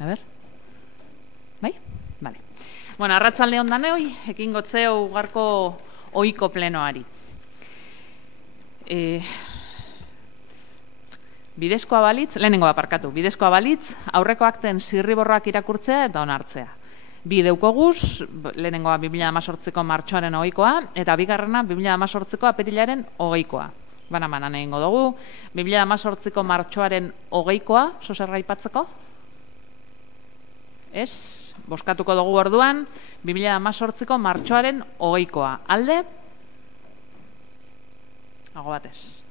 A ber? Bai? Bale. Bueno, arratsalde on danoi, ekin gotzeu garko ohiko plenoari. Bidezkoa balitz, lehenengoa parkatu, bidezkoa balitz, aurreko akten zirriborroak irakurtzea eta onartzea. Bi deukoguz, lehenengoa 2018ko martxoaren 20koa, eta bigarrena 2018ko apirilaren 20koa. Bana-banan egingo dugu, 2018ko martxoaren 20koa, zozer aipatzeko? Ez, boskatuko dugu orduan, 2018ko martxoaren 20koa. Alde? Hago batez.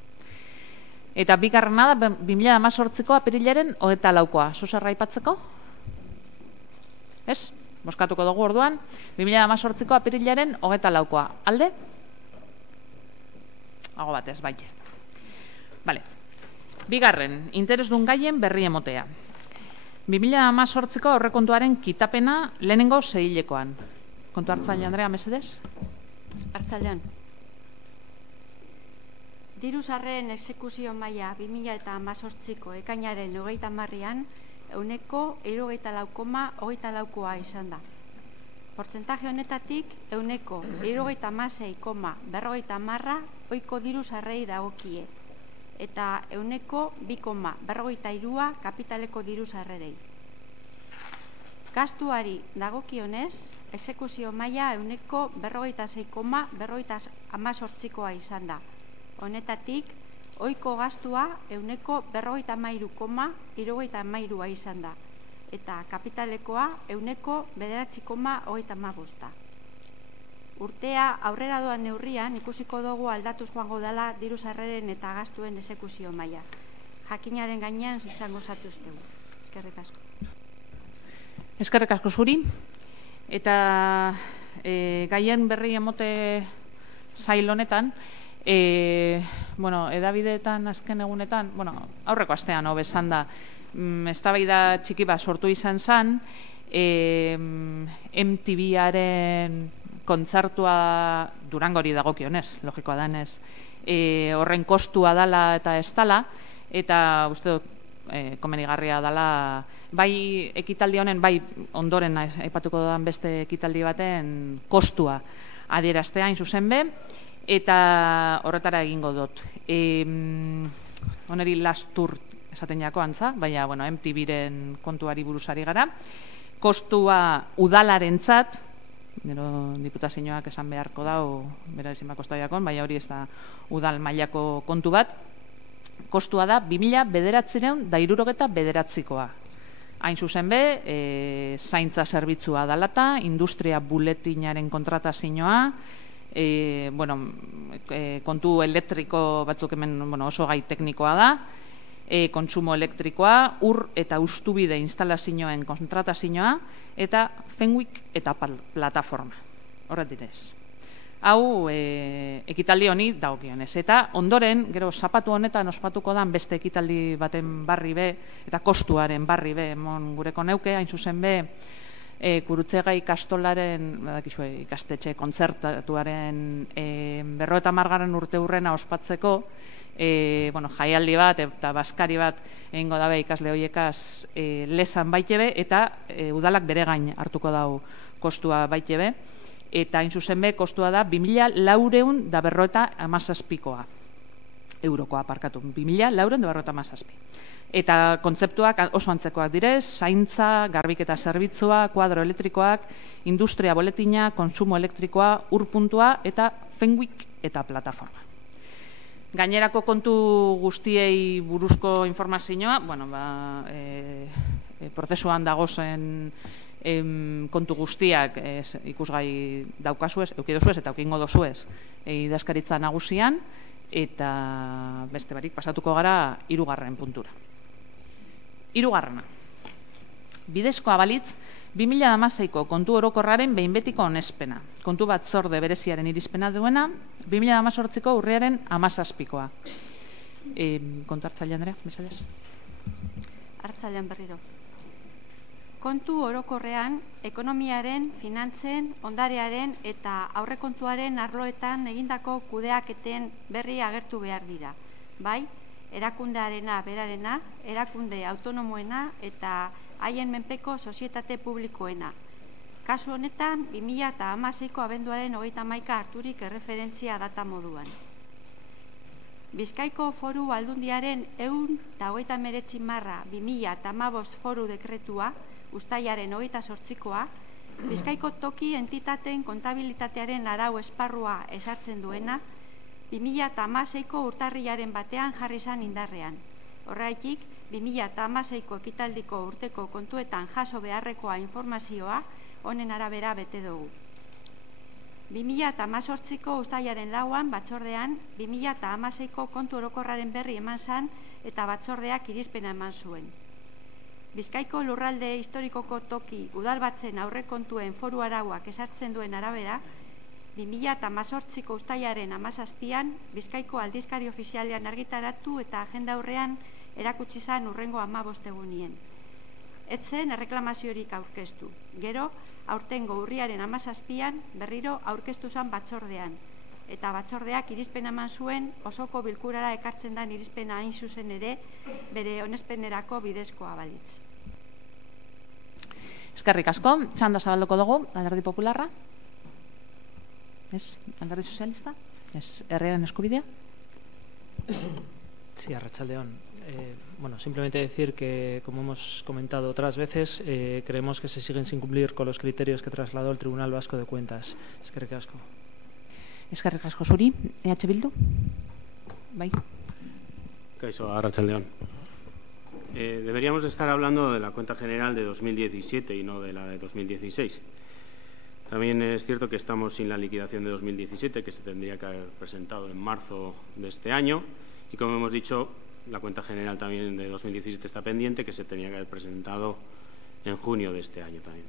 Eta bigarrena da 2018ko apirilaren 24koa. Zozer aipatzeko? Ez? Boskatuko dugu orduan, 2018ko apirilaren 24koa. Alde? Hago batez, baite. Bale. Bigarren, interesdun gaien berri emotea. 2018ko aurrekontuaren kitapena lehenengo sehilekoan. Kontu hartzaile, Andrea, mesedez? Hartzailean. Diru sarreren exekuzio maila 2018ko ekainaren 30an ehuneko 74,24koa izan da. Portzentaje honetatik ehuneko 76,50 ohiko diru sarrerei dagokie eta ehuneko 2,43 kapitaleko diru sarrerei. Gastuari dagokionez, exekuzio maila ehuneko 46,18koa izan da. Honetatik, ohiko gastua ehuneko 53,73 izan da, eta kapitalekoa ehuneko 9,35. Urtea aurrera doan neurrian ikusiko dugu aldatuz joango dela diru sarreren eta gastuen exekuzio maila. Jakinaren gainean izango zatuztegu. Eskerrik asko. Eskerrik asko zuri. Eta gaien berri emote zail honetan, edabideetan azken egunetan, aurreko astean hobe esan da, eztabaida txiki bat sortu izan zen, MTV-aren kontzertua Durangori dagokionez, logikoa danez, horren kostua dala eta ez dala, eta uste dut komenigarria dala, bai ekitaldi honen, bai ondoren aipatuko dudan beste ekitaldi baten kostua adieraztea hain zuzen be, eta horretara egingo dut. Oneri lastur esaten jako antza, baina MTV-ren kontuari buruzari gara. Kostua udalarentzat, gero diputazioak esan beharko dau, bera ezin bako estadiakon, baina hori ez da udal mailako kontu bat. Kostua da 2009-koa. Hain zuzen be, zaintza zerbitzua dalata, industria buletinaren kontratazioa, kontu elektriko batzuk hemen oso gai teknikoa da, kontsumo elektrikoa, ur eta ustubide instalazioen kontratazioa, eta Fenwick eta plataforma. Horret direz. Hau, ekitaldi honi dagokionez. Eta ondoren, gero zapatu honetan ospatuko dan beste ekitaldi baten barri be, eta kostuaren barri be, gureko neuke, hain zuzen be, Kurutzegai ikastolaren, ikastetxe kontzertatuaren 50. urte hurrena ospatzeko, jaialdi bat eta baskari bat egingo dabe ikasle horiekaz lezan baitebe, eta udalak bere gain hartuko dau kostua baitebe, eta hain zuzen be, kostua da 2.457 eurokoa parkatu, 2.457. Eta kontzeptuak oso antzekoak direz, zaintza, garbiketa zerbitzua, kuadro elektrikoak, industria boletina, kontsumo elektrikoa, urpuntua eta Fenwick eta plataforma. Gainerako kontu guztiei buruzko informazioa, prozesuan dagozen kontu guztiak ikusgai daukazuez, eukidozuez eta eukingo dozuez idazkaritza nagusian, eta beste barik pasatuko gara 3. puntura. 3. Bidezkoa balitz, 2016ko kontu orokorraren behin betiko onespena. Kontu batzorde bereziaren irizpena duena, 2018ko urriaren 17koa. Kontu hartzaile, Andrea, mesedez? Hartzailean berriro. Kontu orokorrean, ekonomiaren, finantzen, ondarearen eta aurrekontuaren arloetan egindako kudeaketen berri agertu behar dira. Bai, erakundearena berarena, erakunde autonomoena eta haien menpeko sozietate publikoena. Kasu honetan, 2016ko abenduaren 31 harturik erreferentzia data moduan. Bizkaiko Foru Aldundiaren 129/2015 foru dekretua, uztailaren 28koa, Bizkaiko toki entitateen kontabilitatearen arau esparrua esartzen duena, 2016ko urtarrilaren batean jarri zan indarrean. Horregatik, 2016ko ekitaldiko urteko kontuetan jaso beharrekoa informazioa honen arabera bete dugu. 2018ko uztailaren 4an batzordean 2016ko kontu orokorraren berri eman zan eta batzordeak irizpena eman zuen. Bizkaiko lurralde historikoko toki udalbatzen aurrekontuen foru arauak esartzen duen arabera, 2018ko uztailaren 17an Bizkaiko aldizkari ofizialean argitaratu eta agenda aurrean erakutsi zan hurrengo 15 egunien. Etzen erreklamaziorik aurkeztu. Gero, aurtengo urriaren 17an berriro aurkeztu zan batzordean. Eta batzordeak irizpena eman zuen osoko bilkurara ekartzen den irizpena hain zuzen ere bere onespenerako bidezkoa balitz. Eskerrik asko, txanda zabalduko dugu, Alderdi Popularra? Ez, Alderdi Sozialista? Ez, herriaren eskubidea? Sí, arratsaldeon. Bueno, simplemente decir que, como hemos comentado otras veces, creemos que se siguen sin cumplir con los criterios que trasladó el Tribunal Vasco de Cuentas. Eskerrik asko. Eskerrik asko zuri, EH Bildu? Bai. Kaixo, arratsaldeon. Deberíamos estar hablando de la cuenta general de 2017 y no de la de 2016. También es cierto que estamos sin la liquidación de 2017, que se tendría que haber presentado en marzo de este año. Y como hemos dicho, la cuenta general también de 2017 está pendiente, que se tenía que haber presentado en junio de este año también.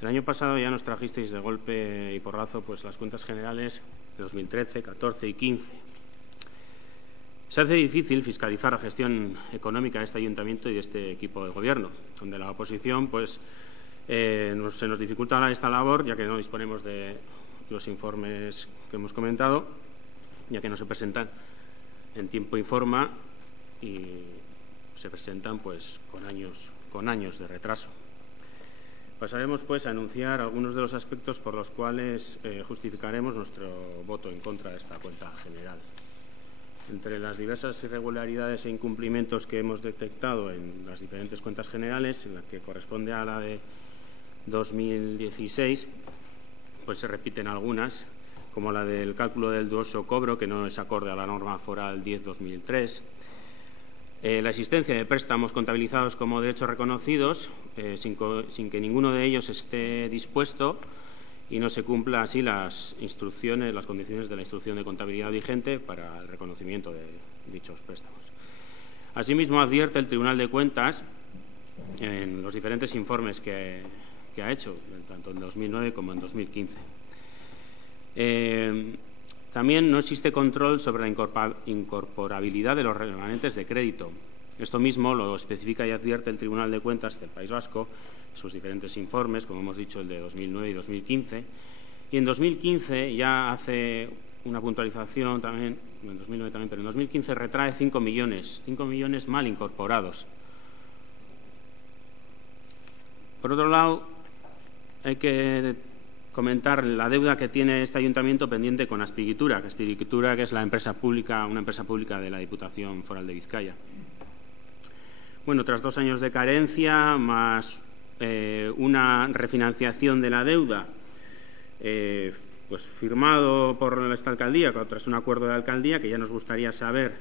El año pasado ya nos trajisteis de golpe y porrazo pues las cuentas generales de 2013, 14 y 15. Se hace difícil fiscalizar la gestión económica de este ayuntamiento y de este equipo de gobierno, donde la oposición pues se nos dificulta esta labor, ya que no disponemos de los informes que hemos comentado, ya que no se presentan en tiempo y forma y se presentan pues con años de retraso. Pasaremos pues a anunciar algunos de los aspectos por los cuales justificaremos nuestro voto en contra de esta cuenta general. Entre las diversas irregularidades e incumplimientos que hemos detectado en las diferentes cuentas generales, en la que corresponde a la de 2016, pues se repiten algunas, como la del cálculo del dudoso cobro, que no es acorde a la norma foral 10/2003, la existencia de préstamos contabilizados como derechos reconocidos, sin que ninguno de ellos esté dispuesto y no se cumpla así las condiciones de la instrucción de contabilidad vigente para el reconocimiento de dichos préstamos. Asimismo, advierte el Tribunal de Cuentas en los diferentes informes que ha hecho, tanto en 2009 como en 2015. También no existe control sobre la incorporabilidad de los remanentes de crédito. Esto mismo lo especifica y advierte el Tribunal de Cuentas del País Vasco en sus diferentes informes, como hemos dicho, el de 2009 y 2015. Y en 2015 ya hace una puntualización también, en 2009 también, pero en 2015 retrae 5 millones mal incorporados. Por otro lado, hay que comentar la deuda que tiene este ayuntamiento pendiente con Azpiegitura, que es la empresa pública, una empresa pública de la Diputación Foral de Vizcaya. Bueno, tras 2 años de carencia, más una refinanciación de la deuda, pues firmado por esta alcaldía, tras un acuerdo de alcaldía, que ya nos gustaría saber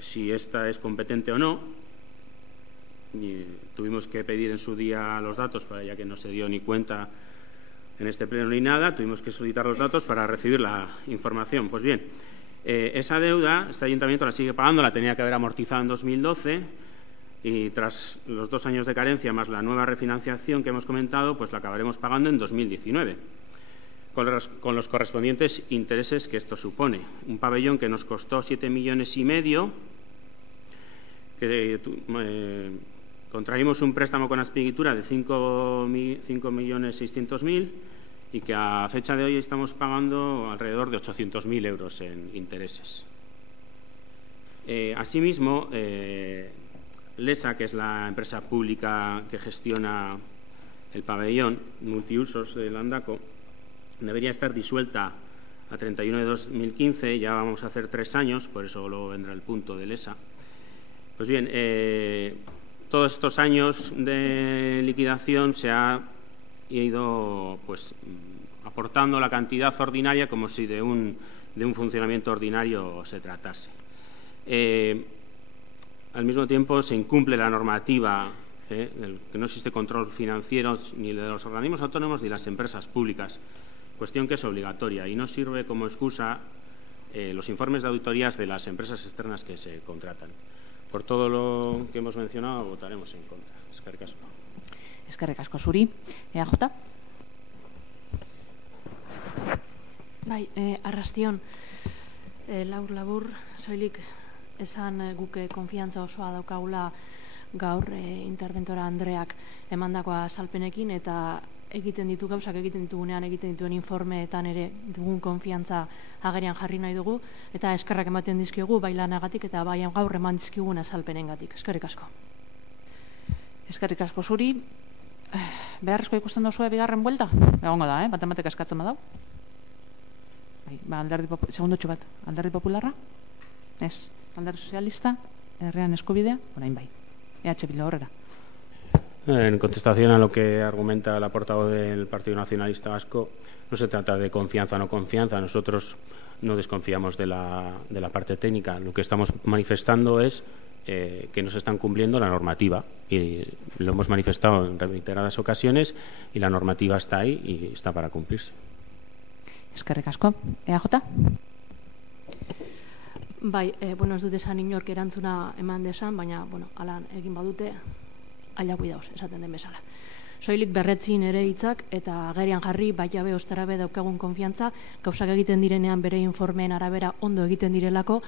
si esta es competente o no. Y tuvimos que pedir en su día los datos, ya que no se dio ni cuenta en este pleno ni nada, tuvimos que solicitar los datos para recibir la información. Pues bien, esa deuda, este ayuntamiento la sigue pagando, la tenía que haber amortizado en 2012 y tras los 2 años de carencia más la nueva refinanciación que hemos comentado, pues la acabaremos pagando en 2019, con los correspondientes intereses que esto supone. Un pabellón que nos costó 7,5 millones, que contraímos un préstamo con Azpiegitura de 5.600.000 y que a fecha de hoy estamos pagando alrededor de 800.000 euros en intereses. Asimismo, LESA, que es la empresa pública que gestiona el pabellón multiusos del Landaco, debería estar disuelta a 31 de 2015, ya vamos a hacer 3 años, por eso luego vendrá el punto de LESA. Pues bien, todos estos años de liquidación se ha ido pues aportando la cantidad ordinaria como si de un funcionamiento ordinario se tratase. Al mismo tiempo se incumple la normativa, que no existe control financiero ni de los organismos autónomos ni de las empresas públicas, cuestión que es obligatoria y no sirve como excusa los informes de auditorías de las empresas externas que se contratan. Por todo lo que hemos mencionado, votaremos en contra. Eskerrik asko. Eskerrik asko zuri. EAJ? Bai, arrastion, labur, soilik esan guke konfiantza osoa daukagula gaur interventora Andreak emandakoa azalpenekin eta egiten ditu gauzak egiten ditugunean egiten dituen informeetan ere dugun konfiantza agerian jarri nahi dugu eta eskerrak ematen dizkigu bai lanagatik eta bai gaur eman dizkigun azalpenengatik. Eskerrik asko. Eskerrik asko zuri. Beharrezko ikusten duzue bigarren buelta? Egongo da, bat eskatzen badau. Segundotxo bat, Alderdi Popularra? Ez. Alderdi Sozialista? Herrian Eskubidea? Orain bai. EH Bildu horrera. En contestación a lo que argumenta la portavoz del Partido Nacionalista Vasco, no se trata de confianza o no confianza. Nosotros no desconfiamos de la parte técnica. Lo que estamos manifestando es que no se están cumpliendo la normativa y lo hemos manifestado en reiteradas ocasiones y la normativa está ahí y está para cumplirse. Eskerrik asko. EAJ? Bai, ez dut esan inork erantzuna eman desan, baina, alan egin badute, aila guidauz, esaten den bezala. Soilik berretzin ere hitzak eta agerian jarri, baita be ostarabe daukagun konfiantza, gauzak egiten direnean bere informeen arabera ondo egiten direlako,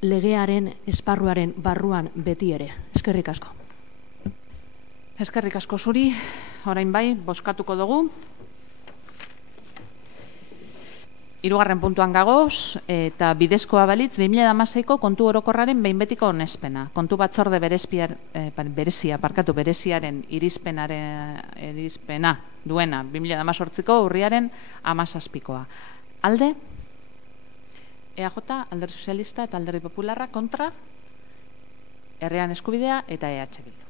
legearen, esparruaren, barruan beti ere. Eskerrik asko. Eskerrik asko zuri, orain bai, bozkatuko dugu. 3. puntuan gagoz, eta bidezkoa balitz 2016ko kontu orokorraren behin betiko onespena. Kontu batzorde bereziaren irizpena duena 2018ko urriaren 17koa. Alde? EAJ, Alderdi Sozialista eta Alderdi Popularra kontra Herrian Eskubidea eta EH Bildu.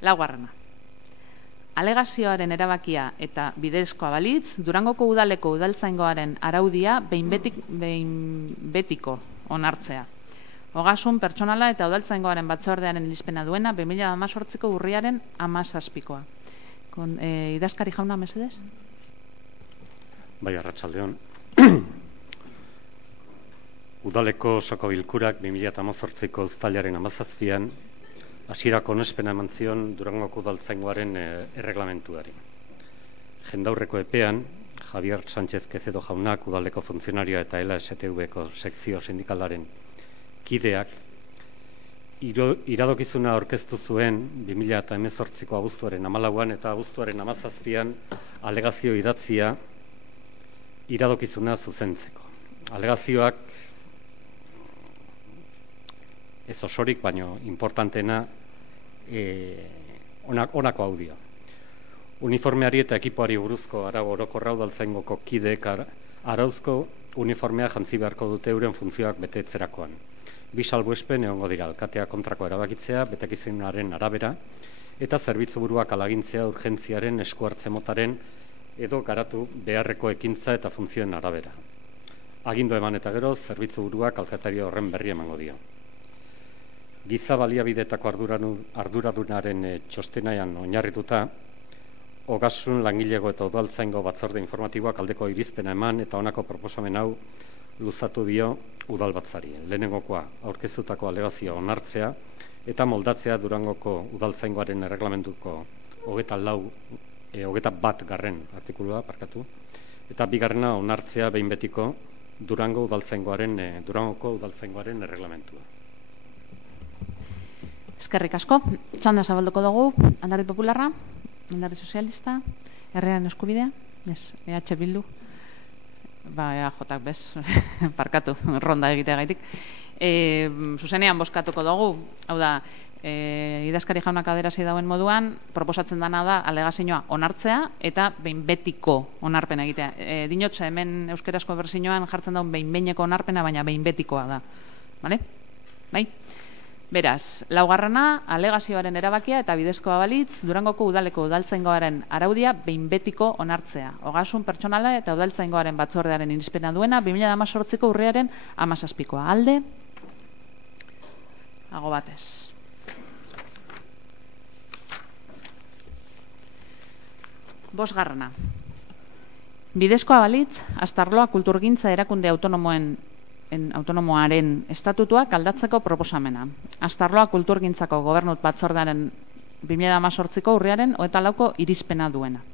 4. Alegazioaren erabakia eta bidezkoa balitz, Durangoko udaleko udaltzaingoaren araudia behin betiko onartzea. Ogasun, pertsonala eta udaltzaingoaren batzordearen irizpena duena 2018ko urriaren 17koa. Idazkari jauna, mesedez? Bai, arratsaldeon. Udaleko osoko bilkurak 2018ko uztailaren 17an hasierako onespena eman zion Durangoko udaltzaingoaren erreglamentuari. Jendaurreko epean, Javier Sánchez Quecedo jaunak udaleko funtzionarioa eta LSTV-ko sekzio sindikalaren kideak iradokizuna aurkeztu zuen 2018ko abuztuaren 14an eta abuztuaren 17an alegazio idatzia iradokizuna zuzentzeko. Alegazioak ez osorik, baino importantena honako hau dio. Uniformeari eta ekipoari buruzko arau orokorra udaltzaingoko kideek arauzko uniformea jantzi beharko dute euren funtzioak betetzerakoan. Bi salbuespen egongo dira, alkatea kontrako erabakitzea, betekizunaren arabera, eta zerbitzuburuak alagintzea urgentziaren eskuartze motaren edo garatu beharreko ekintza eta funtzioen arabera. Agindu eman eta gero, zerbitzuburuak alkataria horren berri emango dio. Giza baliabidetako arduradunaren txostenaian oinarrituta, Ogasun, langilego eta udaltzaingo batzorde informatiboak aldeko irizpena eman eta honako proposamen hau luzatu dio udalbatzari. Lehenengokoa aurkeztutako alegazioa onartzea eta moldatzea Durangoko udaltzaingoaren erreglamentuko 21. artikulua, eta 2. onartzea behin betiko Durangoko udaltzaingoaren erreglamentua. Eskerrik asko. Txanda zabalduko dugu, Alderdi Popularra, Alderdi Sozialista, Herrian Eskubidea, EH Bildu, EAJak bez, parkatu, ronda egitea gaitik. Zuzenean bozkatuko dugu, hau da, idazkari jaunak adierazi dauen moduan, proposatzen dana da alegazioa onartzea eta behin betiko onarpena egitea. Dinotxe hemen euskerazko bertsioan jartzen daun behin behineko onarpena, baina behin betikoa da. Bale? Bai? Beraz, laugarrena, alegazioaren erabakia eta bidezkoa balitz, Durangoko udaleko udaltzaingoaren araudia behin betiko onartzea. Ogasun pertsonala eta udaltzaingoaren batzordearen irizpena duena 2018ko urriaren 17koa. Alde? Ago batez. Bosgarrena. Bidezkoa balitz, Astarloa kulturgintza erakunde autonomoaren estatutuak aldatzeko proposamena. Astarloa kulturgintzako gobernut batzordearen 2018ko urriaren 24ko irizpena duena.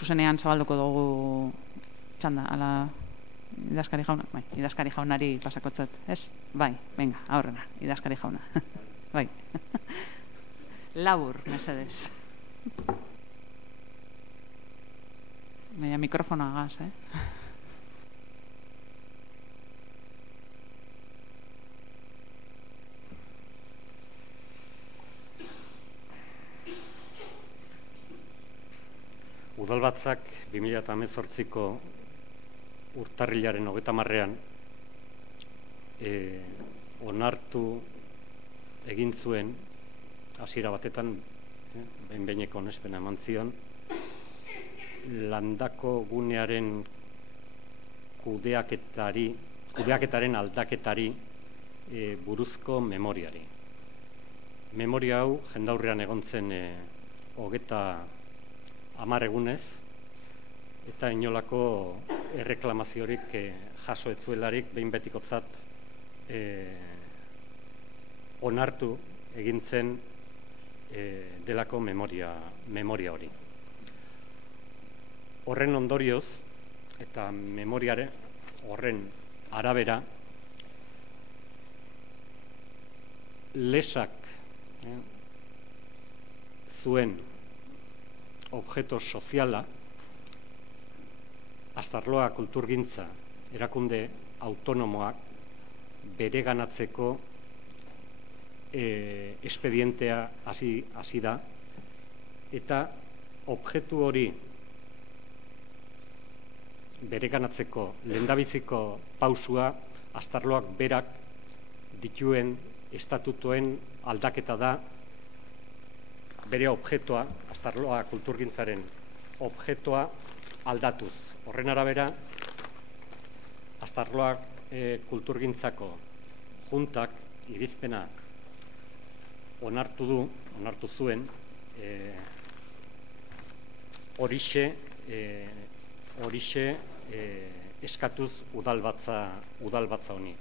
Zuzenean zabalduko dugu txanda, ala idazkari jauna. Bai, idazkari jaunari pasakotzat, ez? Bai, venga, aurrena, idazkari jauna. Bai. Labur, mesedez. Baina mikrofonoa agaz, Udalbatzak 2018ko urtarrilaren 30ean onartu egin zuen hasiera batetan behin-behineko onespena eman zion landako gunearen kudeaketaren aldaketari buruzko memoriari. Memoria hau jendaurrean egon zen 30 egunez eta inolako erreklamaziorik jaso ez zuelarik behin betikotzat onartu egin zen delako memoria hori. Horren ondorioz eta memoriare horren arabera lesak zuen objeto soziala Astarloa kulturgintza erakunde autonomoak bereganatzeko espedientea hasi da eta objektu hori bereganatzeko lehendabiziko pausua Astarloak berak dituen estatutuen aldaketa da. Bere objektua, Astarloa kulturgintzaren objektua aldatuz. Horren arabera, Astarloa kulturgintzako juntak irizpena onartu zuen horixe eskatuz udalbatza honi.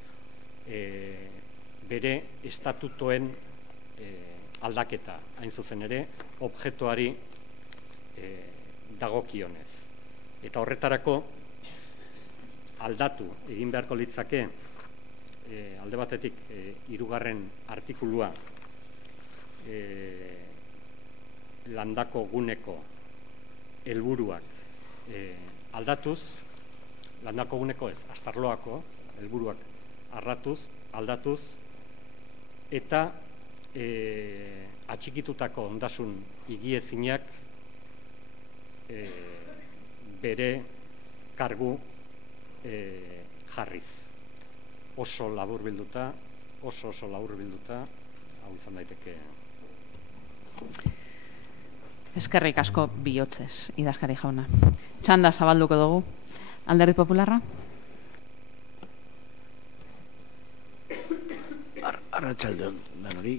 Bere estatutoen aldaketa, hain zuzen ere, objektuari dagokionez. Eta horretarako aldatu egin beharko litzake alde batetik 3. artikulua landako guneko helburuak aldatuz, landako guneko ez, Astarloako helburuak aldatuz, eta atxikitutako ondasun higiezinak bere kargu jarriz. Oso labur bilduta, hau izan daiteke. Eskerrik asko bihotzez, idazkari jauna. Txanda zabalduko dugu. Alderdi Popularra? Arratsaldeon danori,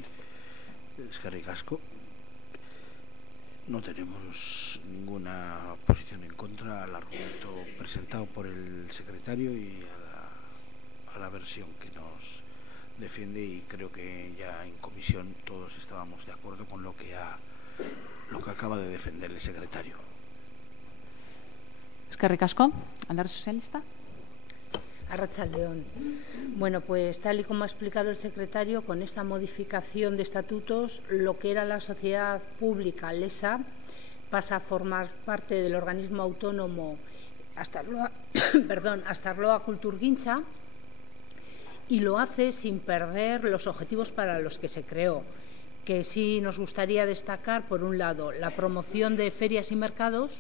eskerrik asko. No tenemos ninguna posición en contra al argumento presentado por el secretario y a la versión que nos defiende, y creo que ya en comisión todos estábamos de acuerdo con lo que acaba de defender el secretario. Eskerrik asko. Alderdi Sozialista? Arratsaldeon. Bueno, pues tal y como ha explicado el secretario, con esta modificación de estatutos, lo que era la sociedad pública LESA pasa a formar parte del organismo autónomo Astarloa Kulturgintza, y lo hace sin perder los objetivos para los que se creó, que sí nos gustaría destacar, por un lado, la promoción de ferias y mercados,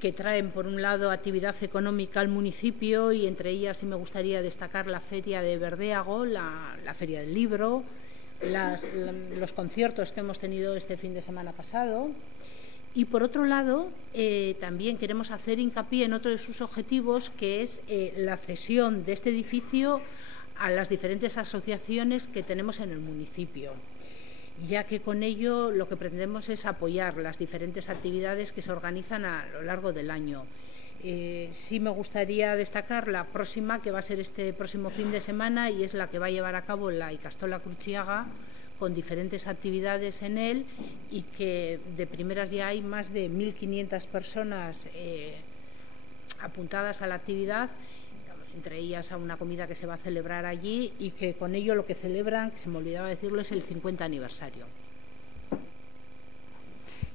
que traen, por un lado, actividad económica al municipio, y entre ellas sí me gustaría destacar la Feria de Verdeago, la Feria del Libro, los conciertos que hemos tenido este fin de semana pasado. Y, por otro lado, también queremos hacer hincapié en otro de sus objetivos, que es la cesión de este edificio a las diferentes asociaciones que tenemos en el municipio, ya que con ello lo que pretendemos es apoyar las diferentes actividades que se organizan a lo largo del año. Sí me gustaría destacar la próxima, que va a ser este próximo fin de semana, y es la que va a llevar a cabo la Ikastola Cruciaga, con diferentes actividades en él, y que de primeras ya hay más de 1.500 personas apuntadas a la actividad, entre ellas a una comida que se va a celebrar allí, y que con ello lo que celebran, que se me olvidaba decirlo, es el 50 aniversario.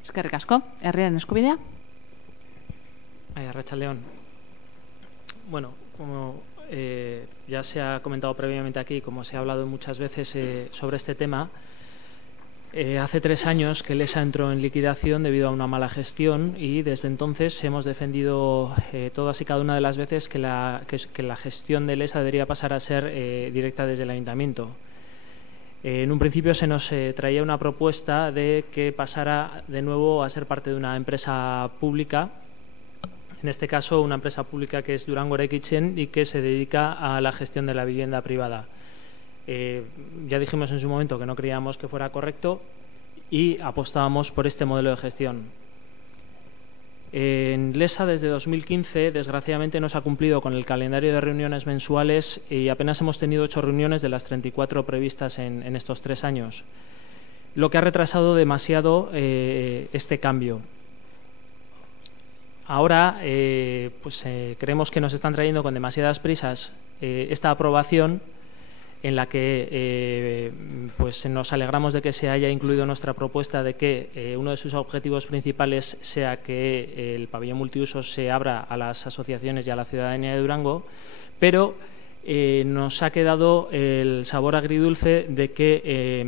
Eskerrik asko. Herriaren eskubidea. Arratsaldeon. Bueno, como ya se ha comentado previamente aquí, como se ha hablado muchas veces sobre este tema, hace 3 años que Lesa entró en liquidación debido a una mala gestión, y desde entonces hemos defendido todas y cada una de las veces que la gestión de Lesa debería pasar a ser directa desde el ayuntamiento. En un principio se nos traía una propuesta de que pasara de nuevo a ser parte de una empresa pública, en este caso una empresa pública que es Durango Eraikitzen y que se dedica a la gestión de la vivienda privada. Ya dijimos en su momento que no creíamos que fuera correcto y apostábamos por este modelo de gestión. En Lesa, desde 2015, desgraciadamente no se ha cumplido con el calendario de reuniones mensuales y apenas hemos tenido 8 reuniones de las 34 previstas en estos 3 años, lo que ha retrasado demasiado este cambio. Ahora creemos que nos están trayendo con demasiadas prisas esta aprobación, en la que nos alegramos de que se haya incluido nuestra propuesta de que uno de sus objetivos principales sea que el pabellón multiusos se abra a las asociaciones y a la ciudadanía de Durango, pero nos ha quedado el sabor agridulce de que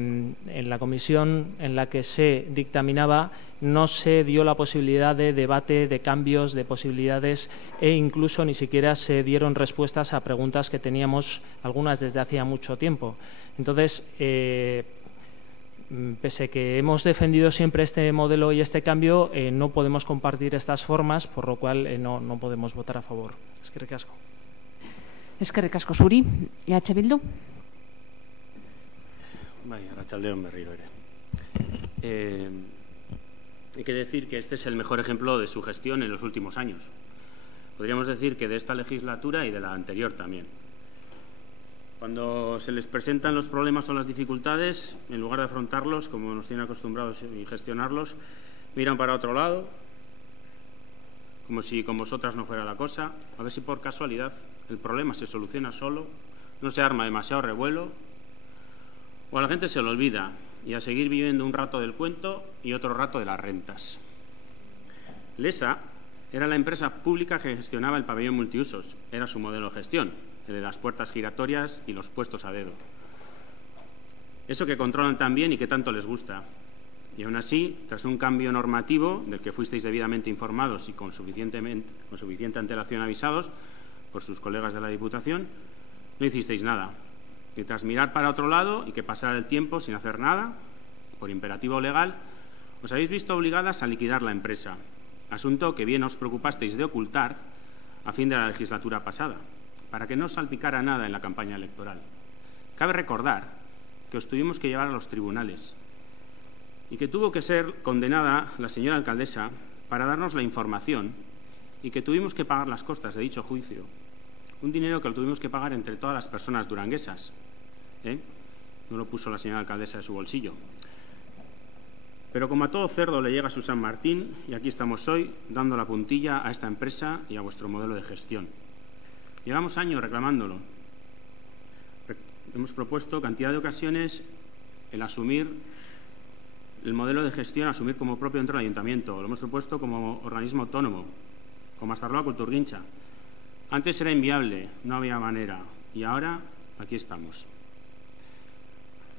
en la comisión en la que se dictaminaba no se dio la posibilidad de debate, de cambios, de posibilidades, e incluso ni siquiera se dieron respuestas a preguntas que teníamos, algunas desde hacía mucho tiempo. Entonces, pese que hemos defendido siempre este modelo y este cambio, no podemos compartir estas formas, por lo cual no podemos votar a favor. Eskerrik asko. Eskerrik asko zuri. EH Bildu. Arratsaldeon berriro ere. Hay que decir que este es el mejor ejemplo de su gestión en los últimos años. Podríamos decir que de esta legislatura y de la anterior también. Cuando se les presentan los problemas o las dificultades, en lugar de afrontarlos, como nos tienen acostumbrados, y gestionarlos, miran para otro lado, como si con vosotras no fuera la cosa, a ver si por casualidad el problema se soluciona solo, no se arma demasiado revuelo, o a la gente se lo olvida y a seguir viviendo un rato del cuento y otro rato de las rentas. Lesa era la empresa pública que gestionaba el pabellón multiusos. Era su modelo de gestión, el de las puertas giratorias y los puestos a dedo. Eso que controlan tan bien y que tanto les gusta. Y aún así, tras un cambio normativo del que fuisteis debidamente informados y con suficiente antelación avisados por sus colegas de la Diputación, no hicisteis nada. Y tras mirar para otro lado y que pasara el tiempo sin hacer nada, por imperativo legal, os habéis visto obligadas a liquidar la empresa, asunto que bien os preocupasteis de ocultar a fin de la legislatura pasada, para que no os salpicara nada en la campaña electoral. Cabe recordar que os tuvimos que llevar a los tribunales y que tuvo que ser condenada la señora alcaldesa para darnos la información y que tuvimos que pagar las costas de dicho juicio, un dinero que lo tuvimos que pagar entre todas las personas duranguesas. No lo puso la señora alcaldesa de su bolsillo. Pero como a todo cerdo le llega su San Martín, y aquí estamos hoy dando la puntilla a esta empresa y a vuestro modelo de gestión. Llevamos años reclamándolo. Hemos propuesto cantidad de ocasiones el asumir el modelo de gestión, asumir como propio dentro del ayuntamiento. Lo hemos propuesto como organismo autónomo, como Astarloa Kulturgintza. Antes era inviable, no había manera. y ahora aquí estamos.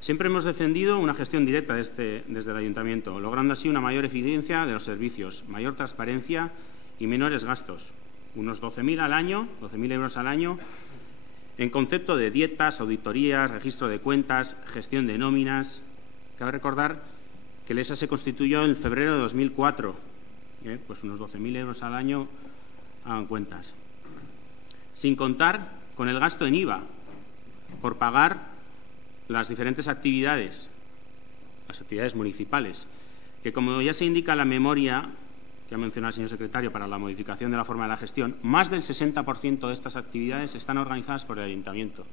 Siempre hemos defendido una gestión directa desde el Ayuntamiento, logrando así una mayor eficiencia de los servicios, mayor transparencia y menores gastos. Unos 12.000 al año, 12.000 euros al año, en concepto de dietas, auditorías, registro de cuentas, gestión de nóminas. Cabe recordar que el ESA se constituyó en febrero de 2004. Pues unos 12.000 euros al año hagan cuentas. Sin contar con el gasto en IVA por pagar las diferentes actividades, las actividades municipales, que como ya se indica en la memoria que ha mencionado el señor secretario para la modificación de la forma de la gestión, más del 60% de estas actividades están organizadas por el Ayuntamiento.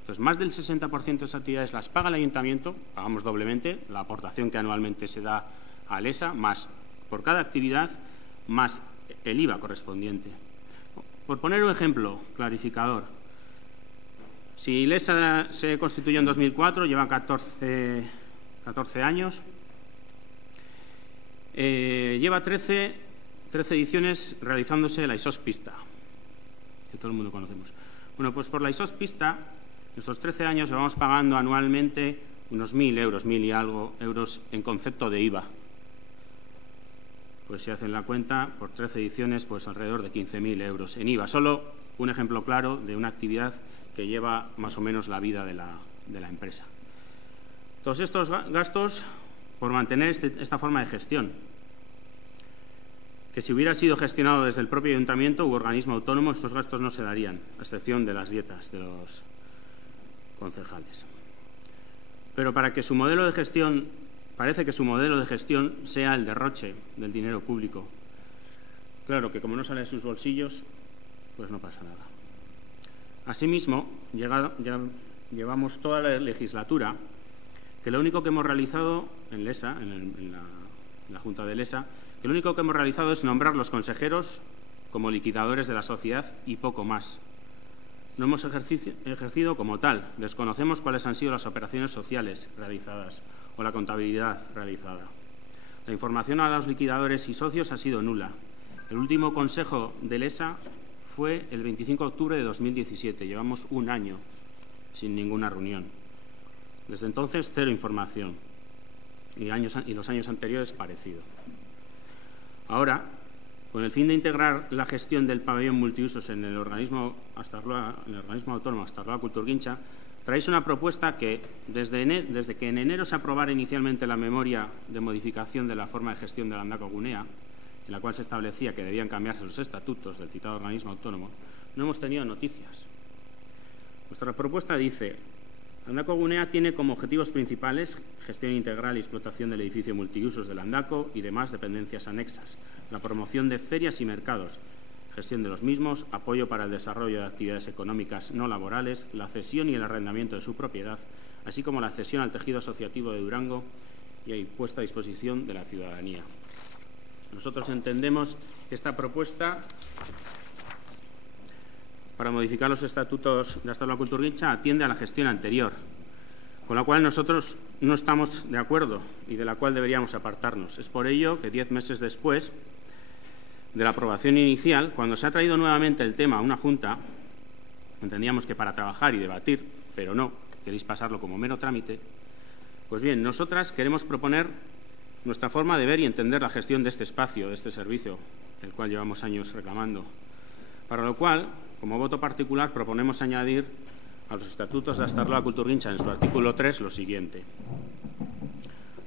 Entonces, más del 60% de esas actividades las paga el Ayuntamiento, pagamos doblemente, la aportación que anualmente se da al ESA, más por cada actividad, más el IVA correspondiente. Por poner un ejemplo clarificador, si el ESA se constituyó en 2004, lleva 14 años, lleva 13 ediciones realizándose la ISOS Pista, que todo el mundo conocemos. Bueno, pues por la ISOS Pista, en estos 13 años llevamos pagando anualmente unos 1.000 euros, 1.000 y algo euros en concepto de IVA. Pues si hacen la cuenta, por 13 ediciones, pues alrededor de 15.000 euros en IVA. Solo un ejemplo claro de una actividad que lleva más o menos la vida de la empresa. Todos estos gastos por mantener esta forma de gestión, que si hubiera sido gestionado desde el propio Ayuntamiento u organismo autónomo, estos gastos no se darían, a excepción de las dietas de los concejales. Pero para que su modelo de gestión, parece que su modelo de gestión sea el derroche del dinero público. Claro que como no sale de sus bolsillos, pues no pasa nada. Asimismo, llevamos toda la legislatura que lo único que hemos realizado en LESA, en la Junta de LESA, que lo único que hemos realizado es nombrar los consejeros como liquidadores de la sociedad y poco más. No hemos ejercido como tal. Desconocemos cuáles han sido las operaciones sociales realizadas o la contabilidad realizada. La información a los liquidadores y socios ha sido nula. El último consejo de LESA fue el 25 de octubre de 2017. Llevamos un año sin ninguna reunión. Desde entonces, cero información. Y los años anteriores, parecido. Ahora, con el fin de integrar la gestión del pabellón multiusos en el organismo autónomo Astarloa Kulturgintza, traéis una propuesta que, desde que en enero se aprobara inicialmente la memoria de modificación de la forma de gestión de Landako Gunea, en la cual se establecía que debían cambiarse los estatutos del citado organismo autónomo, no hemos tenido noticias. Nuestra propuesta dice: Landako Gunea tiene como objetivos principales gestión integral y explotación del edificio multiusos de Landako y demás dependencias anexas, la promoción de ferias y mercados, gestión de los mismos, apoyo para el desarrollo de actividades económicas no laborales, la cesión y el arrendamiento de su propiedad, así como la cesión al tejido asociativo de Durango y puesta a disposición de la ciudadanía. Nosotros entendemos que esta propuesta para modificar los estatutos de Astarloa Kulturgintza atiende a la gestión anterior, con la cual nosotros no estamos de acuerdo y de la cual deberíamos apartarnos. Es por ello que 10 meses después de la aprobación inicial, cuando se ha traído nuevamente el tema a una junta, entendíamos que para trabajar y debatir, pero no, queréis pasarlo como mero trámite, pues bien, nosotras queremos proponer nuestra forma de ver y entender la gestión de este espacio, de este servicio, el cual llevamos años reclamando, para lo cual, como voto particular, proponemos añadir a los estatutos de Astarloa Kulturgintza en su artículo 3 lo siguiente.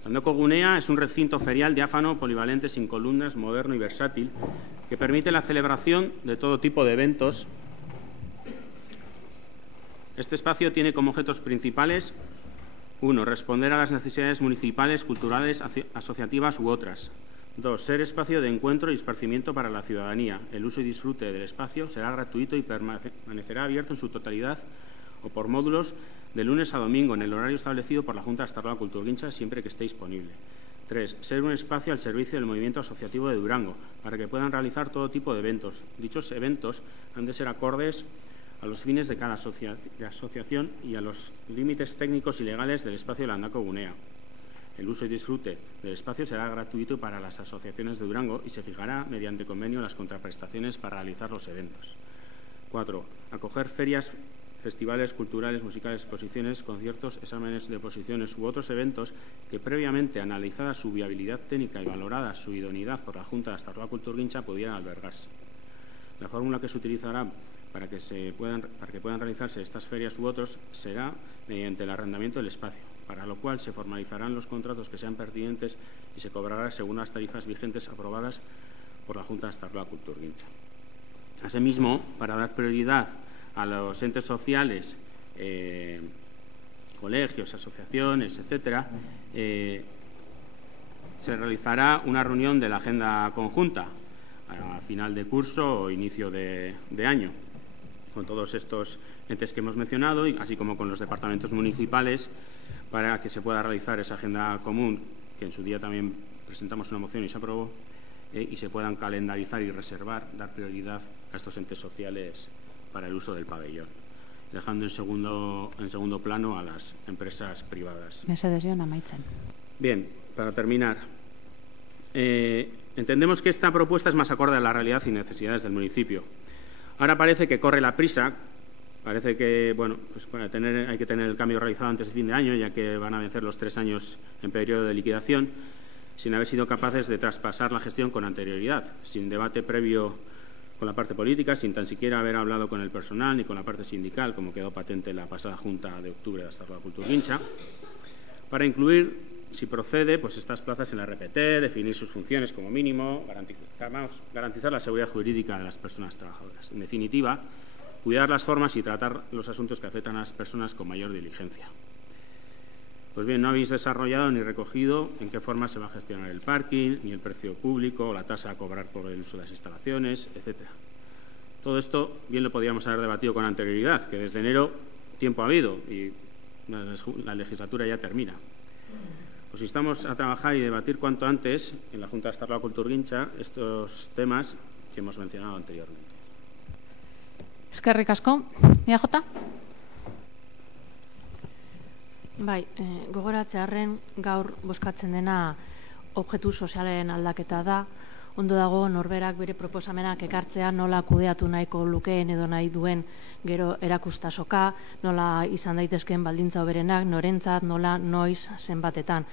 Landako Gunea es un recinto ferial diáfano, polivalente, sin columnas, moderno y versátil, que permite la celebración de todo tipo de eventos. Este espacio tiene como objetos principales: 1. Responder a las necesidades municipales, culturales, asociativas u otras. 2. Ser espacio de encuentro y esparcimiento para la ciudadanía. El uso y disfrute del espacio será gratuito y permanecerá abierto en su totalidad o por módulos de lunes a domingo en el horario establecido por la Junta de Astarloa Kulturgintza siempre que esté disponible. 3. Ser un espacio al servicio del movimiento asociativo de Durango para que puedan realizar todo tipo de eventos. Dichos eventos han de ser acordes a los fines de cada asociación y a los límites técnicos y legales del espacio de Landako Gunea. El uso y disfrute del espacio será gratuito para las asociaciones de Durango y se fijará mediante convenio las contraprestaciones para realizar los eventos. 4. Acoger ferias festivales culturales, musicales, exposiciones, conciertos, exámenes de oposiciones u otros eventos que previamente analizada su viabilidad técnica y valorada su idoneidad por la Junta de Astarloa Kulturgintza pudieran albergarse. La fórmula que se utilizará para que puedan realizarse estas ferias u otros será mediante el arrendamiento del espacio, para lo cual se formalizarán los contratos que sean pertinentes y se cobrará según las tarifas vigentes aprobadas por la Junta de Astarloa Kulturgintza. Asimismo, para dar prioridad a los entes sociales, colegios, asociaciones, etcétera, se realizará una reunión de la agenda conjunta a final de curso o inicio de año, con todos estos entes que hemos mencionado, así como con los departamentos municipales, para que se pueda realizar esa agenda común, que en su día también presentamos una moción y se aprobó, y se puedan calendarizar y reservar, dar prioridad a estos entes sociales para el uso del pabellón, dejando en segundo plano a las empresas privadas. Bien, para terminar, entendemos que esta propuesta es más acorde a la realidad y necesidades del municipio. Ahora parece que corre la prisa, parece que pues hay que tener el cambio realizado antes de fin de año, ya que van a vencer los 3 años en periodo de liquidación, sin haber sido capaces de traspasar la gestión con anterioridad, sin debate previo con la parte política, sin tan siquiera haber hablado con el personal ni con la parte sindical, como quedó patente en la pasada Junta de octubre de Astarloa Kulturgintza, para incluir, si procede, pues estas plazas en la RPT, definir sus funciones como mínimo, garantizar la seguridad jurídica de las personas trabajadoras. En definitiva, cuidar las formas y tratar los asuntos que afectan a las personas con mayor diligencia. Pues bien, no habéis desarrollado ni recogido en qué forma se va a gestionar el parking, ni el precio público, la tasa a cobrar por el uso de las instalaciones, etcétera. Todo esto bien lo podríamos haber debatido con anterioridad, que desde enero tiempo ha habido y la legislatura ya termina. Os instamos a trabajar y debatir cuanto antes en la Junta de Astarloa Kulturgintza estos temas que hemos mencionado anteriormente. Eskerrik asko. EAJ? Bai, gogoratzearren gaur bozkatzen dena objektu sozialen aldaketa da. Ondo dago norberak bere proposamenak ekartzea nola kudeatu nahiko lukeen edo nahi duen gero erakustasoka, nola izan daitezkeen baldintza hoberenak, norentzat, nola, noiz, zenbatetan.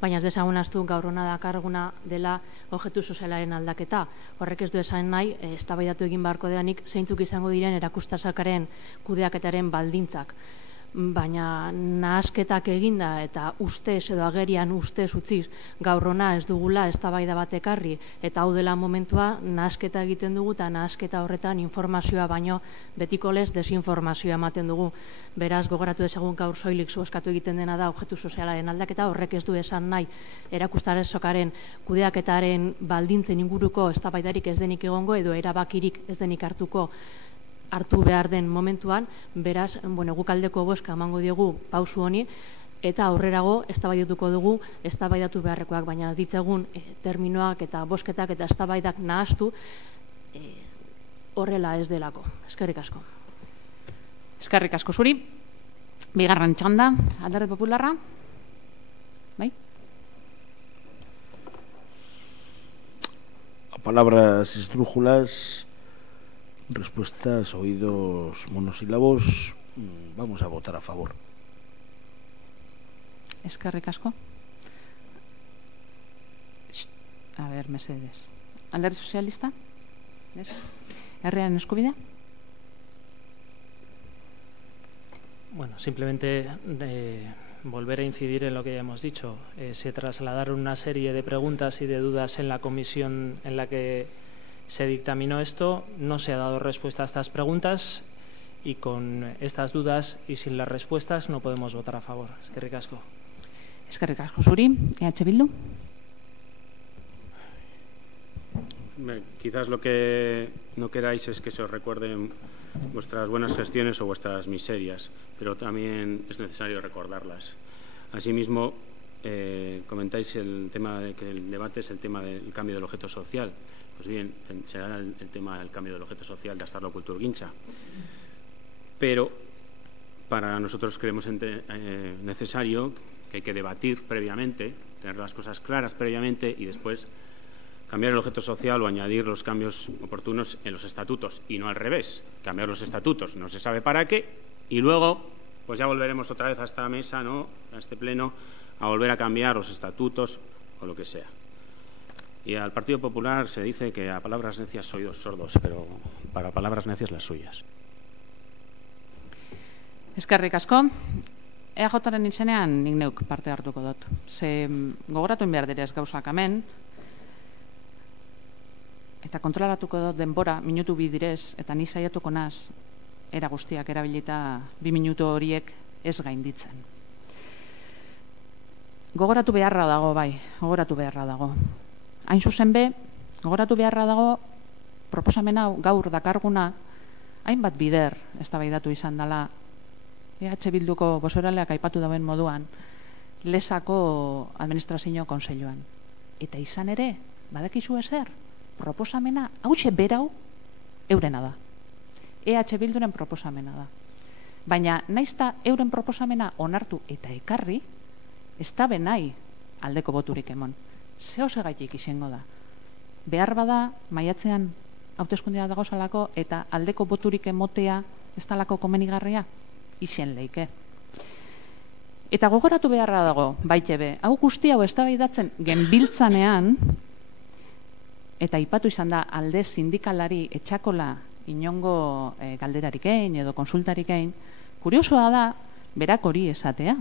Baina ez dezagun ahaztu gaur hona dakarguna dela objektu sozialaren aldaketa. Horrek ez du esan nahi, eztabaidatu egin beharko deanik zeintzuk izango diren erakustasakaren kudeaketaren baldintzak. Baina nahasketak eginda eta ustez edo agerian ustez utziz gaur hona ez dugula eztabaida bat ekarri eta hau dela momentua nahasketa egiten dugu eta nahasketa horretan informazioa baino betiko lez desinformazioa ematen dugu. Beraz, gogoratu dezagun gaur soilik zuoskatu egiten dena da objektu sozialaren aldaketa, horrek ez du esan nahi erakustasokaren kudeaketaren baldintzen inguruko eztabaidarik ez denik egongo edo erabakirik ez denik hartu behar den momentuan, beraz, guk aldeko bozka emango diogu pausu honi, eta aurrerago eztabaidatuko dugu eztabaidatu beharrekoak, baina ditzagun terminoak eta bozketak eta eztabaidak nahastu horrela ez delako. Eskerrik asko. Eskerrik asko zuri. Bigarren txanda, Alderdi Popularra. Bai? A palabras esdrújulas, respuestas, oídos monosílabos, vamos a votar a favor. Eskerrik asko. A ver, mesedes. Alderdi Sozialista? Herriaren eskubidea? Bueno, simplemente volver a incidir en lo que ya hemos dicho. Se trasladaron una serie de preguntas y de dudas en la comisión en la que se dictaminó esto, no se ha dado respuesta a estas preguntas y con estas dudas y sin las respuestas no podemos votar a favor. Eskerrik asko. Eskerrik asko zuri. EH Bildu? Quizás lo que no queráis es que se os recuerden vuestras buenas gestiones o vuestras miserias, pero también es necesario recordarlas. Asimismo, comentáis el tema de que el debate es el tema del cambio del objeto social. Pues bien, será el tema del cambio del objeto social de Astarloa Kulturgintza. Pero para nosotros creemos necesario que hay que debatir previamente, tener las cosas claras previamente y después cambiar el objeto social o añadir los cambios oportunos en los estatutos y no al revés. Cambiar los estatutos no se sabe para qué Y luego, pues ya volveremos otra vez a esta mesa, ¿no?, a este pleno, a volver a cambiar los estatutos o lo que sea. Y al Partido Popular se dice que a palabras necias soy sordos, pero para palabras necias las suyas. Eskerrik asko. EAJaren izenean nik neuk parte hartuko dut. Ze gogoratu behar direz gauzak hemen, eta kontrolatuko dut denbora, minutu bi direz, eta ni saiatuko naz, era guztiak erabilita 2 minutu horiek ez gainditzen. Gogoratu beharra dago, bai, gogoratu beharra dago. Hain zuzen be, gogoratu beharra dago, proposamen hau gaur dakarguna, hainbat bider eztabaidatu izan dela, EH Bilduko bosoraleak aipatu dauen moduan, Lesako administrazio kontseiluan. Eta izan ere, badakizu ezer, proposamena, hautxe berau, eurena da. EH Bilduren proposamena da. Baina, naizta euren proposamena onartu eta ekarri, ez da benai aldeko boturik emon. Zeo segaitik izango da. Behar bada, maiatzean hauteskundea dagozalako eta aldeko boturik emotea ez talako komenigarria, izen leike. Eta gogoratu beharra dago, baite be, hau guzti hau eztabaidatzen genbiltzanean, eta aipatu izan da alde sindikalari etxakola inongo galderarik egin edo konsultarik egin, kuriosoa da, berak hori esatea.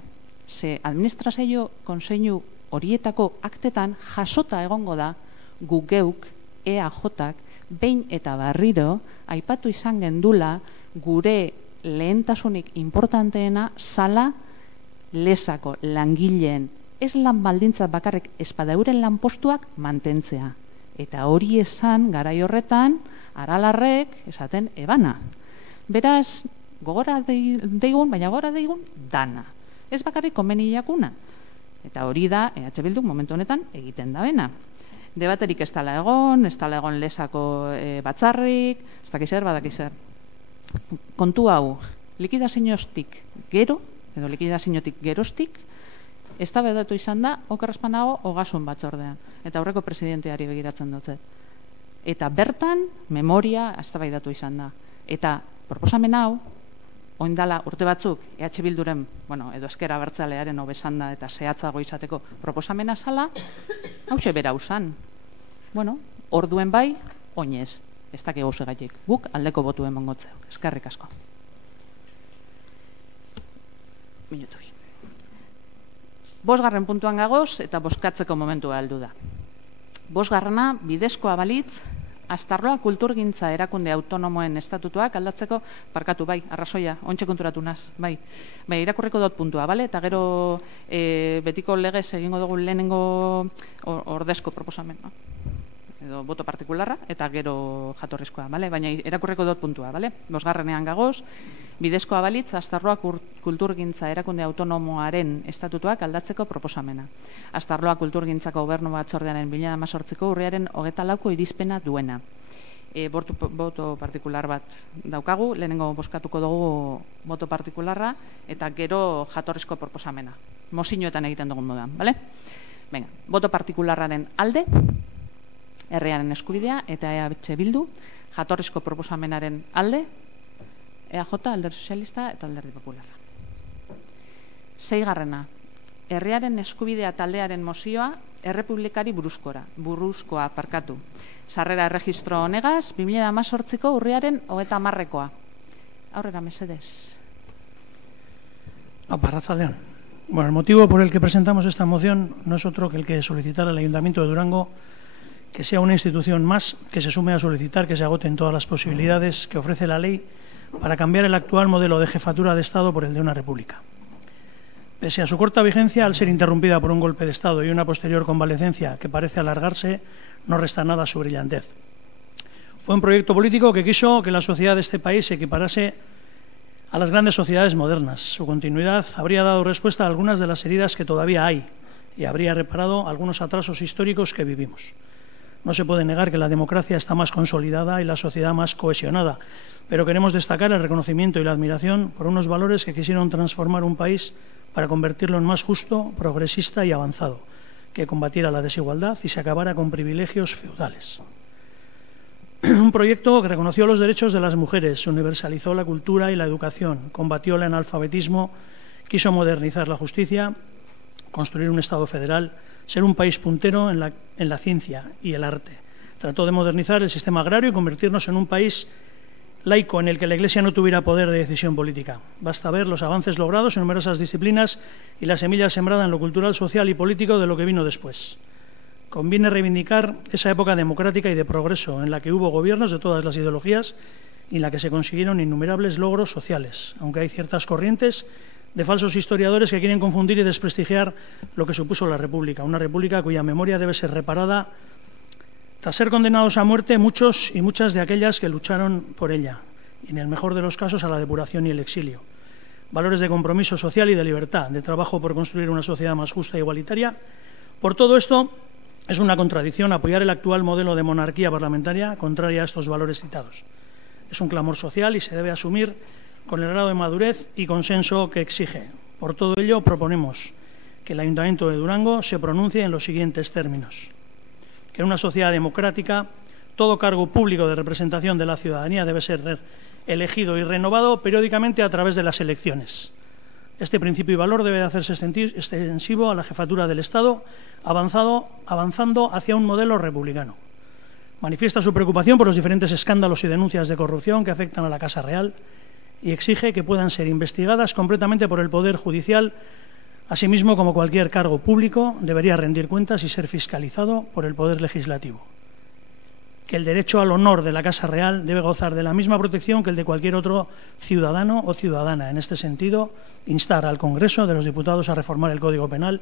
Ze administrazio konseinu horietako aktetan jasota egongo da gu geuk, EAJak, behin eta berriro, aipatu izan gendula gure lehentasunik importanteena zala Lesako langileen ez lan baldintzat bakarrik espadauren lanpostuak mantentzea. Eta hori esan garai horretan Aralarrek esaten ebana. Beraz, gogora deigun, baina gogora deigun dana. Ez bakarrik komeniakuna. Eta hori da, EH Bilduk momentu honetan egiten da bena. Debaterik ez dala egon Lesako batzarrik, ez dakizer, badakizer. Kontu hau, likidaziotik gero, edo likidaziotik geroztik, eztabaidatu izan da, okerrezpanago, Ogasun batzordean. Eta aurreko presidenteari begiratzen dute. Eta bertan, memoria eztabaidatu izan da. Eta proposamen hau, oindala urte batzuk, EH Bilduren, edo Ezker Abertzalearen hobesanda eta zehatzago izateko proposamena zala, hause bera usan. Orduen bai, oinez. Ez dakigu segaitik. Guk aldeko botu emongotzeu. Eskerrik asko. Minutu bi. 5. puntuan gagoz eta bozkatzeko momentua heldu da. 5. bidezkoa balitz, Astarloa kulturgintza erakunde autonomoen estatutuak aldatzeko, parkatu, bai, arrazoia, ontxe konturatu naz, bai. Irakurriko dut puntua, bale? Eta gero betiko legez egingo dugu lehenengo ordezko proposamen, no? Edo boto partikularra, eta gero jatorrizkoa, bale? Baina irakurriko dut puntua, bale? 5. gagoz, bidezkoa balitz, Astarloa kulturgintza erakunde autonomoaren estatutuak aldatzeko proposamena. Astarloa kulturgintzako gobernu batzordearen 2018ko urriaren 24ko irizpena duena. Boto partikular bat daukagu, lehenengo bozkatuko dugu boto partikularra, eta gero jatorrizko proposamena. Mozioetan egiten dugun moduan, bale? Venga, boto partikularraren alde, herriaren eskubidea, eta EH Bildu, jatorrizko proposamenaren alde, EAJ, Alderdi Sozialista eta Alderdi Popularra. 6. Herriaren eskubidea taldearen mozioa errepublikari buruzkoa parkatu. Sarrera erregistro honegaz, 2018ko urriaren 30koa. Aurrera, mesedez. Arratsaldeon. El motivo por el que presentamos esta moción no es otro que el que solicitar al Ayuntamiento de Durango que sea una institución más que se sume a solicitar que se agoten todas las posibilidades que ofrece la ley para cambiar el actual modelo de jefatura de Estado por el de una república. Pese a su corta vigencia, al ser interrumpida por un golpe de Estado y una posterior convalecencia que parece alargarse, no resta nada a su brillantez. Fue un proyecto político que quiso que la sociedad de este país se equiparase a las grandes sociedades modernas. Su continuidad habría dado respuesta a algunas de las heridas que todavía hay y habría reparado algunos atrasos históricos que vivimos. No se puede negar que la democracia está más consolidada y la sociedad más cohesionada, pero queremos destacar el reconocimiento y la admiración por unos valores que quisieron transformar un país para convertirlo en más justo, progresista y avanzado, que combatiera la desigualdad y se acabara con privilegios feudales. Un proyecto que reconoció los derechos de las mujeres, universalizó la cultura y la educación, combatió el analfabetismo, quiso modernizar la justicia, construir un Estado federal, ser un país puntero en la ciencia y el arte. Trató de modernizar el sistema agrario y convertirnos en un país laico en el que la Iglesia no tuviera poder de decisión política. Basta ver los avances logrados en numerosas disciplinas y la semilla sembrada en lo cultural, social y político de lo que vino después. Conviene reivindicar esa época democrática y de progreso en la que hubo gobiernos de todas las ideologías y en la que se consiguieron innumerables logros sociales, aunque hay ciertas corrientes de falsos historiadores que quieren confundir y desprestigiar lo que supuso la República, una República cuya memoria debe ser reparada tras ser condenados a muerte muchos y muchas de aquellas que lucharon por ella, y en el mejor de los casos a la depuración y el exilio. Valores de compromiso social y de libertad, de trabajo por construir una sociedad más justa e igualitaria. Por todo esto, es una contradicción apoyar el actual modelo de monarquía parlamentaria contraria a estos valores citados. Es un clamor social y se debe asumir con el grado de madurez y consenso que exige. Por todo ello, proponemos que el Ayuntamiento de Durango se pronuncie en los siguientes términos. Que en una sociedad democrática, todo cargo público de representación de la ciudadanía debe ser elegido y renovado periódicamente a través de las elecciones. Este principio y valor debe hacerse extensivo a la jefatura del Estado, avanzando hacia un modelo republicano. Manifiesta su preocupación por los diferentes escándalos y denuncias de corrupción que afectan a la Casa Real y exige que puedan ser investigadas completamente por el Poder Judicial. Asimismo, como cualquier cargo público, debería rendir cuentas y ser fiscalizado por el Poder Legislativo. Que el derecho al honor de la Casa Real debe gozar de la misma protección que el de cualquier otro ciudadano o ciudadana. En este sentido, instar al Congreso de los Diputados a reformar el Código Penal,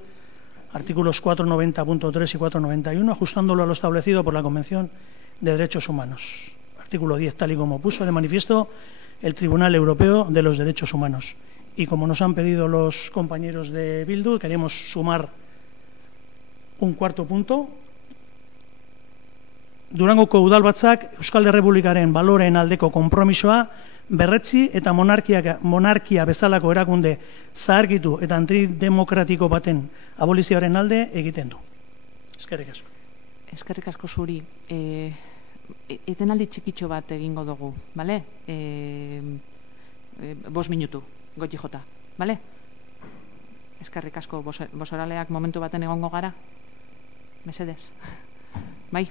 artículos 490.3 y 491, ajustándolo a lo establecido por la Convención de Derechos Humanos. Artículo 10, tal y como puso de manifiesto el Tribunal Europeo de los Derechos Humanos. Y como nos han pedido los compañeros de Bildu, queremos sumar un cuarto punto. Durangoko udalbatzak Euskal Errepublikaren baloren aldeko konpromisoa berretsi eta monarkia bezalako erakunde zaharkitu eta antidemokratiko baten abolizioaren alde egiten du. Eskerrik asko. Eskerrik asko zuri. Etenaldi txikitxo bat egingo dugu, bale? 5 minutu. Goti jota, bale? Eskerrik asko, bosoraleak momentu baten egongo gara? Mesedez. Bai?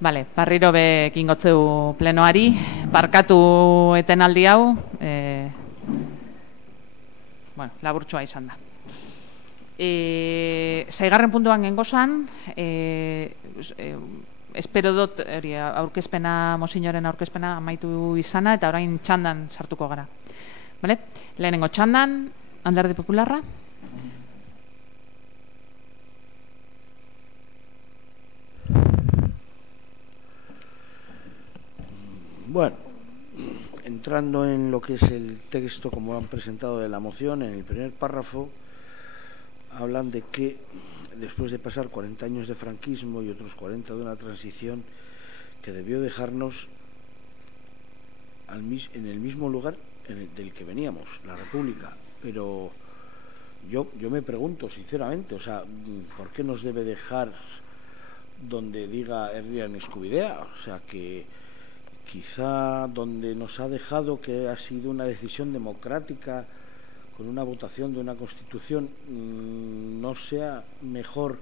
Bale, barriro be ekingotzeu plenoari, barkatu etenaldi hau, bueno, laburtsua izan da. Seigarren puntuan gengozan, espero dut aurkezpena, Mozinoren aurkezpena amaitu izana, eta orain txandan sartuko gara. Bale? Lehenengo txandan, Alderdi Popularra. Bueno, entrando en lo que es el texto como lo han presentado de la moción, en el primer párrafo hablan de que después de pasar 40 años de franquismo y otros 40 de una transición que debió dejarnos en el mismo lugar del que veníamos, la República. Pero yo me pregunto sinceramente, o sea, ¿por qué nos debe dejar donde diga Herrian Eskubidea? O sea, que quizá donde nos ha dejado, que ha sido una decisión democrática con una votación de una Constitución, no sea mejor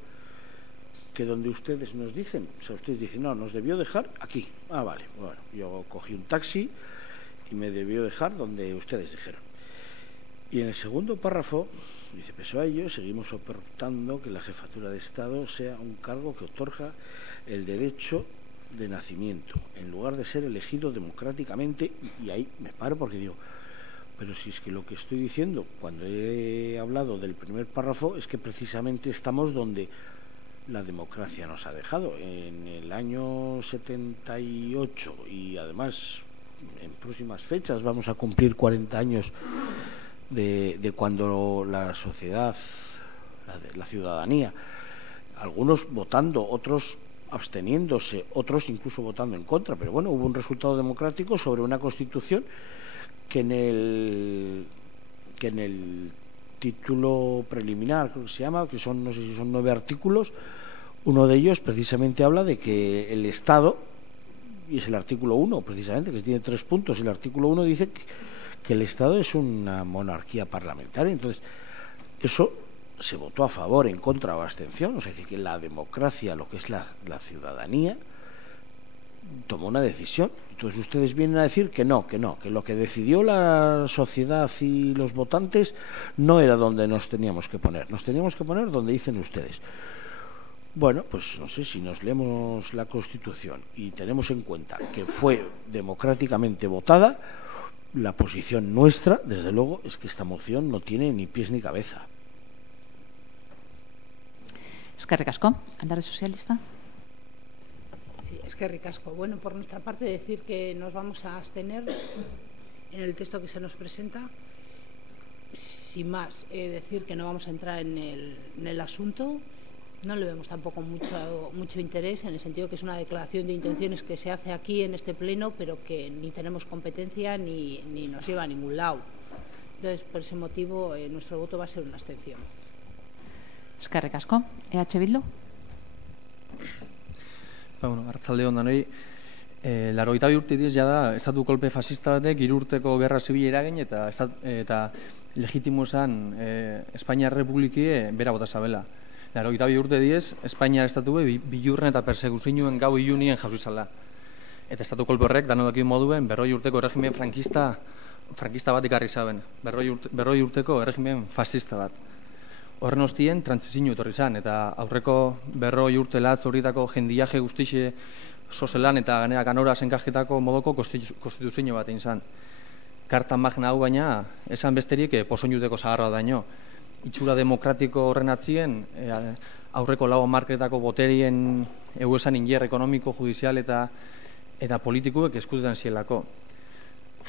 que donde ustedes nos dicen. O sea, ustedes dicen, no, nos debió dejar aquí. Ah, vale, bueno, yo cogí un taxi y me debió dejar donde ustedes dijeron. Y en el segundo párrafo dice, pese a ello, seguimos soportando que la jefatura de Estado sea un cargo que otorga el derecho de nacimiento, en lugar de ser elegido democráticamente. Y ahí me paro porque digo, pero si es que lo que estoy diciendo cuando he hablado del primer párrafo es que precisamente estamos donde la democracia nos ha dejado. En el año 78 y además en próximas fechas vamos a cumplir 40 años de cuando la sociedad, la ciudadanía, algunos votando, otros absteniéndose, otros incluso votando en contra, pero bueno, hubo un resultado democrático sobre una Constitución que en el título preliminar, creo que se llama, que son, no sé si son 9 artículos, uno de ellos precisamente habla de que el Estado, y es el artículo 1 precisamente, que tiene 3 puntos, el artículo 1 dice que el Estado es una monarquía parlamentaria. Entonces, eso se votó a favor, en contra o abstención, o sea, es decir, que la democracia, lo que es la ciudadanía, tomó una decisión. Entonces ustedes vienen a decir que no, que lo que decidió la sociedad y los votantes no era donde nos teníamos que poner donde dicen ustedes. Bueno, pues no sé, si nos leemos la Constitución y tenemos en cuenta que fue democráticamente votada, la posición nuestra, desde luego, es que esta moción no tiene ni pies ni cabeza. Eskerrik asko, Alderdi Sozialista. Sí, eskerrik asko. Bueno, por nuestra parte decir que nos vamos a abstener en el texto que se nos presenta. Sin más, decir que no vamos a entrar en el asunto. No le vemos tampoco mucho interés, en el sentido que es una declaración de intenciones que se hace aquí en este pleno, pero que ni tenemos competencia ni nos lleva a ningún lado. Entonces, por ese motivo, nuestro voto va a ser una abstención. Eskerrik asko. EH Bildu. Bueno, arratsaldeon danoi. 82 urte diez jada estatu kolpe fascista batek 3 urteko gerra zibil eragin eta legitimo zen Espainiar Republikie bera bota zabela. 82 urte diez Espainiar estatu bilurren eta persekuzioen gau ilunien jauzi zala. Eta estatu kolpe horrek danodakin moduen 40 urteko erregimen frankista bat ikarri zaben. 40 urteko erregimen fascista bat. Horren ostien, trantzizio etorri zan, eta aurreko 40 urte latz horietako jendiaje guztixe sozelan eta ganera ganora zenkajetako modoko konstituzio bat egin zan. Karta magna hau baina, esan besterik posoinuteko zaharra daño. Itxura demokratiko horren atzien, aurreko 4 hamarkadetako boterien esan injer ekonomiko, judizial eta politikuek eskutetan zielako.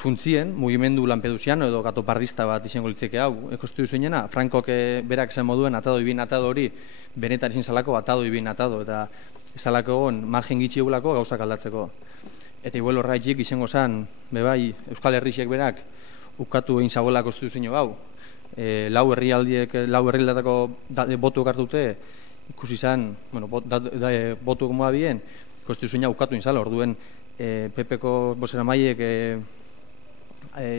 Funtzien, mugimendu lampedusiano edo gatopardista bat izango litzeke hau, konstituzioena, Frankok berak zen moduen atado ibin atado hori, benetan izin zalako atado ibin atado, eta ez zalako egon margen gitxi egulako gauzak aldatzeko. Eta igual horretik izango zen, bebai, Euskal Herrixek berak ukatu egin zagoela konstituzio hau. 4 herrialdeetako botuak hartute, ikusi zen, botuak moa bien, konstituzioa ukatu egin zala, orduen PP-ko bozeramaiek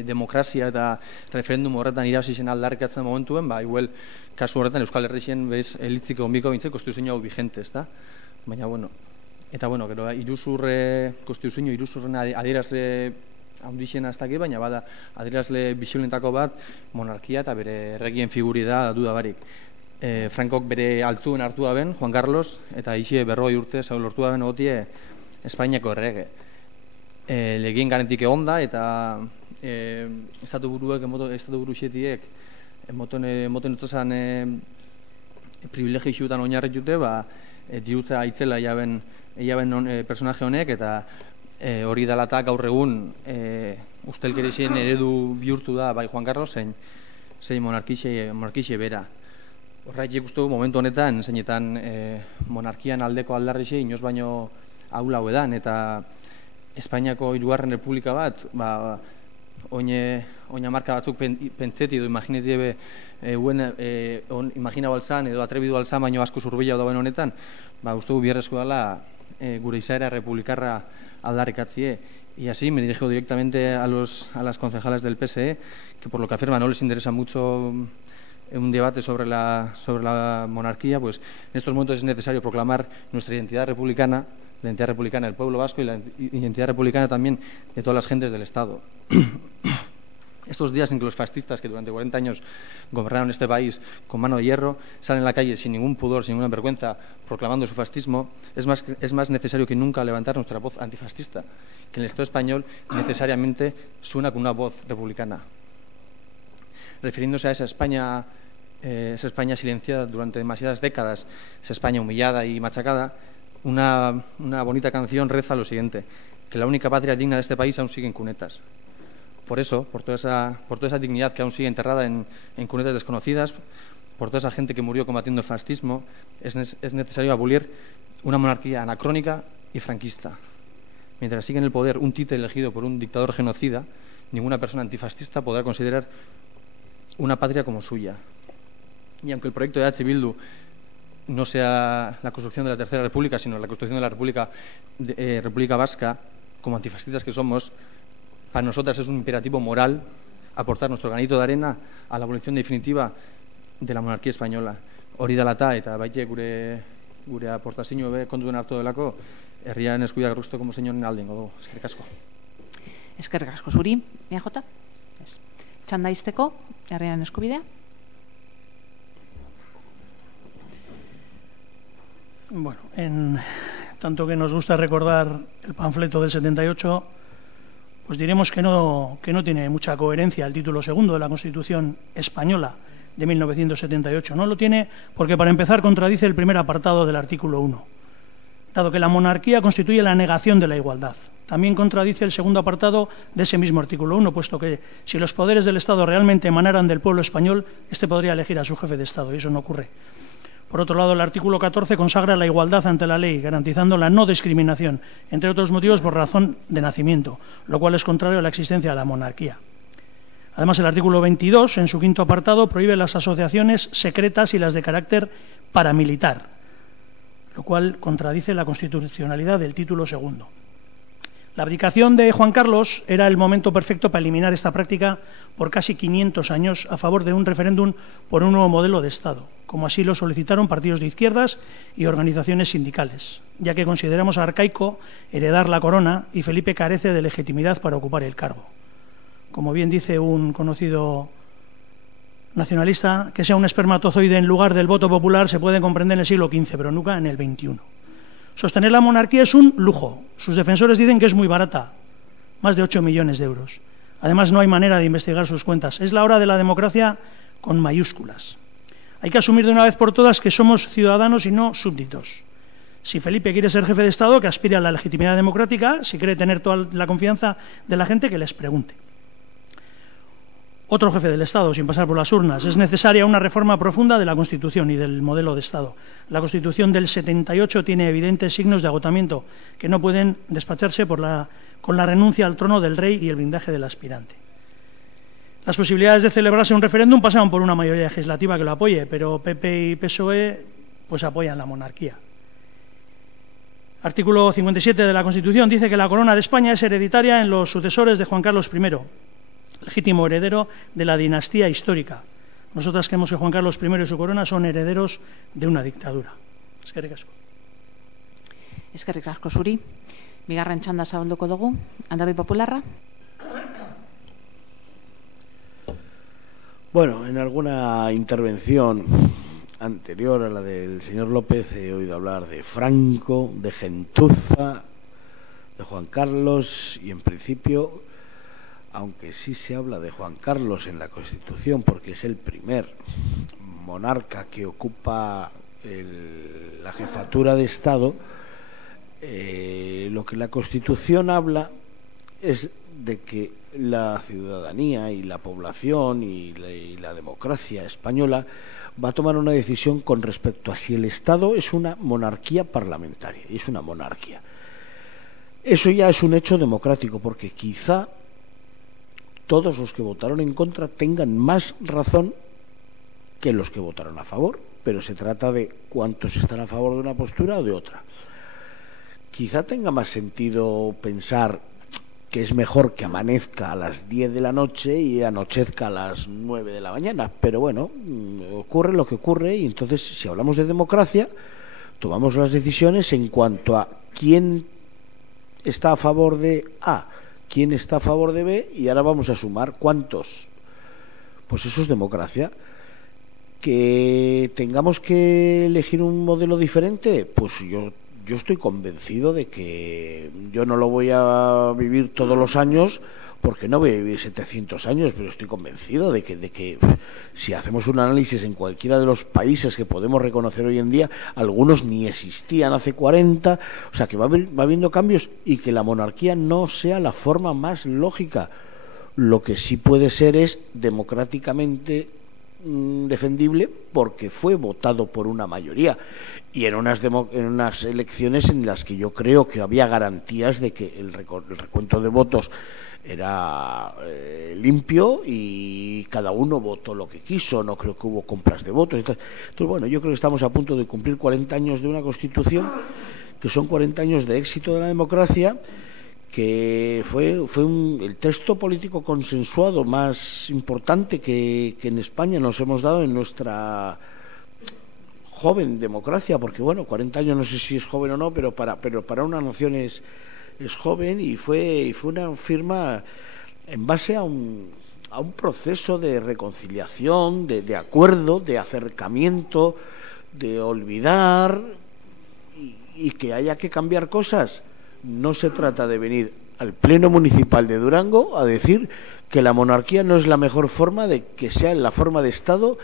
demokrazia eta referendum horretan irabazi aldarrikatzen momentuen, igual kasu horretan Euskal Herrixen elitziko onbiko bintzen konstituzio hau vigente, ezta? Baina, bueno, Eta, bueno, gero, konstituzio iruzurren adierazle handixena ez dakit, baina bada adierazle biziolentako bat monarkia eta bere erregien figuri da dudabarik. Frankok bere altzuen hartu ben, Juan Carlos, eta ixe 40 urte zau lortu ben egotie Espainiako errege. Legien ganetik egonda eta estatu buru xetiek moten utozan privilegioetan oinarritute, dirutza aitzela jaben personaje honek, eta hori dalata gaur egun ustelkerixen eredu bihurtu da bai Juan Carlos zein monarkixe bera. Horraitik uste momentu honetan, zeinetan monarkian aldeko aldarrixe inoz baino hau edan, eta Espainiako 3. Republika bat, oina marka batzuk pentseti edo imaginetiebe imaginau alzan edo atrebidu alzan baino asko zurbila dauen honetan, uste du bierrezko dela gure izaera republikarra aldarrikatzie. Y así me dirijo directamente a las concejales del PSE, que por lo que afirman no les interesa mucho un debate sobre la monarquía. Pues en estos momentos es necesario proclamar nuestra identidad republicana, la identidad republicana del pueblo vasco y la identidad republicana también de todas las gentes del Estado. Estos días en que los fascistas, que durante 40 años gobernaron este país con mano de hierro, salen a la calle sin ningún pudor, sin ninguna vergüenza, proclamando su fascismo, es más necesario que nunca levantar nuestra voz antifascista, que en el Estado español necesariamente suena con una voz republicana. Refiriéndose a esa España silenciada durante demasiadas décadas, esa España humillada y machacada, una bonita canción reza lo siguiente: que la única patria digna de este país aún sigue en cunetas. Por eso, por toda esa dignidad que aún sigue enterrada en cunetas desconocidas, por toda esa gente que murió combatiendo el fascismo, es necesario abolir una monarquía anacrónica y franquista. Mientras siga en el poder un títere elegido por un dictador genocida, ninguna persona antifascista podrá considerar una patria como suya. Y aunque el proyecto de H. Bildu no sea la construcción de la Tercera República, sino la construcción de la República Vasca, como antifascistas que somos, para nosotras es un imperativo moral aportar nuestro granito de arena a la abolición definitiva de la monarquía española. Hori dela eta baite gure aportazio kontuen hartu delako, herriaren eskubideak gustu como señoren aldengo dugu. Eskerrik asko. Eskerrik asko zuri, EJ. Txanda izteko, herriaren eskubidea. Bueno, en tanto que nos gusta recordar el panfleto del 78, pues diremos que no tiene mucha coherencia el título segundo de la Constitución española de 1978. No lo tiene porque, para empezar, contradice el primer apartado del artículo 1, dado que la monarquía constituye la negación de la igualdad. También contradice el segundo apartado de ese mismo artículo 1, puesto que si los poderes del Estado realmente emanaran del pueblo español, éste podría elegir a su jefe de Estado, y eso no ocurre. Por otro lado, el artículo 14 consagra la igualdad ante la ley, garantizando la no discriminación, entre otros motivos por razón de nacimiento, lo cual es contrario a la existencia de la monarquía. Además, el artículo 22, en su quinto apartado, prohíbe las asociaciones secretas y las de carácter paramilitar, lo cual contradice la constitucionalidad del título segundo. La abdicación de Juan Carlos era el momento perfecto para eliminar esta práctica por casi 500 años a favor de un referéndum por un nuevo modelo de Estado, como así lo solicitaron partidos de izquierdas y organizaciones sindicales, ya que consideramos arcaico heredar la corona y Felipe carece de legitimidad para ocupar el cargo. Como bien dice un conocido nacionalista, que sea un espermatozoide en lugar del voto popular se puede comprender en el siglo XV, pero nunca en el XXI. Sostener la monarquía es un lujo. Sus defensores dicen que es muy barata, más de 8 millones de euros. Además, no hay manera de investigar sus cuentas. Es la hora de la democracia con mayúsculas. Hay que asumir de una vez por todas que somos ciudadanos y no súbditos. Si Felipe quiere ser jefe de Estado, que aspire a la legitimidad democrática. Si quiere tener toda la confianza de la gente, que les pregunte. Otro jefe del Estado, sin pasar por las urnas. Es necesaria una reforma profunda de la Constitución y del modelo de Estado. La Constitución del 78 tiene evidentes signos de agotamiento que no pueden despacharse con la renuncia al trono del rey y el blindaje del aspirante. Las posibilidades de celebrarse un referéndum pasan por una mayoría legislativa que lo apoye, pero PP y PSOE pues apoyan la monarquía. Artículo 57 de la Constitución dice que la corona de España es hereditaria en los sucesores de Juan Carlos I, legítimo heredero de la dinastía histórica. Nosotras creemos que Juan Carlos I y su corona son herederos de una dictadura. Eskerrik asko. Eskerrik asko zuri. Bigarren txanda zabalduko dugu. Alderdi Popularra. Bueno, en alguna intervención anterior a la del señor López he oído hablar de Franco, de Gentuza, de Juan Carlos y en principio, aunque sí se habla de Juan Carlos en la Constitución porque es el primer monarca que ocupa la jefatura de Estado, lo que la Constitución habla es de que la ciudadanía y la población y la democracia española va a tomar una decisión con respecto a si el Estado es una monarquía parlamentaria, y es una monarquía. Eso ya es un hecho democrático, porque quizá todos los que votaron en contra tengan más razón que los que votaron a favor, pero se trata de cuántos están a favor de una postura o de otra. Quizá tenga más sentido pensar que es mejor que amanezca a las 10 de la noche y anochezca a las 9 de la mañana. Pero bueno, ocurre lo que ocurre y entonces, si hablamos de democracia, tomamos las decisiones en cuanto a quién está a favor de A, quién está a favor de B, y ahora vamos a sumar cuántos. Pues eso es democracia. ¿Que tengamos que elegir un modelo diferente? Pues yo estoy convencido de que yo no lo voy a vivir todos los años, porque no voy a vivir 700 años, pero estoy convencido de que si hacemos un análisis en cualquiera de los países que podemos reconocer hoy en día, algunos ni existían hace 40, o sea que va habiendo cambios, y que la monarquía no sea la forma más lógica. Lo que sí puede ser es democráticamente defendible porque fue votado por una mayoría y en unas elecciones en las que yo creo que había garantías de que el recuento de votos era limpio y cada uno votó lo que quiso, no creo que hubo compras de votos. Entonces, bueno, yo creo que estamos a punto de cumplir 40 años de una Constitución, que son 40 años de éxito de la democracia, que fue el texto político consensuado más importante que en España nos hemos dado en nuestra joven democracia, porque bueno, 40 años no sé si es joven o no, pero para una nación es joven, y fue una firma en base a un proceso de reconciliación, de acuerdo, de acercamiento, de olvidar, y que haya que cambiar cosas. No se trata de venir al Pleno Municipal de Durango a decir que la monarquía no es la mejor forma, de que sea la forma de Estado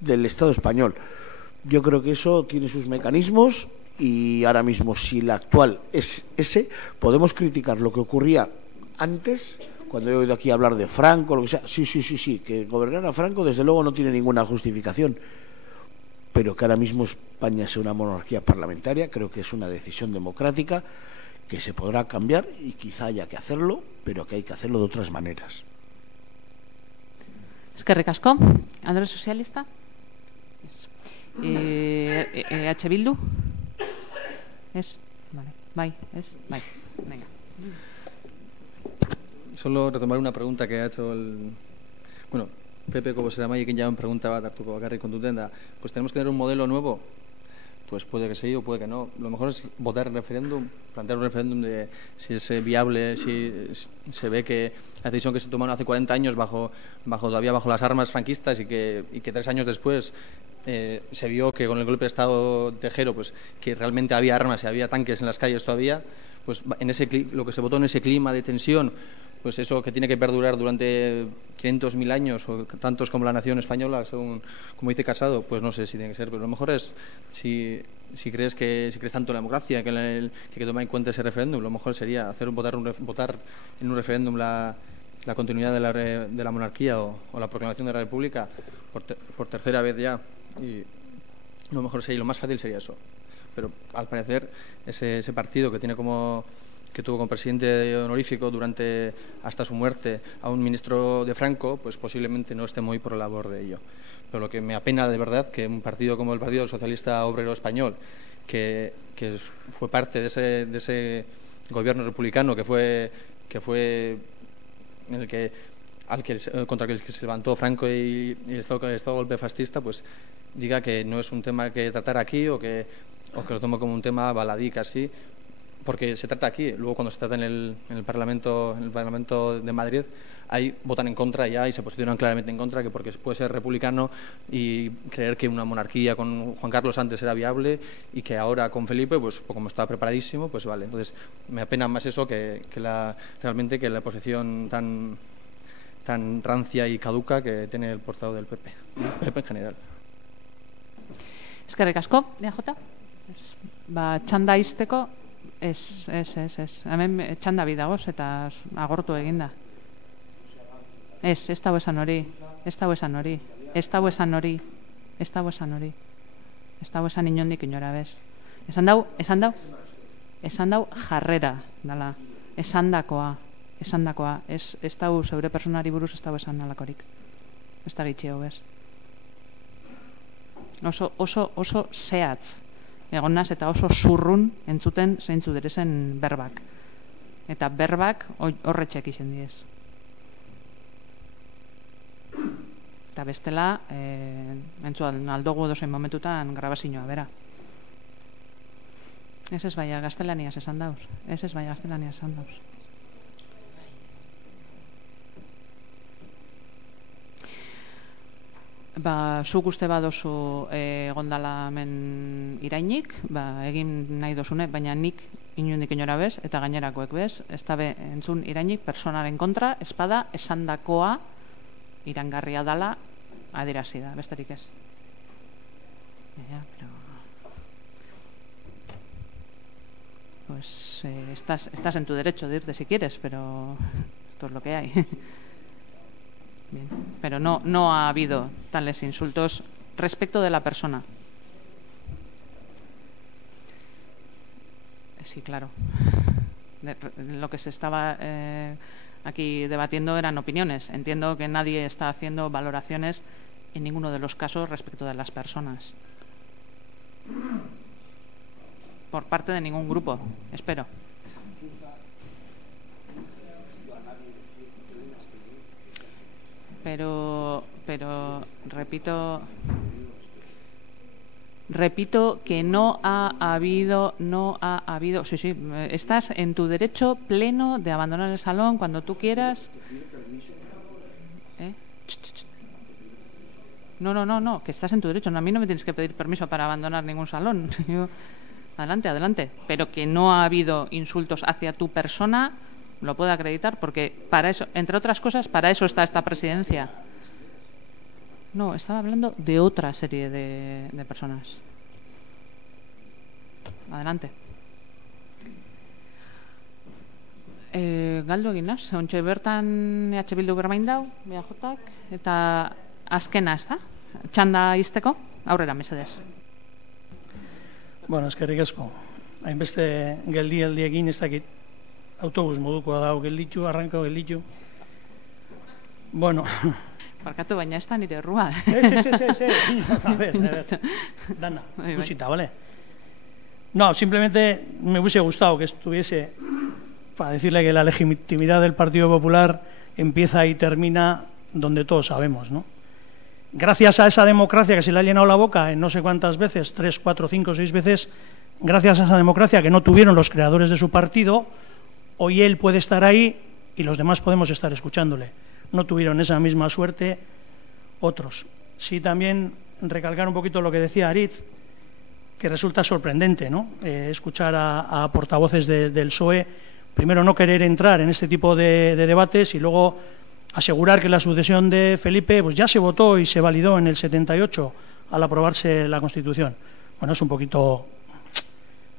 del Estado español. Yo creo que eso tiene sus mecanismos, y ahora mismo, si la actual es ese, podemos criticar lo que ocurría antes, cuando he oído aquí hablar de Franco, lo que sea. Sí, que gobernar a Franco desde luego no tiene ninguna justificación, pero que ahora mismo España sea una monarquía parlamentaria, creo que es una decisión democrática que se podrá cambiar, y quizá haya que hacerlo, pero que hay que hacerlo de otras maneras. Eskerrik asko. Alderdi Sozialista. H. Bildu. ¿Es? Vale. Bai, ¿es? Bai. Venga. Solo retomar una pregunta que ha hecho bueno, Pepe Koboseramaia, quien ya me preguntaba, hartuko bakarrik kontuten da, pues tenemos que tener un modelo nuevo. Pues puede que sí o puede que no. Lo mejor es votar en referéndum, plantear un referéndum de si es viable, si se ve que la decisión que se tomaron hace 40 años todavía bajo las armas franquistas, y que 3 años después se vio que con el golpe de Estado de Tejero, pues que realmente había armas y había tanques en las calles todavía, pues lo que se votó en ese clima de tensión, pues eso que tiene que perdurar durante 500.000 años o tantos como la nación española, según como dice Casado, pues no sé si tiene que ser, pero lo mejor es si crees tanto en la democracia que hay que tomar en cuenta ese referéndum, lo mejor sería votar en un referéndum la continuidad de la monarquía o la proclamación de la República por tercera vez ya, y lo mejor sería, lo más fácil sería eso. Pero al parecer ese partido que tuvo como presidente honorífico hasta su muerte a un ministro de Franco, pues posiblemente no esté muy por la labor de ello. Pero lo que me apena de verdad, que un partido como el Partido Socialista Obrero Español, que fue parte de ese gobierno republicano contra el que se levantó Franco y el estado de golpe fascista, pues diga que no es un tema que tratar aquí, o que lo tome como un tema baladí casi. porque se trata aquí, luego cuando se trata en el Parlamento de Madrid, ahí votan en contra ya y se posicionan claramente en contra, que porque puede ser republicano y creer que una monarquía con Juan Carlos antes era viable y que ahora con Felipe, pues como está preparadísimo, pues vale. Entonces me apena más eso realmente que la posición tan rancia y caduca que tiene el portavoz del PP en general. Eskerrik asko, EJ. Txanda izteko, ez. Hemen txanda bidagoz eta agortu eginda. Ez dago esan hori. Ez dago esan inondik inora bez. Esan dau jarrera dala. Esandakoa. Ez dau zeure personari buruz ez dago esan alakorik. Ez da gitxio bez. Oso zehatz egon naz eta oso zurrun entzuten zeintzu derezen berbak. Eta berbak horretxek izen diez. Eta bestela, entzuan aldogu dozein momentutan grabazioa, bera. Ez baina gaztelaniaz esan dauz. Zuk uste badozu gondala hemen irainik, egin nahi dozune, baina nik inundik inora bez, eta gainerakoek bez, ez da entzun irainik personaren kontra, espada esandakoa irangarria dala adierazi da, besterik ez. Pues estás en tu derecho de irte si quieres, pero esto es lo que hay. Bien. Pero no ha habido tales insultos respecto de la persona. Sí, claro. Lo que se estaba aquí debatiendo eran opiniones. Entiendo que nadie está haciendo valoraciones en ninguno de los casos respecto de las personas. Por parte de ningún grupo, espero. Pero repito que no ha habido, sí, estás en tu derecho pleno de abandonar el salón cuando tú quieras. No, que estás en tu derecho. A mí no me tienes que pedir permiso para abandonar ningún salón. Adelante. Pero que no ha habido insultos hacia tu persona, lo puedo acreditar, porque para eso, entre otras cosas, para eso está esta presidencia. No, estaba hablando de otra serie de personas. Adelante. Galdu egin naz, ontsa bertan EH Bildu bermain dau, BJak, eta azkena, ez da? Txanda izteko, aurrera, mesedez. Bueno, eskerrik asko. Hainbeste geldi egin ez dakit. Autobus modukoa dago gelditu, arrankau gelditu. Bueno. Barkatu, baina ez da nire errua. A ver. Dana, gusita, ¿vale? No, simplemente me hubiese gustado que estuviese para decirle que la legitimidad del Partido Popular empieza y termina donde todos sabemos, ¿no? Gracias a esa democracia que se le ha llenado la boca en no sé cuántas veces, 3, 4, 5, 6 veces, gracias a esa democracia que no tuvieron los creadores de su partido, hoy él puede estar ahí y los demás podemos estar escuchándole. No tuvieron esa misma suerte otros. Sí, también recalcar un poquito lo que decía Aritz, que resulta sorprendente, ¿no? Escuchar a portavoces del PSOE, primero no querer entrar en este tipo de debates y luego asegurar que la sucesión de Felipe pues ya se votó y se validó en el 78 al aprobarse la Constitución. Bueno, es un poquito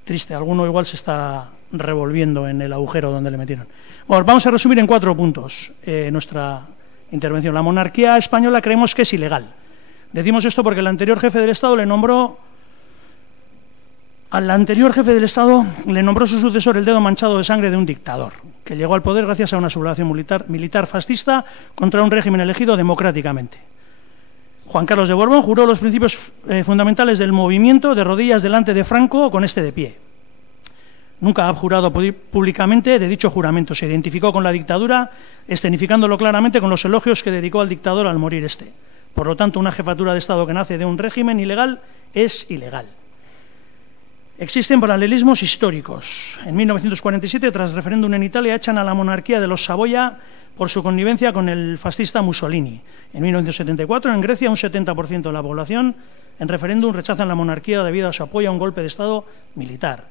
triste. Alguno igual se está revolviendo en el agujero donde le metieron. Bueno, vamos a resumir en 4 puntos nuestra intervención. La monarquía española creemos que es ilegal. Decimos esto porque el anterior jefe del Estado le nombró su sucesor el dedo manchado de sangre de un dictador, que llegó al poder gracias a una sublevación militar fascista contra un régimen elegido democráticamente. Juan Carlos de Borbón juró los principios fundamentales del movimiento de rodillas delante de Franco con este de pie. Nunca ha jurado públicamente de dicho juramento. Se identificó con la dictadura, escenificándolo claramente con los elogios que dedicó al dictador al morir este. Por lo tanto, una jefatura de Estado que nace de un régimen ilegal es ilegal. Existen paralelismos históricos. En 1947, tras referéndum en Italia, echan a la monarquía de los Saboya por su connivencia con el fascista Mussolini. En 1974, en Grecia, un 70% de la población en referéndum rechazan la monarquía debido a su apoyo a un golpe de Estado militar.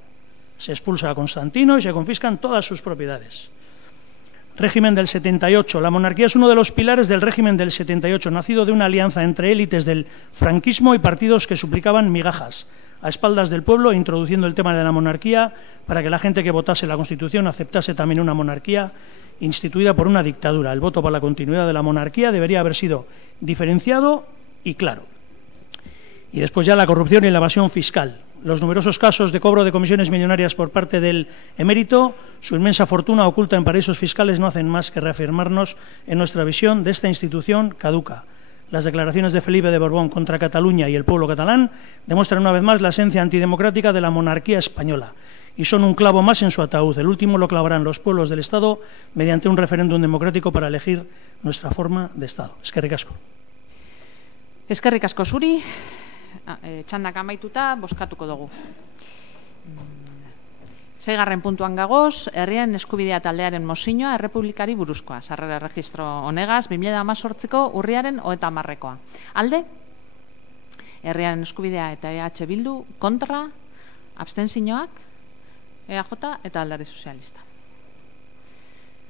Se expulsa a Constantino y se confiscan todas sus propiedades. Régimen del 78. La monarquía es uno de los pilares del régimen del 78, nacido de una alianza entre élites del franquismo y partidos que suplicaban migajas a espaldas del pueblo, introduciendo el tema de la monarquía para que la gente que votase la Constitución aceptase también una monarquía instituida por una dictadura. El voto para la continuidad de la monarquía debería haber sido diferenciado y claro. Y después ya la corrupción y la evasión fiscal. Los numerosos casos de cobro de comisiones millonarias por parte del emérito, su inmensa fortuna oculta en paraísos fiscales no hacen más que reafirmarnos en nuestra visión de esta institución caduca. Las declaraciones de Felipe de Borbón contra Cataluña y el pueblo catalán demuestran una vez más la esencia antidemocrática de la monarquía española y son un clavo más en su ataúd. El último lo clavarán los pueblos del Estado mediante un referéndum democrático para elegir nuestra forma de Estado. Eskerrik asko. Eskerrik asko zuri, txandak amaituta bozkatuko dugu. Seigarren puntuan gagoz, herriaren eskubidea taldearen mozioa errepublikari buruzkoa. Sarrera registro honegaz, 2018ko urriaren 30-koa. Alde, herriaren eskubidea eta EH Bildu kontra, abstentzioak, EAJ eta Alderdi Sozialista.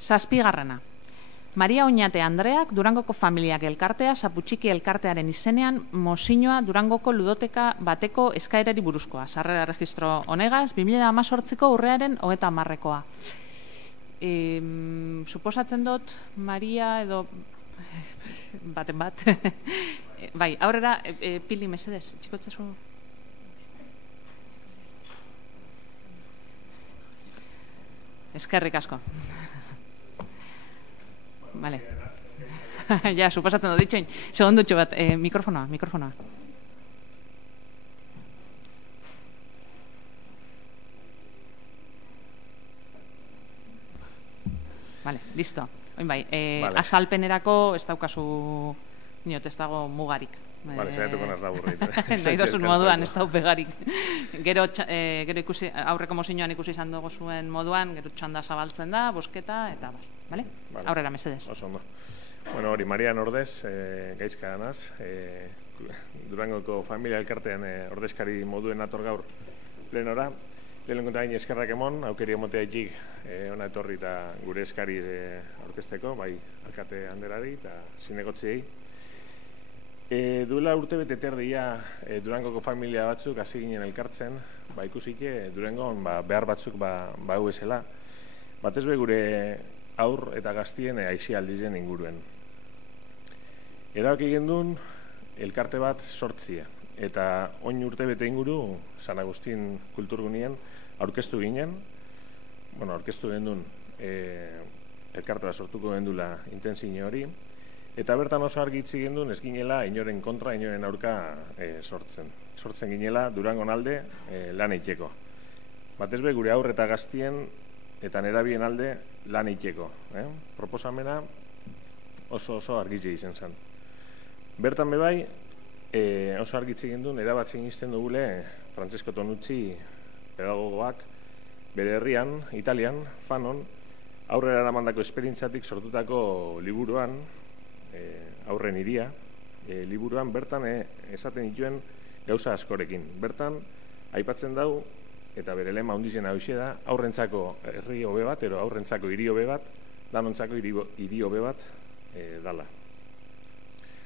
7. Maria Oñate Andreak Durangoko Familiak Elkartea Zaputxiki Elkartearen izenean mozioa Durangoko ludoteka bateko eskaerari buruzkoa. Sarrera registro honegaz, 2018ko urriaren 30-koa. Suposatzen dut, Maria edo baten bat. Bai, aurrera, Pili mesedez, txikotzezu. Eskerrik asko. Vale. Ja, suposatzen dut ditxoin. Segondutxo bat, mikrofonoa. Vale, listo. Oin bai, azalpenerako ez daukazu niot ez dago mugarik. Vale, saiatuko naz laburrit. Nahi dozun moduan, ez dau pegarik. Gero ikusi, aurreko mozioan ikusi izan dugu zuen moduan, gero txanda zabaltzen da, bosketa, eta bai. Vale? Aurrera, mesedez. Oso ondo. Bueno, hori, Marian Ordez, gaizka ganaz, Durangoko Familia Elkartean ordezkari moduen ator gaur plenora. Lehen konta hain eskerrak emon, aukeri emoteaitik ona etorri eta gure eskari orkesteko, bai, alkate handerari eta zinegotziei. Duela urte bete terdia Durangoko familia batzuk hasi ginen elkartzen, ba ikusike Durangon behar batzuk hau esela. Batez be gure aur eta gaztien aisialdizen inguruen. Erabaki gendun elkarte bat sortzia eta oin urte bete inguru San Agustin kulturgunien aurkeztu ginen, aurkeztu gendun elkarte bat sortuko gendula intensio hori, eta bertan oso argi itzi gendun ez ginela inoren kontra, inoren aurka sortzen. Sortzen ginela Durangon alde lan eiteko. Batez be gure aur eta gaztien eta nerabien alde lan eiteko. Proposamena oso argitze izen zen. Bertan bebai, oso argitze gendun, erabatzen izten dugule Francesco Tonucci pedagogoak bere herrian, Italian, Fanon, aurrera eramandako esperientzatik sortutako liburuan, aurren iria, liburuan bertan esaten dituen gauza askorekin. Bertan, aipatzen dau, eta bere lema hundizena hauxe da, aurrentzako herri hobe bat, ero aurrentzako hiri hobe bat, danontzako hiri hobe bat dala.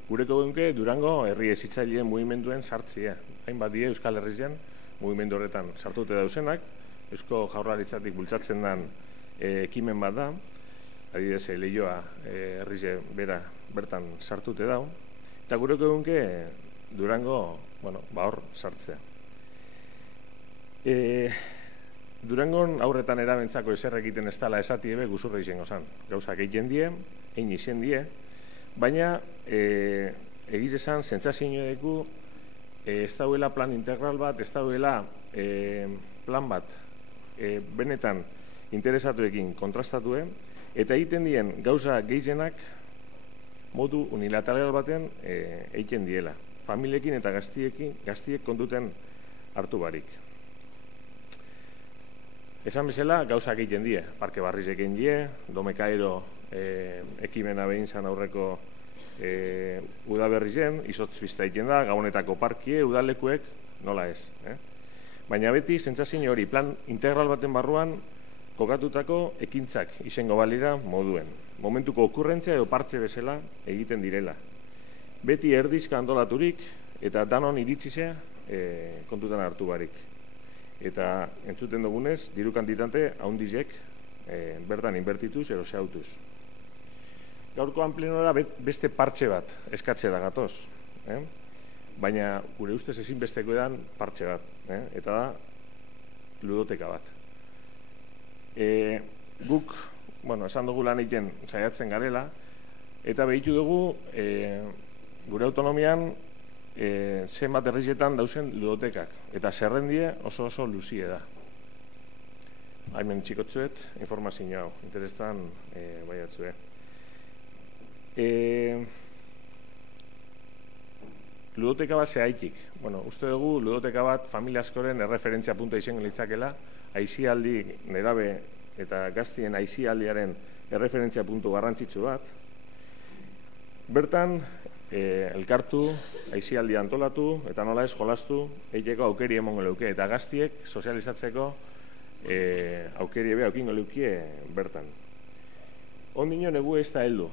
Gureko geunke, Durango herri ezitzaileen mugimenduen sartzia. Hainbat die Euskal Herrian mugimendu horretan sartute dauzenak, Eusko Jaurlaritzatik bultzatzen den ekimen bat da, adibidez Leioa herri bera bertan sartute dau, eta gureko geunke Durango, hor sartzea. Durangon aurretan erabentzako ezer egiten ez dala esatiebe guzurra izango zan. Gauzak egiten die, egin izen die, baina egiz esan sentsazio edeku ez dauela plan integral bat, ez dauela plan bat benetan interesatuekin kontrastatue, eta egiten dien gauza gehienak modu unilateral baten egiten diela. Familiekin eta gaztiek kontuten hartu barik. Esan bezala, gauzak egiten die, parke barriz egin die, domekaero ekimena behin zan aurreko udaberri zen, izotz bizta egiten da, gabonetako parkie, udalekuek, nola ez. Baina beti, sentsazio hori, plan integral baten barruan, kokatutako ekintzak izango balira moduen. Momentuko okurrentzia edo partxe bezala egiten direla. Beti erdizka antolaturik eta danon iritzizea kontutan hartu barik. Eta entzuten dugunez, diru kantitate haundizek bertan inbertituz edo zehautuz. Gaurkoan plenora beste partxe bat eskatzera gatoz. Baina gure ustez ezinbesteko edan partxe bat. Eta da, ludoteka bat. Guk, esan dugu lan egiten saiatzen garela, eta behitu dugu gure autonomian zenbat herrietan dauzen ludotekak, eta zerrendie oso luzie da. Haimen txikotzuet, informazio hau, interestan baiatzue. Ludoteka bat zehaitik. Uste dugu ludoteka bat familia askoren erreferentzia puntua izango litzakela, aizialdi nerabe eta gaztien aizialdiaren erreferentzia puntu garrantzitsu bat. Bertan, elkartu, aizialdia antolatu, eta nola ez jolastu, eiteko aukeri emongo leuke, eta gaztiek sozializatzeko aukeri ebe aukingo leukie bertan. Ondino negu ez da heldu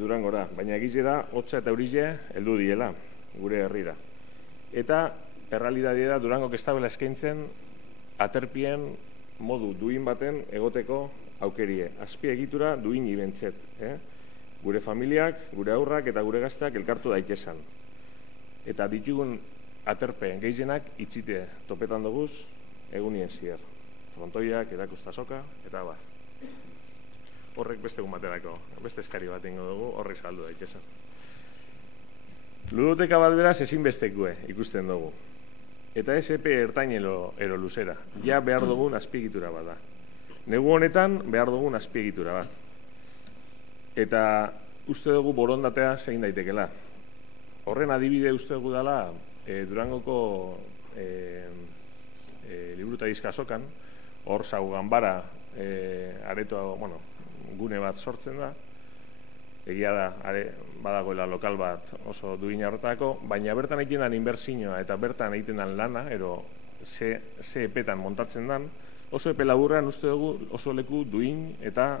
Durangora, baina egize da, hotza eta eurize heldu diela, gure herrira. Eta, errealitatea da, Durangok ez dabela eskaintzen aterpien modu duin baten egoteko aukerie. Azpi egitura duin ibentzet. Gure familiak, gure aurrak eta gure gazteak elkartu daitezan. Eta ditugun aterpe gehienak itxite topetan duguz egunien zier. Frontoiak, erakustasoka, eta bar. Horrek beste egun baterako, beste eskari bat ingo dugu, horrek saldu daitezan. Ludoteka bat beraz ezinbestekue ikusten dugu. Eta ez epe ertain ero luzera. Ja behar dugun azpiegitura bat da. Negu honetan behar dugun azpiegitura bat. Eta uste dugu borondatea zein daitekela. Horren adibide uste dugu dela Durangoko liburutagizka azokan, hor zau ganbara aretoa, gune bat sortzen da, egia da, badagoela lokal bat oso duina horretako, baina bertan egiten dan inbertsioa eta bertan egiten dan lana, ero ze epetan montatzen dan, oso epe laburrean uste dugu oso leku duin eta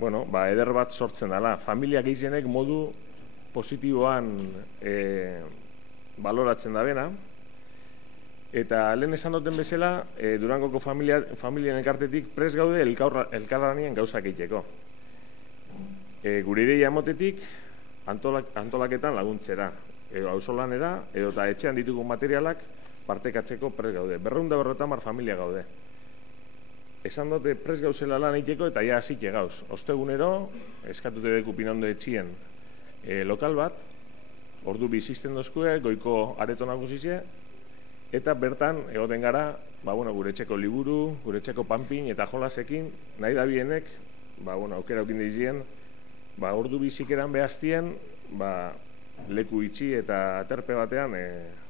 eder bat sortzen dela. Familia gehienek modu positiboan baloratzen da bena, eta lehen esan duten bezala, Durangoko familien elkartetik prest gaude elkarlanien gauzak egiteko. Gure ideia emotetik antolaketan laguntzera, edo auzolanera, edo eta etxean ditugun materialak partekatzeko prest gaude. 250 familia gaude. Esan dute prest gauzela lan egiteko eta ja hasike gauz. Ostegunero, eskatute deku Pinondo etxien lokal bat, ordu bizisten dozkue, goiko areto nagusize, eta bertan egoten gara, gure etxeko liburu, gure etxeko panpin eta jolasekin, nahi da bienek, aukera aukin dizien, ordu bizikeran behaztien, leku itxi eta aterpe batean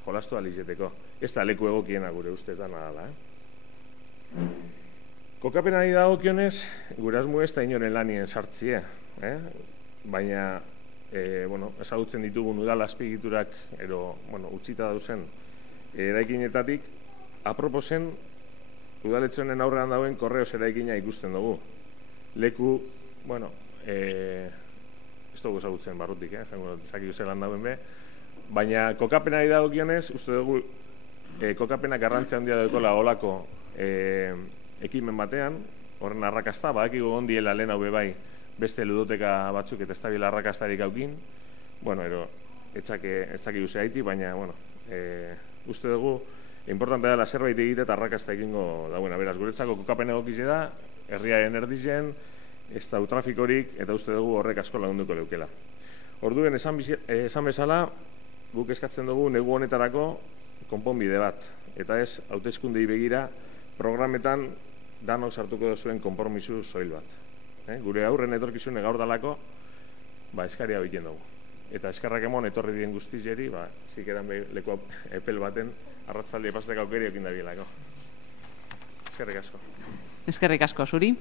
jolastu alizeteko. Ez da leku egokiena gure ustez da nadala. Kokapena nahi dagokionez, gure asmu ez da inoren lanien sartzie. Baina, ezagutzen ditugun udal azpigiturak, utzita dauzen, eraikinetatik, aproposen udaletxonen aurrean dauen korreos eraikina ikusten dugu. Leku, ez dugu ezagutzen barrutik, zakidu zelan dauen be, baina kokapena dagokionez, uste dugu kokapena garrantzia handia dukola olako ekimen batean, horren arrakasta, badakigu ondiela lehen hau bai beste ludoteka batzuk eta ez dabila arrakastarik aukin, ez dakigu zehaiti, baina, uste dugu, importante dela zerbait egite eta arrakasta egingo dagoena. Beraz, guretzako kokapen egokize da, herriaren erdizen, ez da trafikorik, eta uste dugu horrek asko lagunduko leukela. Orduen, esan bezala, guk eskatzen dugu negu honetarako konponbide bat. Eta ez, hauteskundei begira, programetan danok sartuko zuen konpromisu soil bat. Gure aurren etorkizune gaur dalako, eskaria egiten dugu. Eta eskarrak emon etorri dien guztizeri, zikeran leku epel baten arratzaldi pastek aukeri ekin da bielako. Eskerrik asko. Eskerrik asko, zuri.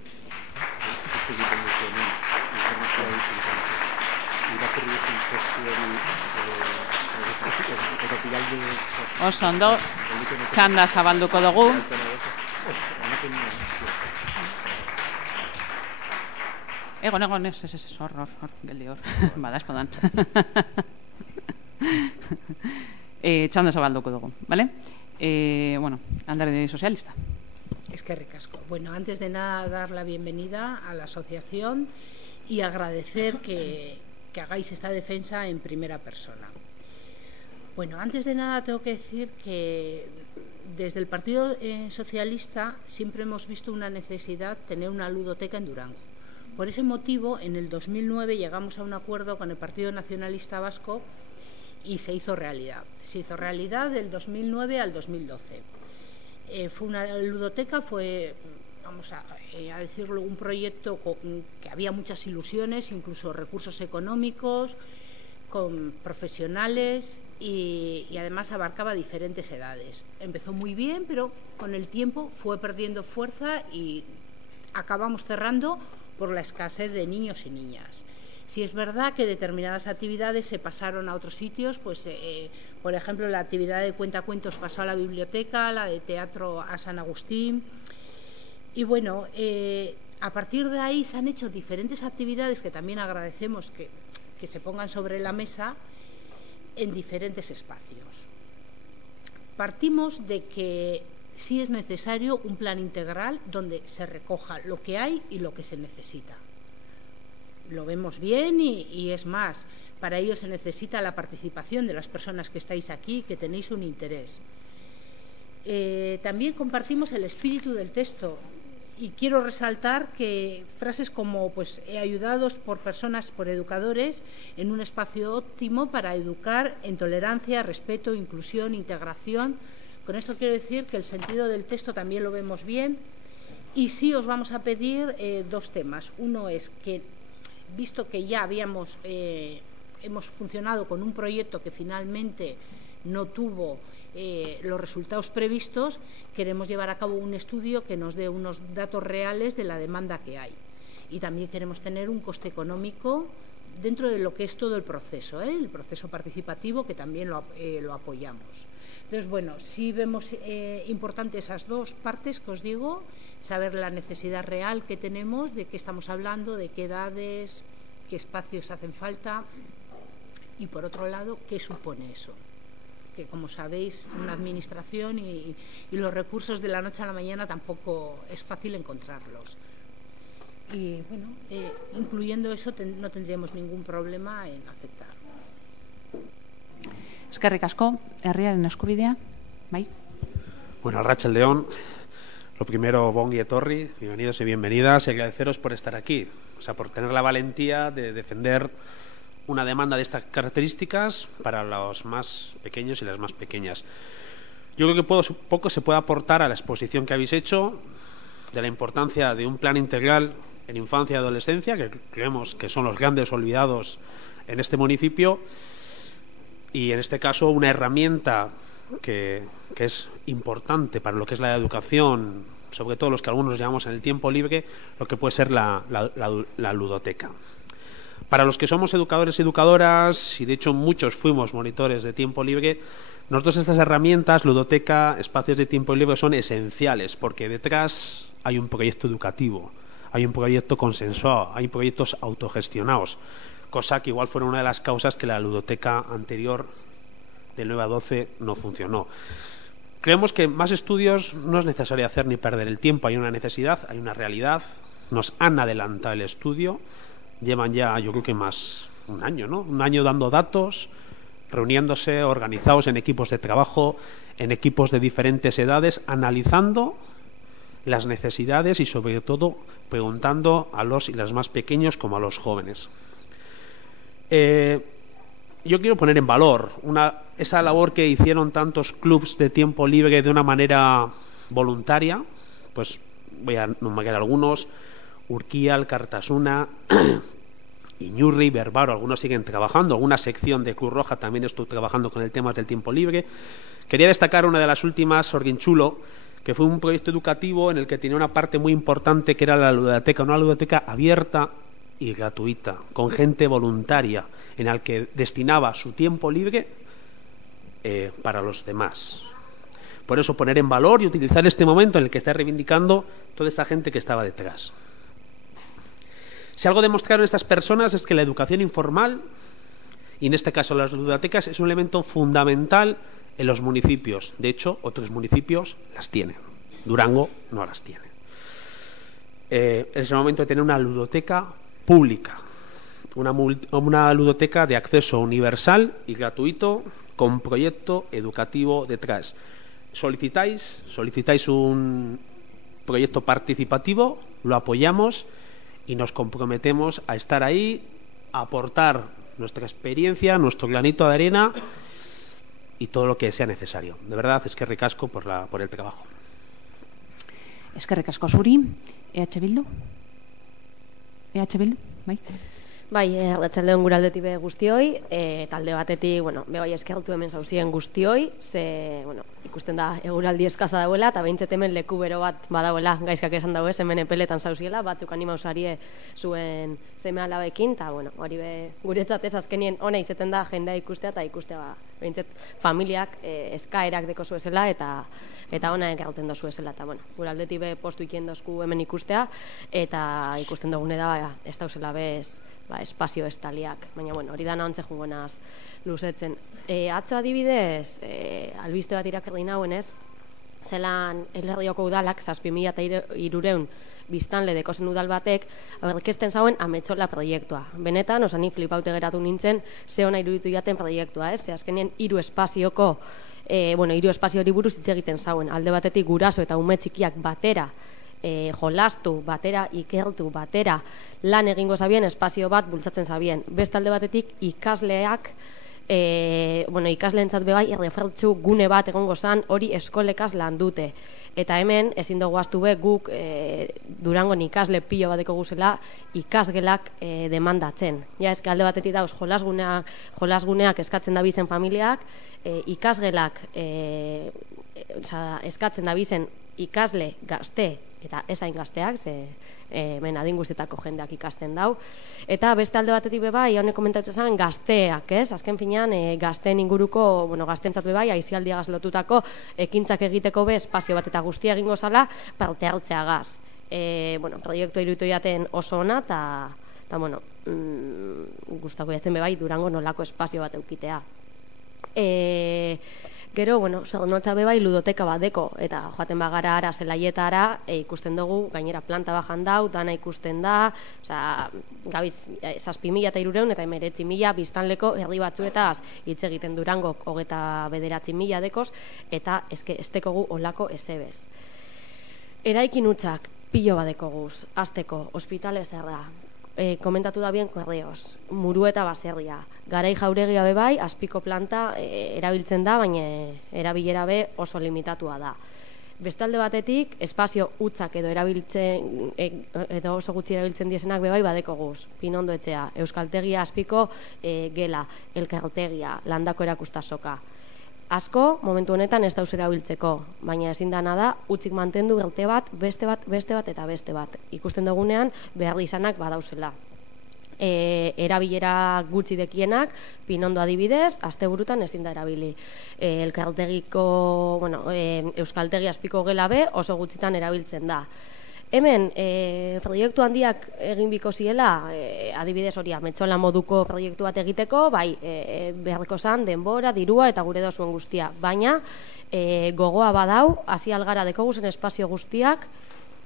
Oso ondo, txanda zabalduko dugu. Egon, ez, hor, geldi hor, bada, espodan. Txanda zabalduko dugu, ¿vale? Bueno, Alderdi Sozialista. Eskerrik asko. Bueno, antes de nada, dar la bienvenida a la asociación y agradecer que hagáis esta defensa en primera persona. Bueno, antes de nada tengo que decir que desde el Partido Socialista siempre hemos visto una necesidad de tener una ludoteca en Durango. Por ese motivo, en el 2009 llegamos a un acuerdo con el Partido Nacionalista Vasco y se hizo realidad. Se hizo realidad del 2009 al 2012. Fue una ludoteca, vamos a decirlo, un proyecto que había muchas ilusiones, incluso recursos económicos, con profesionales y además abarcaba diferentes edades. Empezó muy bien, pero con el tiempo fue perdiendo fuerza y acabamos cerrando por la escasez de niños y niñas. Si es verdad que determinadas actividades se pasaron a otros sitios, pues por ejemplo la actividad de cuentacuentos pasó a la biblioteca, la de teatro a San Agustín. Y bueno, a partir de ahí se han hecho diferentes actividades que también agradecemos que se pongan sobre la mesa en diferentes espacios. Partimos de que sí es necesario un plan integral donde se recoja lo que hay y lo que se necesita. Lo vemos bien y es más, para ello se necesita la participación de las personas que estáis aquí, que tenéis un interés. También compartimos el espíritu del texto y quiero resaltar que frases como ayudados por personas, por educadores, en un espacio óptimo para educar en tolerancia, respeto, inclusión, integración. Con esto quiero decir que el sentido del texto también lo vemos bien y sí os vamos a pedir dos temas. Uno es que, visto que ya hemos funcionado con un proyecto que finalmente no tuvo los resultados previstos, queremos llevar a cabo un estudio que nos dé unos datos reales de la demanda que hay. Y también queremos tener un coste económico dentro de lo que es todo el proceso participativo, que también lo apoyamos. Entonces, bueno, sí vemos importante esas dos partes que os digo, saber la necesidad real que tenemos, de qué estamos hablando, de qué edades, qué espacios hacen falta y, por otro lado, qué supone eso. Que, como sabéis, una administración y los recursos de la noche a la mañana tampoco es fácil encontrarlos. Y, bueno, incluyendo eso no tendríamos ningún problema en aceptar. Eskerrik asko, herriaren eskubidea, bai? Bueno, arratsaldeon. Lo primero, bon y etorri, bienvenidos y bienvenidas, y agradeceros por estar aquí, o sea, por tener la valentía de defender una demanda de estas características para los más pequeños y las más pequeñas. Yo creo que poco se puede aportar a la exposición que habéis hecho de la importancia de un plan integral en infancia y adolescencia, que creemos que son los grandes olvidados en este municipio, y en este caso una herramienta que es importante para lo que es la educación, sobre todo los que algunos llamamos en el tiempo libre, lo que puede ser la ludoteca. Para los que somos educadores y educadoras, y de hecho muchos fuimos monitores de tiempo libre, nosotros estas herramientas, ludoteca, espacios de tiempo libre, son esenciales, porque detrás hay un proyecto educativo, hay un proyecto consensuado, hay proyectos autogestionados, cosa que igual fueron una de las causas que la ludoteca anterior del 9 a 12 no funcionó. Creemos que más estudios no es necesario hacer ni perder el tiempo, hay una necesidad, hay una realidad, nos han adelantado el estudio, llevan ya yo creo que más un año, ¿no? Un año dando datos, reuniéndose, organizados en equipos de trabajo, en equipos de diferentes edades, analizando las necesidades y sobre todo preguntando a los y las más pequeños como a los jóvenes. Yo quiero poner en valor esa labor que hicieron tantos clubs de tiempo libre de una manera voluntaria. Pues voy a nombrar algunos: Urquial, Cartasuna, Iñurri, Berbaro. Algunos siguen trabajando, alguna sección de Cruz Roja también estuvo trabajando con el tema del tiempo libre. Quería destacar una de las últimas, Orguinchulo, que fue un proyecto educativo en el que tenía una parte muy importante que era la ludoteca, una ludoteca abierta y gratuita, con gente voluntaria, en la que destinaba su tiempo libre para los demás. Por eso poner en valor y utilizar este momento en el que está reivindicando toda esta gente que estaba detrás. Si algo demostraron estas personas es que la educación informal, y en este caso las ludotecas, es un elemento fundamental en los municipios. De hecho, otros municipios las tienen. Durango no las tiene. Es el momento de tener una ludoteca pública, una ludoteca de acceso universal y gratuito con proyecto educativo detrás. Solicitáis un proyecto participativo, lo apoyamos y nos comprometemos a estar ahí, a aportar nuestra experiencia, nuestro granito de arena y todo lo que sea necesario. De verdad, eskerrik asko por el trabajo. Eskerrik asko zuri, EH Bildu? EH Bildu, bai? Bai, arratsaldeon gure aldetik be guztioi, talde batetik, bai eskertu hemen zauzien guztioi, ze, ikusten da eguraldi eskaza dauela, eta behintzet hemen leku bero bat badauela, gaizkak esan dauez, hemen epeletan zauziela, batzuk animausarie zuen zeme alabekin, eta, hori be, guretzat ez azkenien ona izeten da jendea ikustea, eta ikustea, behintzet, familiak eskaerak deko zuezela, eta ona ekartzen dozu ezela, eta, gure aldetik be postu ikien dozku hemen ikustea, eta ikusten dugune da, ez dauzela bez, espazio estaliak, baina hori da nahantze jungonaz luzetzen. Atzo adibidez, albiste bat irakerri nahuenez, zelan Elherrioko udalak, 7.300 biztanle dekozen udal batek, aurkezten zauen Ametzola proiektua. Benetan, osani flipaute geratu nintzen, ze hona iruditu jaten proiektua, ze azkenien 3 espazioko, 3 espazio hori buruz hitz egiten zauen, alde batetik guraso eta ume txikiak batera, jolastu, batera, ikertu, batera, lan egingo zabien, espazio bat bultzatzen zabien. Bestalde batetik ikasleak, ikasleentzat bebai, errefertzu gune bat egongo zan, hori eskolekaz lan dute. Eta hemen, ezin dugu aztu be, guk Durangon ikasle pilo bateko guzela, ikasgelak demandatzen. Ja, ezke alde batetik dauz, jolasguneak eskatzen da bizen familiak, ikasgelak eskatzen da bizen ikasle gazte, eta ezain gazteak, ze hemen adin guztietako jendeak ikasten dau. Eta beste alde batetik bebai, honek komentatzen zen, gazteak, ez? Azken finean, gazteen inguruko, gazteentzat bebai, aizialdiagaz lotutako ekintzak egiteko be, espazio bat eta guztia egingo zala, parte hartzeagaz. Proiektu iruditu jaten oso ona, eta gustako jaten bebai, Durango nolako espazio bat eukitea. Gero, zornotza bebai ludoteka bat deko, eta joaten bagara ara zelaietara, ikusten dugu, gainera planta bajan dau, dana ikusten da, gabiz 7.300 eta 19.000 biztanleko herri batzuetaz hitz egiten Durango 29.000 dekoz, eta ez dekogu olako ezebez. Eraikin hutsak pilo bat dekoguz, azteko, ospitale zerra, komentatu da bien korreoz, muru eta baserria. Garai jauregia bebai, azpiko planta erabiltzen da, baina erabilera be oso limitatua da. Bestalde batetik, espazio hutzak edo erabiltzen, edo oso gutxi erabiltzen diesenak bebai badeko guz. Pinondo etxea, Euskaltegia azpiko gela, Elkartegia, Landako erakustasoka. Asko, momentu honetan ez dauz erabiltzeko, baina ezin dana da, utzik mantendu gelte bat, beste bat eta beste bat. Ikusten dugunean, behar izanak badauzela. Erabilera gutxi dekienak, Pinondo adibidez, asteburutan ezin da erabili. Elkartegiko, Euskaltegi azpiko gela be, oso gutxitan erabiltzen da. Hemen, proiektu handiak egin biko ziela, adibidez hori Ametzola moduko proiektu bat egiteko, bai, beharko zan, denbora, dirua eta gure dozuen guztia. Baina, gogoa badau, hasi algara dekogu zen espazio guztiak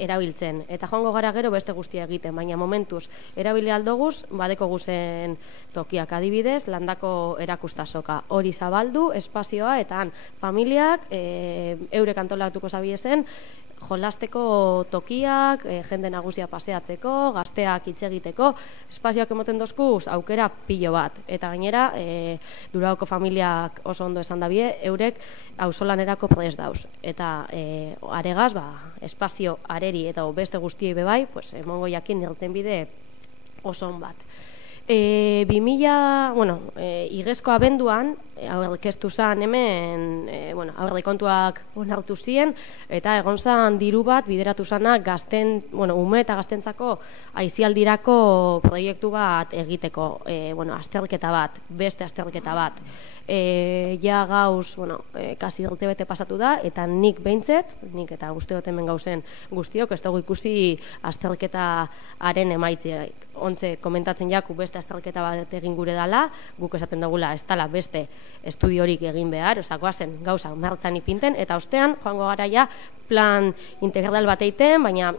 erabiltzen. Eta joango gara gero beste guztia egiten, baina momentuz, erabili aldoguz, badeko guzen tokiak adibidez, Landako erakustasoka. Hori zabaldu, espazioa, eta han, familiak, eurek antolatuko zabiezen, jolasteko tokiak, jende nagusia paseatzeko, gazteak hitz egiteko, espazioak emoten dozkuz, aukera pilo bat. Eta gainera, Durangoko familiak oso ondo esan dabie, eurek auzolanerako prest dauz. Eta aregaz, espazio areri eta beste guztiei bebai, emongo jakin nirten bide oso on bat. 2000, igezko abenduan, aurkeztu zen hemen, aurrekontuak onartu ziren, eta egon zen diru bat bideratu zanak ume eta gaztentzako aisialdirako proiektu bat egiteko, azterketa bat, beste azterketa bat. Ja gauz, kasi urtebete pasatu da, eta nik behintzet, nik eta guztiot hemen gauzen guztiok, ez dugu ikusi azterketaren emaitziak. Ontze komentatzen jaku beste azterketa bat egin gure dala, guk esaten dugula ez dala beste estudiorik egin behar, goazen gauza martzan ipinten, eta ostean joango gara ja plan integral bat egiten, baina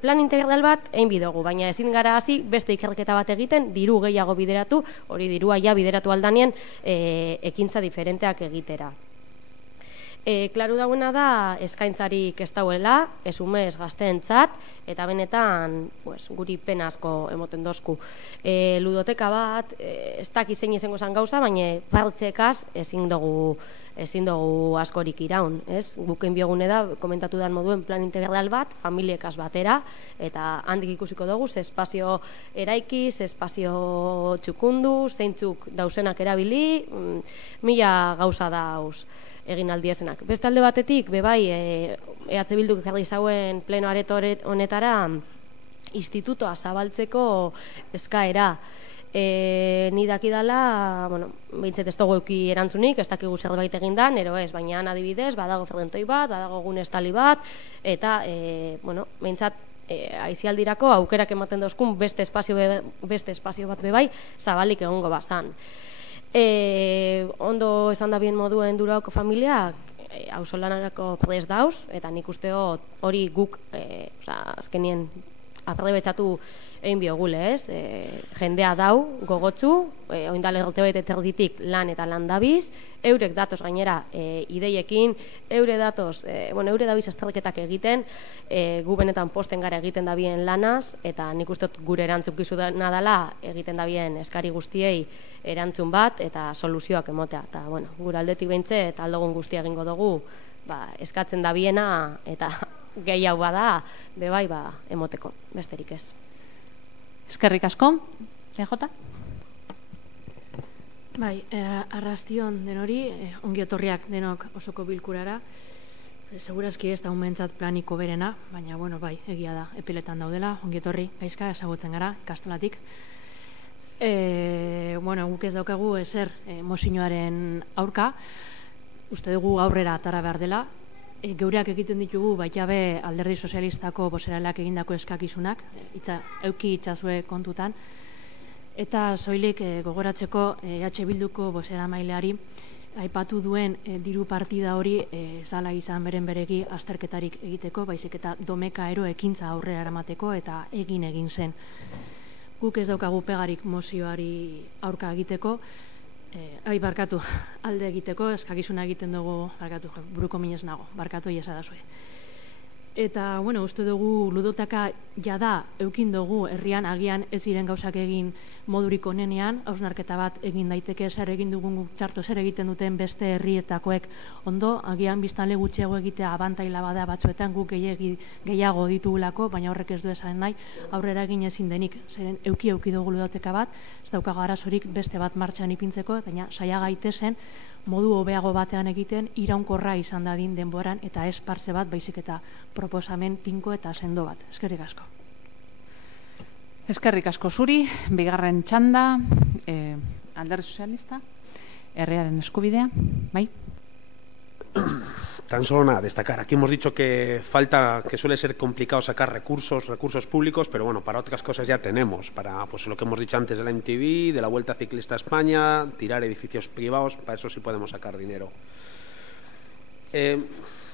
plan integral bat egin bidogu, baina ezin gara hasi beste ikerketa bat egiten, diru gehiago bideratu, hori dirua ja bideratu aldanien ekintza diferenteak egitera. Klaru dagoena da, eskaintzarik ez dauela, ez umez gazteentzat, eta benetan guri pena asko emoten dozku. Ludoteka bat, ez dakiz zein izango zen gauza, baina partxekaz ezin dugu askorik iraun. Guken biogune da, komentatu dan moduen plan integral bat, familiekaz batera, eta handik ikusiko dugu, ze espazio eraiki, ze espazio txukundu, zeintzuk dausenak erabili, mila gauza dauz egin aldiezenak. Beste alde batetik, bebai, EH Bilduk jarri zauen pleno areto honetara institutoa zabaltzeko eskaera. Ni dakidala, behintzet ez dugu euki erantzunik, ez dakigu zerbait egin da, nero ez, baina adibidez, badago frentoi bat, badago gunestali bat, eta, behintzat, aisialdirako aukerak ematen dauzkun beste espazio bat bebai, zabalik egongo bazan. Ondo esan da bien moduen Durauko familiak auzolanarako prest dauz, eta nik usteo hori guk azkenien aprobetxatu egin biogule, jendea dau, gogotzu, oindale errotebete terditik lan eta lan dabiz, eurek datoz gainera ideiekin, eure dabiz azterketak egiten, gu benetan posten gara egiten dabien lanaz, eta nik uste gure erantzunkizu nadala egiten dabien eskari guztiei erantzun bat, eta soluzioak emotea. Eta, gure aldetik behintze, eta aldogun guztia egingo dugu, eskatzen dabiena, eta gehiago bada, bebai, emoteko, besterik ez. Eskerrik asko, EJ? Bai, arrastion denori, ongi etorriak denok osoko bilkurara. Segurazki ez da umentzat planiko berena, baina, bai, egia da, epiletan daudela, ongi etorri, gaizka, ezagutzen gara, ikastolatik. Guk ez daukagu ezer mozioaren aurka, uste dugu aurrera atara behar dela, geureak egiten ditugu baita be Alderdi Sozialistako boseraleak egindako eskakizunak, euki itzazue kontutan, eta soilik gogoratzeko EH Bilduko bozeramaileari aipatu duen diru partida hori zala izan beren beregi azterketarik egiteko, baizik eta domeka ero ekintza aurrera eramateko eta egin zen. Guk ez daukagu pegarik mozioari aurka egiteko, barkatu, alde egiteko, eskakizuna egiten dugu, buruko minez nago, barkatu iesa da zue. Eta, uste dugu ludotaka jada eukin dugu herrian agian ez ziren gauzak egin modurik onenean, hausnarketa bat egin daiteke zer egin dugun txarto zer egiten duten beste herrietakoek ondo, agian biztanle gutxiago egitea abantaila bada batzuetan guk gehiago ditugulako, baina horrek ez du esan nahi, aurrera egin ezin denik, zeren euki dugu ludoteka bat, ez daukago arazorik beste bat martxan ipintzeko, baina saia gaitezen modu hobeago batean egiten iraunkorra izan dadin denboran eta ez partze bat baizik eta proposamen tinko eta sendo bat. Eskerrik asko. Eskerrik asko zuri, bigarren txanda, Alderdi Sozialista, herriaren eskubidea, bai? Tan solo nada, destacar. Aquí hemos dicho que suele ser complicado sacar recursos públicos, pero bueno, para otras cosas ya tenemos. Para lo que hemos dicho antes de la MTV, de la Vuelta Ciclista a España, tirar edificios privados, para eso sí podemos sacar dinero.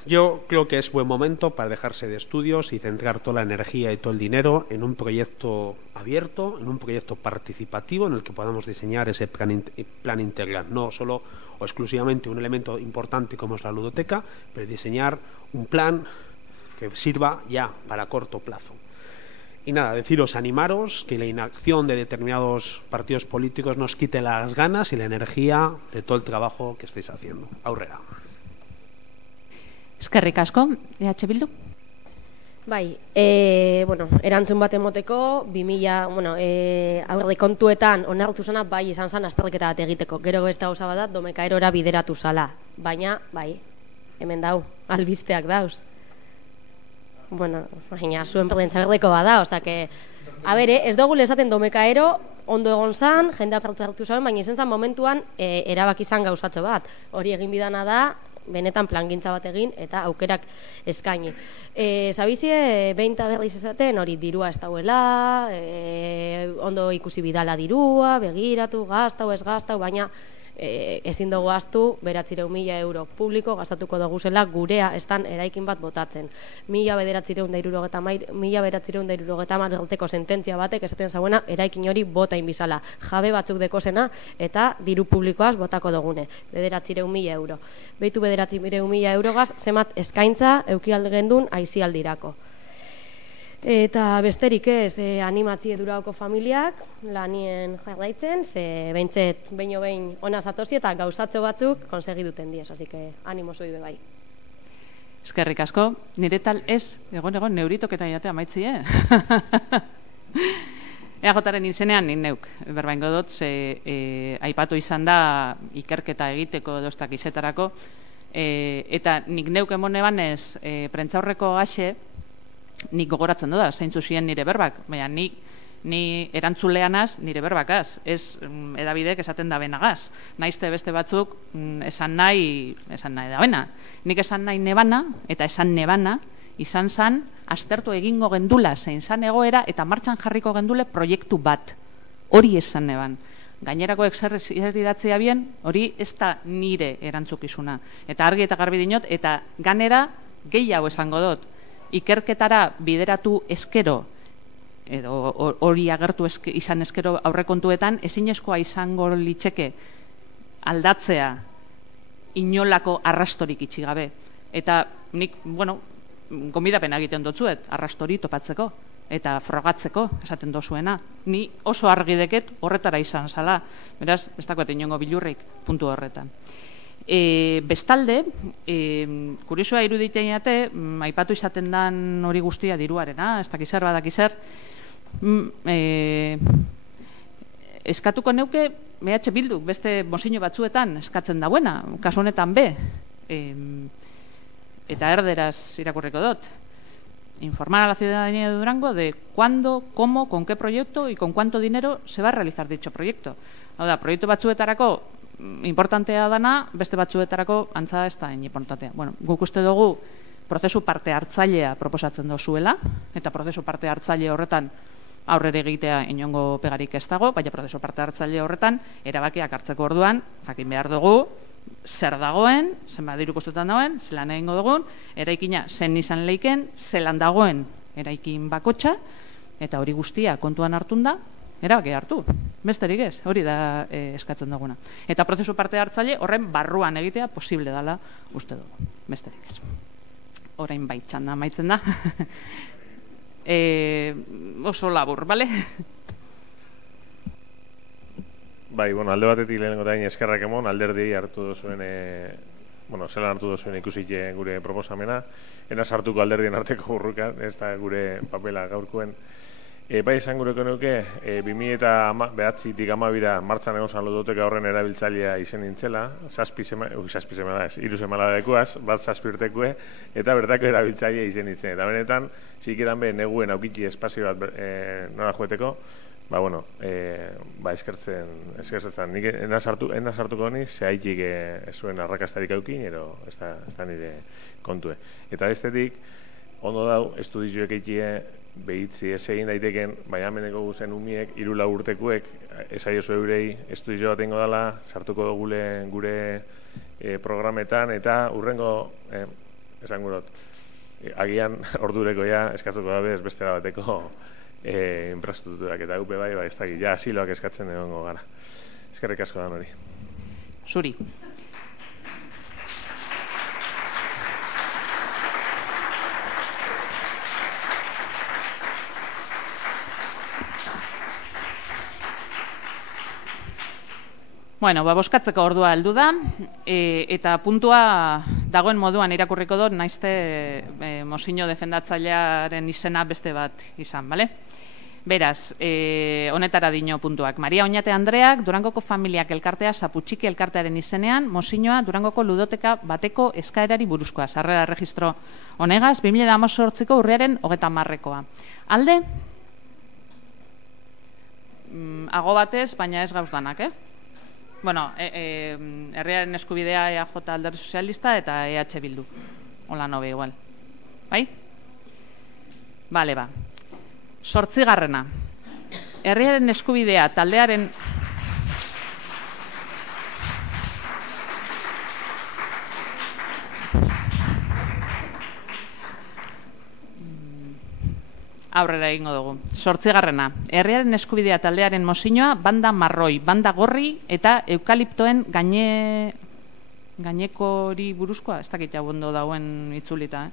Yo creo que es buen momento para dejarse de estudios y centrar toda la energía y todo el dinero en un proyecto abierto, en un proyecto participativo en el que podamos diseñar ese plan integral, no solo o exclusivamente un elemento importante como es la ludoteca, pero diseñar un plan que sirva ya para corto plazo. Y nada, deciros, animaros, que la inacción de determinados partidos políticos nos quite las ganas y la energía de todo el trabajo que estáis haciendo. Aurrera. Eskerrik asko, EH Bildu. Bai, erantzun bat emoteko, 2000, aurre kontuetan onartu zena, bai, izan zen azterketa bat egiteko. Gero beste gauza bat da, Domekaerora bideratu zala. Baina, bai, hemen dau, albisteak dauz. Bueno, baina, zuen perdentzaberdeko bat da, osake, ez dugu lezaten Domekaero, ondo egon zan, jendea pertu zuen, baina izan zan momentuan erabaki zan gauzatxo bat. Hori egin bidana da, benetan plangintza bat egin eta aukerak eskaini. Zabizie, behin eta berriz ezaten, hori dirua ez dauela, ondo ikusi bidala dirua, begiratu, gaztau, ez gaztau, baina ezin dugu gaztu, 900.000 euro publiko gastatuko dugu zela gurea estan eraikin bat botatzen. 1970 gerteko sententzia batek esaten zauena eraikin hori bota inbizala. Jabe batzuk dekosena eta diru publikoaz botako dugune. 900.000 euro. Beitu 900.000 eurogaz, zemat eskaintza eukialgendun aizialdirako. Eta besterik ez, animatzie durauko familiak lanien jarraitzen, ze behin ona zatozi eta gauzatxo batzuk konsegi duten diez, así que animo zoi bai. Eskerrik asko, nire tal ez, egon neuritoketa jatea maitzi, Eagotaren izenean nin neuk, berbaingo dut, ze aipatu izan da ikerketa egiteko dostak izetarako, eta nik neuk emone banez prentzaurreko gaxe, nik gogoratzen da, zeintzu ziren nire berbak, baina ni erantzuleanaz nire berbakaz, ez edabidek esaten da benagaz. Naizte beste batzuk esan nahi da bena. Nik esan nahi nebana, eta esan nebana, izan zan, aztertu egingo gendula, zein zan egoera, eta martxan jarriko gendule proiektu bat. Hori esan neban. Gainerakoek zer idatzia bien, hori ez da nire erantzukizuna. Eta argi eta garbi dinot, eta ganera gehiago esango dut. Ikerketara bideratu eskero, edo hori agertu izan eskero aurrekontuetan, ezinezkoa izango litzeke aldatzea inolako arrastorik itxigabe. Eta nik, gonbidapen egiten dotzuet, arrastori topatzeko eta frogatzeko esaten dozuena. Ni oso argi deket horretara izan zala, beraz, ez dakoet inongo bilurrik puntu horretan. Bestalde, kuriosoa iruditen jate, aipatu izaten dan hori guztia diruarena, ez dakizer, badakizer, eskatuko neuke, BH Bildu, beste mozino batzuetan eskatzen dauena, kasu honetan be, eta erderaz irakurriko dut, informar a la ciudadanía de Durango de cuándo, cómo, con qué proyecto y con cuánto dinero se va a realizar dicho proyecto. Hau da, proiektu batzuetarako importantea dana, beste batzuetarako antza ez da importantea. Guk uste dugu prozesu parte hartzailea proposatzen dozuela, eta prozesu parte hartzaile horretan aurrera egitea inongo pegarik ez dago, baina prozesu parte hartzaile horretan erabakiak hartzeko orduan, jakin behar dugu, zer dagoen, zenbat diru kostutan dagoen, zelan egingo dugun, eraikina zen izan leiken, zelan dagoen eraikin bakotxa, eta hori guztia kontuan hartun da, erabaki hartu, besterik ez, hori da eskatzen duguna. Eta prozesu parte hartzaile horren barruan egitea posible dela uste dugu, besterik ez. Orain baitxan da, maitzen da. Oso labur, bale? Bai, alde batetik lehenengo da eskerrak emon, alderdi hartu duzuen, zelan hartu duzuen ikusik gure proposamena, ena sartuko alderdien arteko burruka, ez da gure papela gaurkoen. Bai esan gureko neuke, 2009-tik 2012 martxan egon zan ludotek horren erabiltzailea izen nintzela, 7 semana ez, 3 semana dekuaz, bat 7 urtekue, eta bertako erabiltzailea izen nintzen. Eta benetan, txiketan be, neguen aukitzi espazio bat nora joeteko, eskertzen. Nik ena sartuko honi, zehaitik zuen arrakastarik aukin, ero ez da nire kontue. Eta bestetik, ondo dau, estudizioek eitie, behitzi ez egin daiteken, baina ameneko guzen umiek, 3 urtekuek, esaiozu eurei estudizio bat ingo dela, sartuko gure programetan, eta urrengo, esan gurot, agian ordureko ja, eskatzuko dabe, ez bestera bateko infrastrukturak, eta upe bai, ez da, ja asiloak eskatzen egongo gara. Eskerrik asko da hori. Zuri. Boskatzeko ordua heldu da, eta puntua dagoen moduan irakurriko dut, naizte mozio defendatzailearen izena beste bat izan, bale? Beraz, honetara dino puntuak. Maria Oñate Andreak, Durangoko Familiak elkartea, Saputxiki elkartearen izenean, mozioa Durangoko ludoteka bateko eskaerari buruzkoa. Sarrera registro honegaz, 2018ko urriaren 30-koa. Alde? Ago batez, baina ez gauzdanak, Bueno, herriaren eskubidea EAJ Alderdi Sozialista eta EH Bildu. Hola nobe, igual. Bai? Bale, ba. 8. Herriaren eskubidea taldearen... Aurrera egingo dugu. 8. Herriaren eskubidea taldearen mozioa banda marroi, banda gorri eta eukaliptoen gainekori buruzkoa, ez dakit jau ondo dauen itzulita,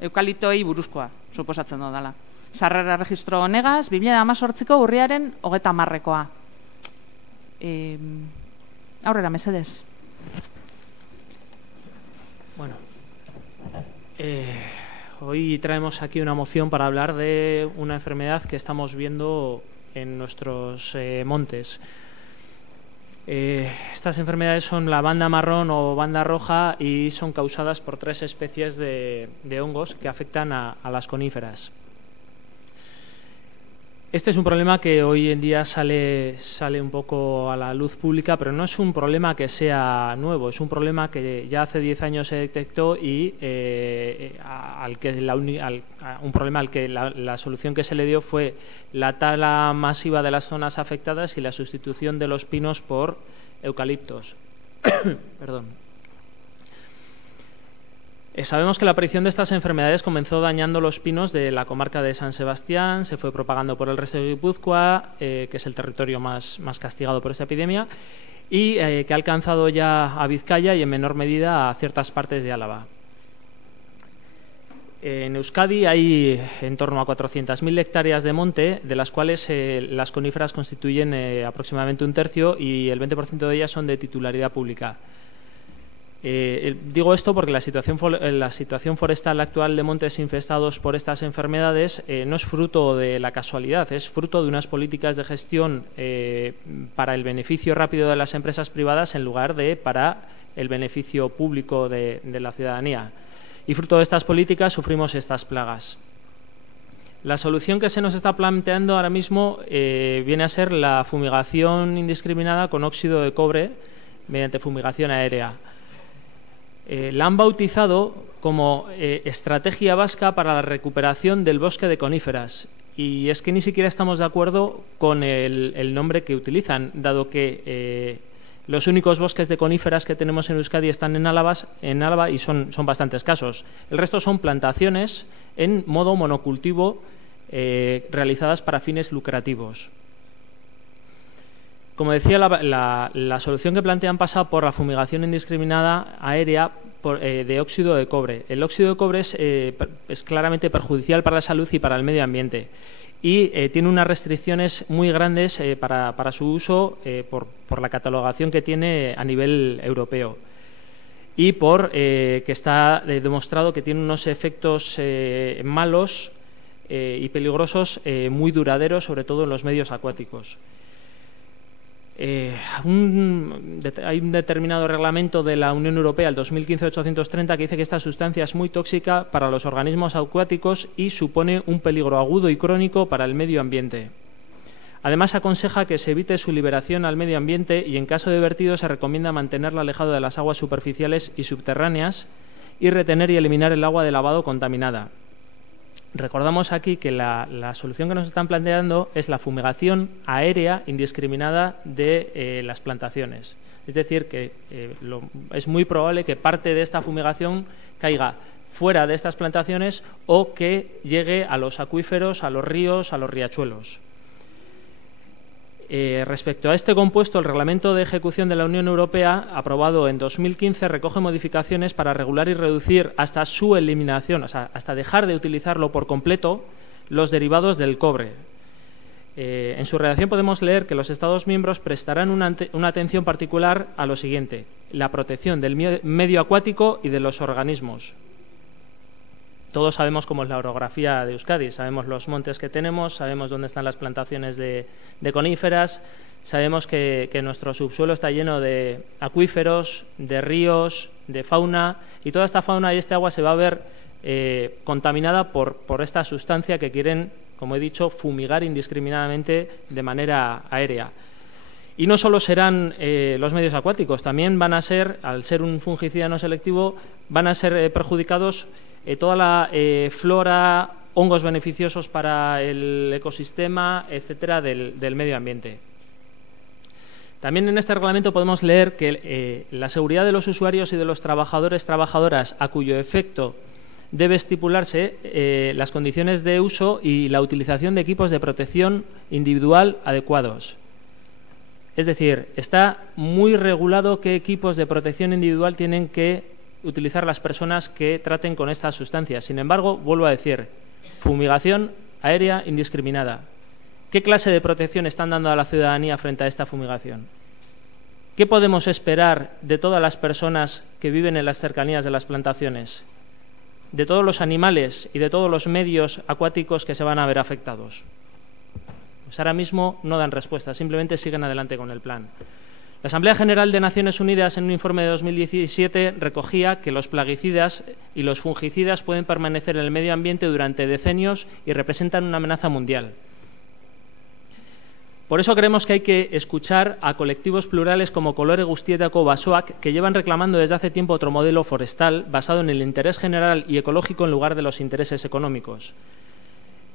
Eukaliptoi buruzkoa, suposatzen do dela. Sarrera registro honegaz, 2018ko urriaren 30-koa. Aurrera, mesedez. Bueno, hoy traemos aquí una moción para hablar de una enfermedad que estamos viendo en nuestros montes. Estas enfermedades son la banda marrón o banda roja y son causadas por 3 especies de hongos que afectan a las coníferas. Este es un problema que hoy en día sale un poco a la luz pública, pero no es un problema que sea nuevo, es un problema que ya hace 10 años se detectó y un problema al que la solución que se le dio fue la tala masiva de las zonas afectadas y la sustitución de los pinos por eucaliptos. Perdón. Sabemos que la aparición de estas enfermedades comenzó dañando los pinos de la comarca de San Sebastián, se fue propagando por el resto de Guipúzcoa, que es el territorio más castigado por esta epidemia, y que ha alcanzado ya a Vizcaya y en menor medida a ciertas partes de Álava. En Euskadi hay en torno a 400.000 hectáreas de monte, de las cuales las coníferas constituyen aproximadamente 1/3 y el 20% de ellas son de titularidad pública. Digo esto porque la situación forestal actual de montes infestados por estas enfermedades no es fruto de la casualidad, es fruto de unas políticas de gestión para el beneficio rápido de las empresas privadas en lugar de para el beneficio público de la ciudadanía. Y fruto de estas políticas sufrimos estas plagas. La solución que se nos está planteando ahora mismo viene a ser la fumigación indiscriminada con óxido de cobre mediante fumigación aérea. La han bautizado como Estrategia Vasca para la Recuperación del Bosque de Coníferas. Y es que ni siquiera estamos de acuerdo con el nombre que utilizan, dado que los únicos bosques de coníferas que tenemos en Euskadi están en Álava y son bastante escasos. El resto son plantaciones en modo monocultivo realizadas para fines lucrativos. Como decía, la solución que plantean pasa por la fumigación indiscriminada aérea de óxido de cobre. El óxido de cobre es claramente perjudicial para la salud y para el medio ambiente y tiene unas restricciones muy grandes para su uso por la catalogación que tiene a nivel europeo y por que está demostrado que tiene unos efectos malos y peligrosos muy duraderos, sobre todo en los medios acuáticos. Hay un determinado reglamento de la Unión Europea, el 2015-830, que dice que esta sustancia es muy tóxica para los organismos acuáticos y supone un peligro agudo y crónico para el medio ambiente. Además, aconseja que se evite su liberación al medio ambiente y, en caso de vertido, se recomienda mantenerla alejado de las aguas superficiales y subterráneas y retener y eliminar el agua de lavado contaminada. Recordamos aquí que la solución que nos están planteando es la fumigación aérea indiscriminada de las plantaciones. Es decir, que es muy probable que parte de esta fumigación caiga fuera de estas plantaciones o que llegue a los acuíferos, a los ríos, a los riachuelos. Respecto a este compuesto, el Reglamento de Ejecución de la Unión Europea, aprobado en 2015, recoge modificaciones para regular y reducir hasta su eliminación, o sea, hasta dejar de utilizarlo por completo, los derivados del cobre. En su redacción podemos leer que los Estados miembros prestarán una atención particular a lo siguiente: la protección del medio acuático y de los organismos. todos sabemos cómo es la orografía de Euskadi, sabemos los montes que tenemos, sabemos dónde están las plantaciones de coníferas, sabemos que nuestro subsuelo está lleno de acuíferos, de ríos, de fauna, y toda esta fauna y este agua se va a ver contaminada por esta sustancia que quieren, como he dicho, fumigar indiscriminadamente de manera aérea. Y no solo serán los medios acuáticos, también van a ser, al ser un fungicida no selectivo, van a ser perjudicados toda la flora, hongos beneficiosos para el ecosistema, etcétera, del medio ambiente. También en este reglamento podemos leer que la seguridad de los usuarios y de los trabajadores, trabajadoras, a cuyo efecto debe estipularse las condiciones de uso y la utilización de equipos de protección individual adecuados. Es decir, está muy regulado qué equipos de protección individual tienen que utilizar las personas que traten con estas sustancias. Sin embargo, vuelvo a decir, fumigación aérea indiscriminada. ¿Qué clase de protección están dando a la ciudadanía frente a esta fumigación? ¿Qué podemos esperar de todas las personas que viven en las cercanías de las plantaciones? ¿De todos los animales y de todos los medios acuáticos que se van a ver afectados? Pues ahora mismo no dan respuesta, simplemente siguen adelante con el plan. La Asamblea General de Naciones Unidas, en un informe de 2017, recogía que los plaguicidas y los fungicidas pueden permanecer en el medio ambiente durante decenios y representan una amenaza mundial. Por eso creemos que hay que escuchar a colectivos plurales como Kolore Guztietako Basoak, que llevan reclamando desde hace tiempo otro modelo forestal basado en el interés general y ecológico en lugar de los intereses económicos.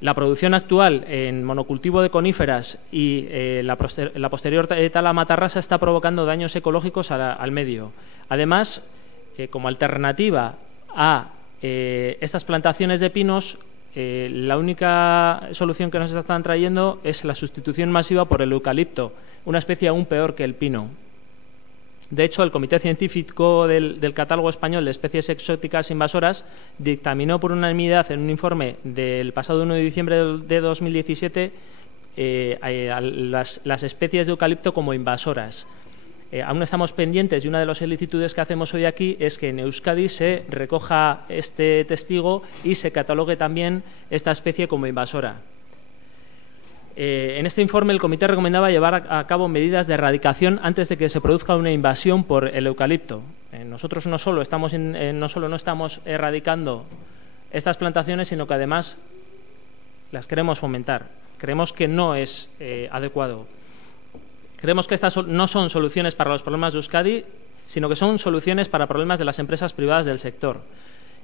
La producción actual en monocultivo de coníferas y la posterior tala matarrasa está provocando daños ecológicos al medio. Además, como alternativa a estas plantaciones de pinos, la única solución que nos están trayendo es la sustitución masiva por el eucalipto, una especie aún peor que el pino. De hecho, el Comité Científico del Catálogo Español de Especies Exóticas Invasoras dictaminó por unanimidad en un informe del pasado 1 de diciembre de 2017 las especies de eucalipto como invasoras. Aún estamos pendientes y una de las solicitudes que hacemos hoy aquí es que en Euskadi se recoja este testigo y se catalogue también esta especie como invasora. En este informe el comité recomendaba llevar a cabo medidas de erradicación antes de que se produzca una invasión por el eucalipto. Nosotros no solo no estamos erradicando estas plantaciones, sino que además las queremos fomentar. Creemos que no es adecuado. Creemos que estas no son soluciones para los problemas de Euskadi, sino que son soluciones para problemas de las empresas privadas del sector.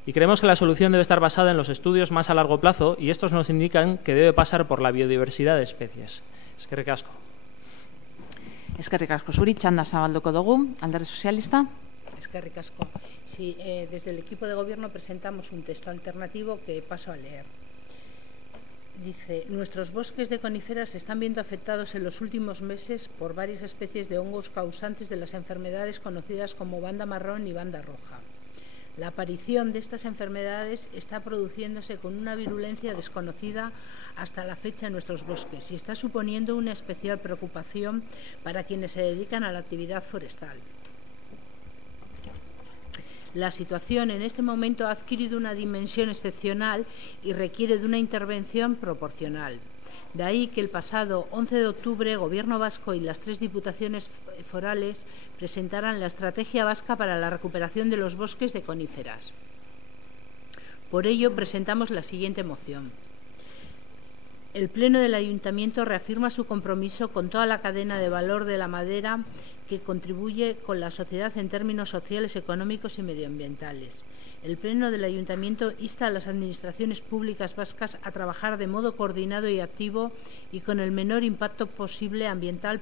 Y creemos que la solución debe estar basada en los estudios más a largo plazo y estos nos indican que debe pasar por la biodiversidad de especies. Eskerrik asko. Eskerrik asko. Zuri txanda zabalduko dugu, Alderdi Sozialista. Eskerrik asko. Sí, desde el equipo de gobierno presentamos un texto alternativo que paso a leer. Dice, nuestros bosques de coníferas se están viendo afectados en los últimos meses por varias especies de hongos causantes de las enfermedades conocidas como banda marrón y banda roja. La aparición de estas enfermedades está produciéndose con una virulencia desconocida hasta la fecha en nuestros bosques y está suponiendo una especial preocupación para quienes se dedican a la actividad forestal. La situación en este momento ha adquirido una dimensión excepcional y requiere de una intervención proporcional. De ahí que el pasado 11 de octubre, Gobierno vasco y las 3 diputaciones forales presentaran la Estrategia Vasca para la Recuperación de los Bosques de Coníferas. Por ello, presentamos la siguiente moción. El Pleno del Ayuntamiento reafirma su compromiso con toda la cadena de valor de la madera que contribuye con la sociedad en términos sociales, económicos y medioambientales. El Pleno del Ayuntamiento insta a las administraciones públicas vascas a trabajar de modo coordinado y activo y con el menor impacto ambiental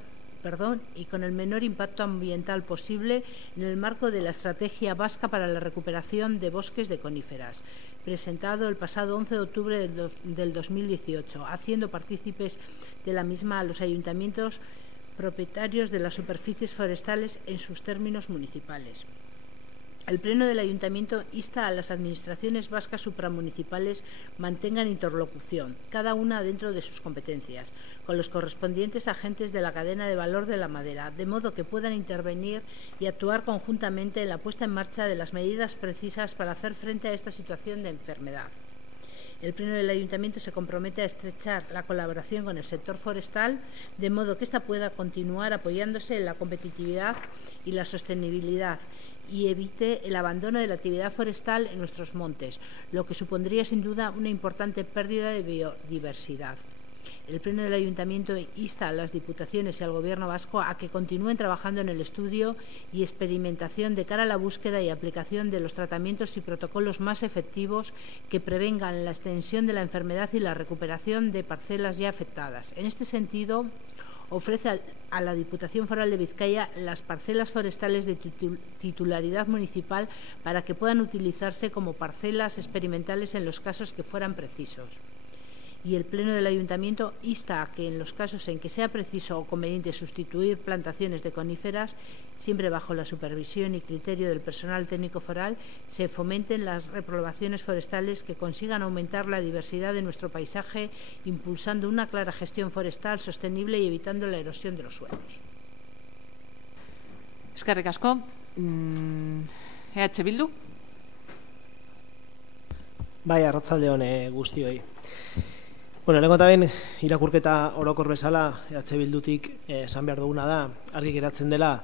posible en el marco de la Estrategia Vasca para la Recuperación de Bosques de Coníferas, presentado el pasado 11 de octubre del 2018, haciendo partícipes de la misma a los ayuntamientos propietarios de las superficies forestales en sus términos municipales. El Pleno del Ayuntamiento insta a las administraciones vascas supramunicipales mantengan interlocución, cada una dentro de sus competencias, con los correspondientes agentes de la cadena de valor de la madera, de modo que puedan intervenir y actuar conjuntamente en la puesta en marcha de las medidas precisas para hacer frente a esta situación de enfermedad. El Pleno del Ayuntamiento se compromete a estrechar la colaboración con el sector forestal de modo que ésta pueda continuar apoyándose en la competitividad y la sostenibilidad y evite el abandono de la actividad forestal en nuestros montes, lo que supondría sin duda una importante pérdida de biodiversidad. El Pleno del Ayuntamiento insta a las Diputaciones y al Gobierno vasco a que continúen trabajando en el estudio y experimentación de cara a la búsqueda y aplicación de los tratamientos y protocolos más efectivos que prevengan la extensión de la enfermedad y la recuperación de parcelas ya afectadas. En este sentido, ofrece a la Diputación Foral de Vizcaya las parcelas forestales de titularidad municipal para que puedan utilizarse como parcelas experimentales en los casos que fueran precisos. Y el Pleno del Ayuntamiento insta a que en los casos en que sea preciso o conveniente sustituir plantaciones de coníferas, siempre bajo la supervisión y criterio del personal técnico foral, se fomenten las repoblaciones forestales que consigan aumentar la diversidad de nuestro paisaje, impulsando una clara gestión forestal sostenible y evitando la erosión de los suelos. Eskerrik asko. EH Bildu? Bai, arratsaldeon guztioi. Bueno, lehenengo eta behin irakurketa orokor bezala EH Bildutik esan behar duguna da, argi geratzen dela,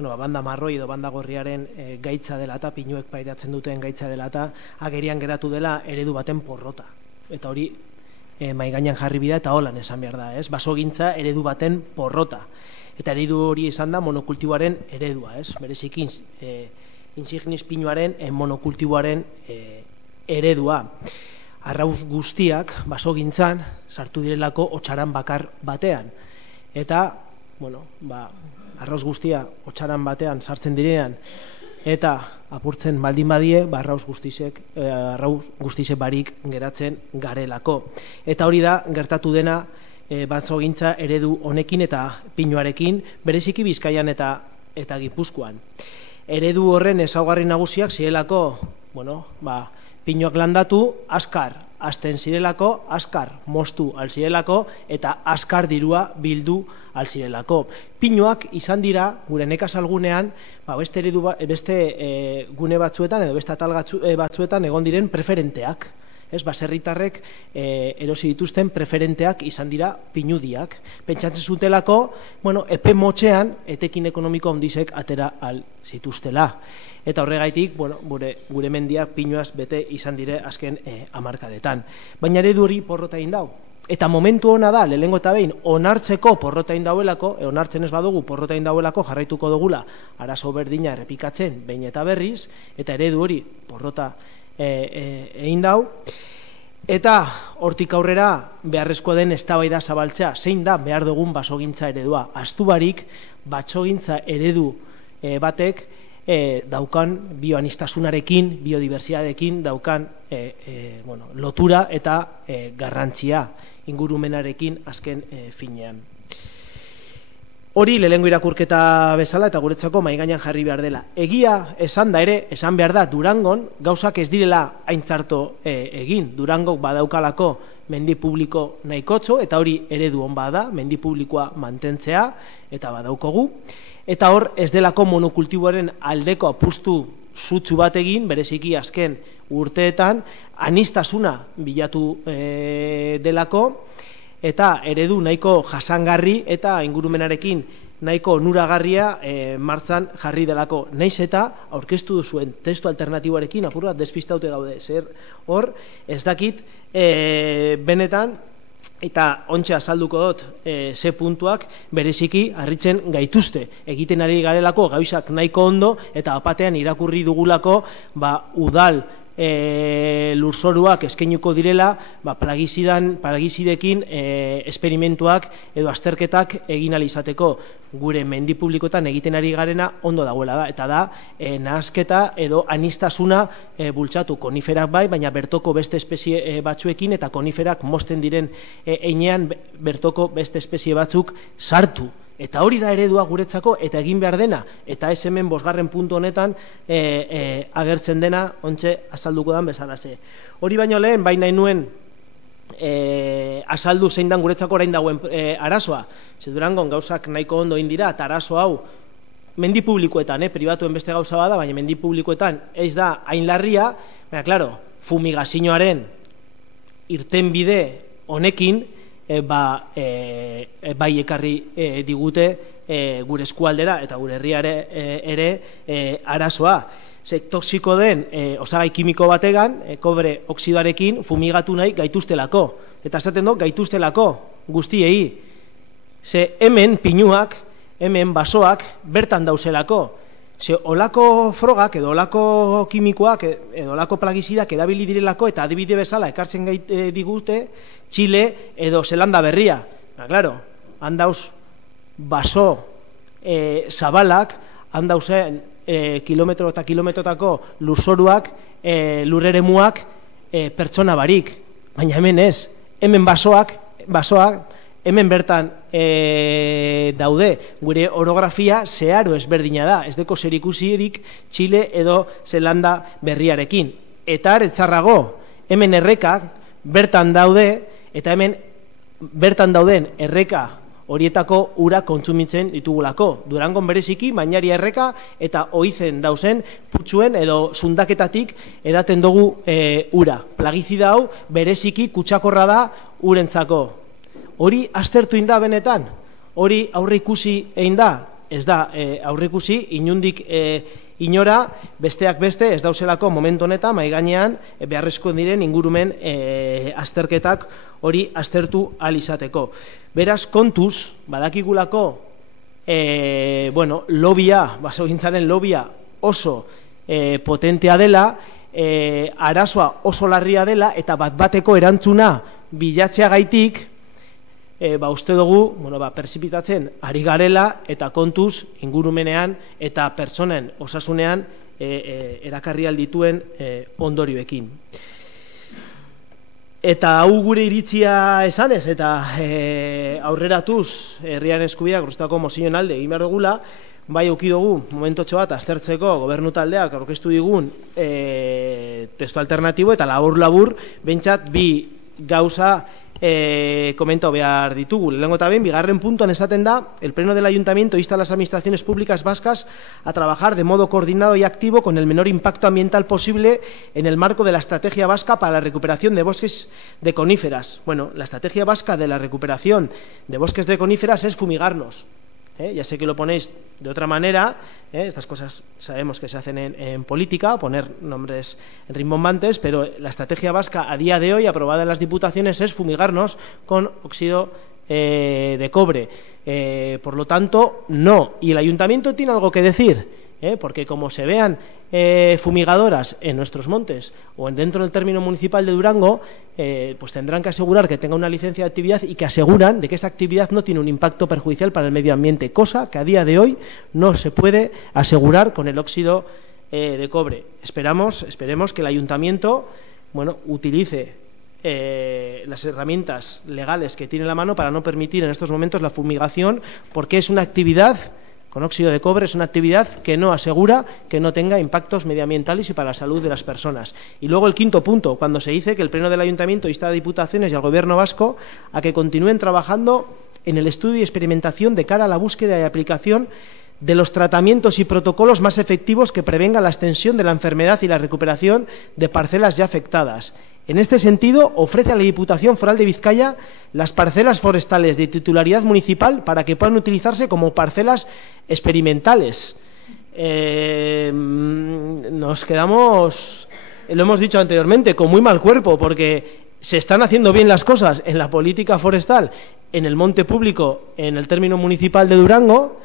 banda marroi edo banda gorriaren gaitza dela eta pinuek pairatzen duten gaitza dela eta agerian geratu dela eredu baten porrota. Eta hori mahai gainean jarri bida eta holan esan behar da, ez? Basogintza eredu baten porrota. Eta eredu hori izan da monokultiboaren eredua, ez? Bereziki insignis pinuaren monokultiboaren eredua. Arrauz guztiak basogintzan sartu direlako otsaran bakar batean. Eta, arrauz guztia otsaran batean sartzen direnean eta apurtzen baldin badie, arrauz guztizek barik geratzen garelako. Eta hori da gertatu dena basogintza eredu honekin eta pinuarekin, bereziki Bizkaian eta Gipuzkoan. Eredu horren ezaugarri nagusiak zirelako, pinuak landatu, askar hasten zirelako, askar moztu alzirelako eta askar dirua bildu alzirelako. Pinuak izan dira, gure nekazalgunean, beste gune batzuetan edo beste atal batzuetan egon diren preferenteak. Baserritarrek erosi dituzten preferenteak izan dira pinudiak. Pentsatzen zutelako, epe motxean, etekin ekonomiko ondizek atera al zituztela. Eta horregaitik, gure mendiak pinuaz bete izan dire azken hamarkadetan. Baina eredu hori porrota egin dau. Eta momentu hona da, lehenengo eta behin, onartzeko porrota egin dauelako, onartzen ez badugu porrota egin dauelako, jarraituko dugula arazo berdina errepikatzen behin eta berriz, eta eredu hori porrota egin dau. Eta hortik aurrera beharrezkoa den eztabaida zabaltzea, zein da behar dugun basogintza eredua. Ahaztu barik, basogintza eredu batek daukan bioaniztasunarekin, biodibertsitatearekin daukan lotura eta garrantzia ingurumenarekin azken finean. Hori lehenengo irakurketa bezala eta guretzako mahai gainean jarri behar dela. Egia esan da ere, esan behar da Durangon gauzak ez direla aintzarto egin. Durangok badaukalako mendi publiko nahikotxo eta hori eredu hon bada, mendi publikoa mantentzea eta badaukogu. Eta hor ez delako monokultiboaren aldeko apustu sutsu bat egin, bereziki azken urteetan, aniztasuna bilatu delako, eta eredu nahiko jasangarri eta ingurumenarekin nahiko onuragarria martzan jarri delako. Naiz eta aurkeztu duzuen testu alternatiboarekin apur bat despistaute gaude. Zer hor ez dakit benetan eta ontxe azalduko dut ze puntuak bereziki harritzen gaituzte. Egiten ari garelako gauzak nahiko ondo eta bapatean irakurri dugulako udal lurzoruak eskainuko direla plagizidekin esperimentuak edo azterketak egin ahal izateko. Gure mendi publikoetan egiten ari garena ondo dagoela da, eta da nahasketa edo aniztasuna bultzatu koniferak bai, baina bertoko beste espezie batzuekin eta koniferak mozten diren einean bertoko beste espezie batzuk sartu. Eta hori da eredua guretzako eta egin behar dena, eta ez hemen 5. puntu honetan agertzen dena ontxe azalduko dan bezalaze. Hori baino lehen, baina nuen azaldu zein dan guretzako orain dagoen arazoa. Ze Durangon gauzak nahiko ondo indira, eta arazo hau mendi publikoetan, pribatuen beste gauza bada, baina mendi publikoetan ez da hain larria, baina, klaro, fumigazioaren irtenbide honekin bai ekarri digute gure eskualdera eta gure herriare ere arazoa. Toxiko den osagai kimiko bategan, kobre oksidoarekin fumigatu nahi gaituztelako. Eta esaten dut gaituztelako guztiei. Ze hemen pinuak, hemen basoak bertan dauzelako. Ze olako frogak edo olako kimikoak edo olako plagizidak erabili direlako eta adibide bezala ekartzen digute Txile edo Zelanda berria. Claro, handauz baso zabalak, handauzen kilometro eta kilometrotako lurzoruak, lurreremuak pertsona barik. Baina hemen ez, hemen basoak, hemen bertan daude. Gure orografia zeharo ezberdina da, ez deko zerikusirik Txile edo Zelanda berriarekin. Eta etzarrago, hemen errekak bertan daude, eta hemen bertan dauden erreka horietako ura kontsumitzen ditugulako. Durangon bereziki, Mañaria erreka eta oizen dauzen putzuen edo zundaketatik edaten dugu ura. Plagizida hau bereziki kutsakorra da urentzako. Hori aztertu inda benetan? Hori aurre ikusi egin da? Ez da aurre ikusi, inundik inora, besteak beste, ez dauzelako momentu honetan, mai gainean beharrezko diren ingurumen azterketak hori aztertu ahal izateko. Beraz, kontuz, badakigulako lobia, basogintzaren lobia oso potentea dela, arazoa oso larria dela, eta bat-bateko erantzuna bilatzea gaitik, uste dugu, persipitatzen ari garela eta kontuz ingurumenean eta pertsonen osasunean erakarri aldituen ondorioekin. Eta hau gure iritzia esanez eta aurreratuz herriaren eskubideak Grostako mozioen alde egin behar dugula, bai auki dugu momentotxo bat aztertzeko gobernu taldeak aurkeztu digun testu alternatibo eta labur-labur behintzat bi gauza komentau behar ditugu. Lehenengo eta behin, bigarren puntuan esaten da, el Pleno del Ayuntamiento insta a las administraciones públicas vascas a trabajar de modo coordinado y activo con el menor impacto ambiental posible en el marco de la Estrategia Vasca para la Recuperación de Bosques de Coníferas. Bueno, la Estrategia Vasca de la Recuperación de Bosques de Coníferas es fumigarnos. Ya sé que lo ponéis de otra manera, estas cosas sabemos que se hacen en política, poner nombres rimbombantes, pero la estrategia vasca a día de hoy, aprobada en las diputaciones, es fumigarnos con óxido de cobre. Por lo tanto, no. Y el ayuntamiento tiene algo que decir, porque como se vean fumigadoras en nuestros montes o dentro del término municipal de Durango, pues tendrán que asegurar que tenga una licencia de actividad y que aseguran de que esa actividad no tiene un impacto perjudicial para el medio ambiente, cosa que a día de hoy no se puede asegurar con el óxido de cobre. Esperemos que el ayuntamiento utilice las herramientas legales que tiene en la mano para no permitir en estos momentos la fumigación, porque es una actividad con óxido de cobre, es una actividad que no asegura que no tenga impactos medioambientales y para la salud de las personas. Y luego el quinto punto, cuando se dice que el Pleno del Ayuntamiento insta a Diputaciones y al Gobierno vasco a que continúen trabajando en el estudio y experimentación de cara a la búsqueda y aplicación de los tratamientos y protocolos más efectivos que prevengan la extensión de la enfermedad y la recuperación de parcelas ya afectadas. En este sentido, ofrece a la Diputación Foral de Vizcaya las parcelas forestales de titularidad municipal para que puedan utilizarse como parcelas experimentales. Nos quedamos, lo hemos dicho anteriormente, con muy mal cuerpo, porque se están haciendo bien las cosas en la política forestal, en el monte público, en el término municipal de Durango,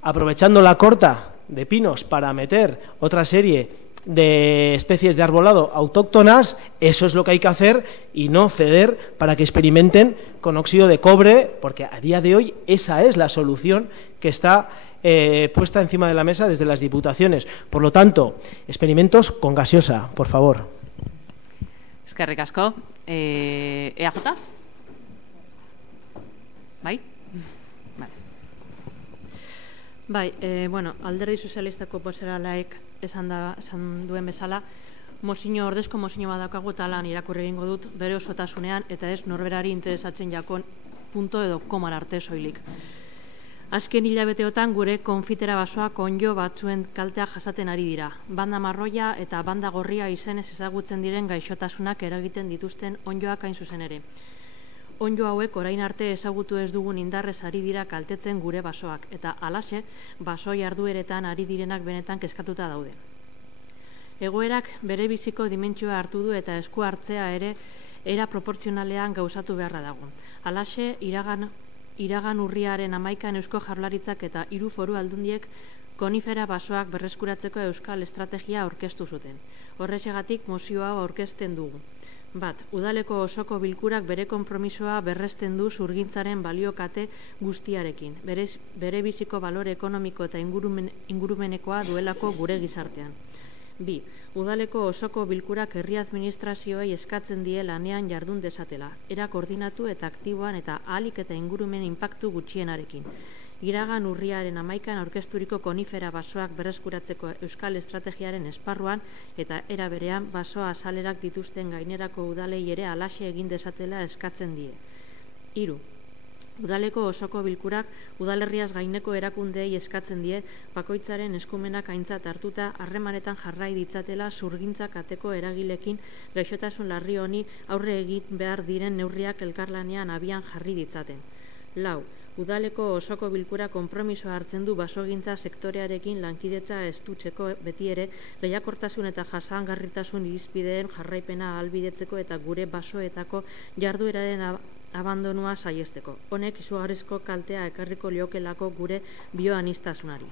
aprovechando la corta de pinos para meter otra serie de especies de arbolado autóctonas. Eso es lo que hay que hacer y no ceder para que experimenten con óxido de cobre, porque a día de hoy esa es la solución que está puesta encima de la mesa desde las diputaciones. Por lo tanto, experimentos con gaseosa, por favor. Eskerrik asko. EAJ? Bai? Bai, Alderdi Sozialistako bozeralaek esan duen bezala, mozio ordezko mozio bat daukagu eta lan irakurri egingo dut bere osotasunean eta ez norberari interesatzen jakon punto edo komar arte soilik. Azken hilabeteotan gure konfitera basoak onjo batzuen kaltea jasaten ari dira. Banda marroia eta banda gorria izenez ezagutzen diren gaixotasunak eragiten dituzten onjoak hain zuzen ere. Onjo hauek orain arte ezagutu ez dugun indarrez ari dira kaltetzen gure basoak, eta halaxe baso jardueretan ari direnak benetan kezkatuta daude. Egoerak bere biziko dimentsioa hartu du eta esku hartzea ere era proportzionalean gauzatu beharra dago. Halaxe, iragan urriaren 11an Eusko Jaurlaritzak eta 3 foru aldundiek konifera basoak berreskuratzeko euskal estrategia aurkeztu zuten. Horrexegatik mozioa aurkezten dugu. 1. Udaleko osoko bilkurak bere konpromisoa berresten du zurgintzaren baliokate guztiarekin, bere biziko balore ekonomiko eta ingurumenekoa duelako gure gizartean. 2. Udaleko osoko bilkurak herri administrazioei eskatzen die lanean jardun dezatela, era koordinatu eta aktiboan eta ahalik eta ingurumen inpaktu gutxienarekin. Iragan urriaren 11an aurkezturiko konifera basoak berreskuratzeko euskal estrategiaren esparruan eta era berean basoa azalerak dituzten gainerako udalei ere halaxe egin dezatela eskatzen die. 3. Udaleko osoko bilkurak udalerriaz gaineko erakundeei eskatzen die bakoitzaren eskumenak aintzat hartuta harremanetan jarrai ditzatela zurgintza kateko eragilekin gaixotasun larri honi aurre egin behar diren neurriak elkarlanean abian jarri ditzaten. 4. Udaleko osoko bilkura konpromisoa hartzen du basogintza sektorearekin lankidetza estutzeko beti ere lehiakortasun eta jasangarritasun irizpideen jarraipena ahalbidetzeko eta gure basoetako jardueraren abandonua saiesteko. Honek izugarrizko kaltea ekarriko liokelako gure bioanistasunari.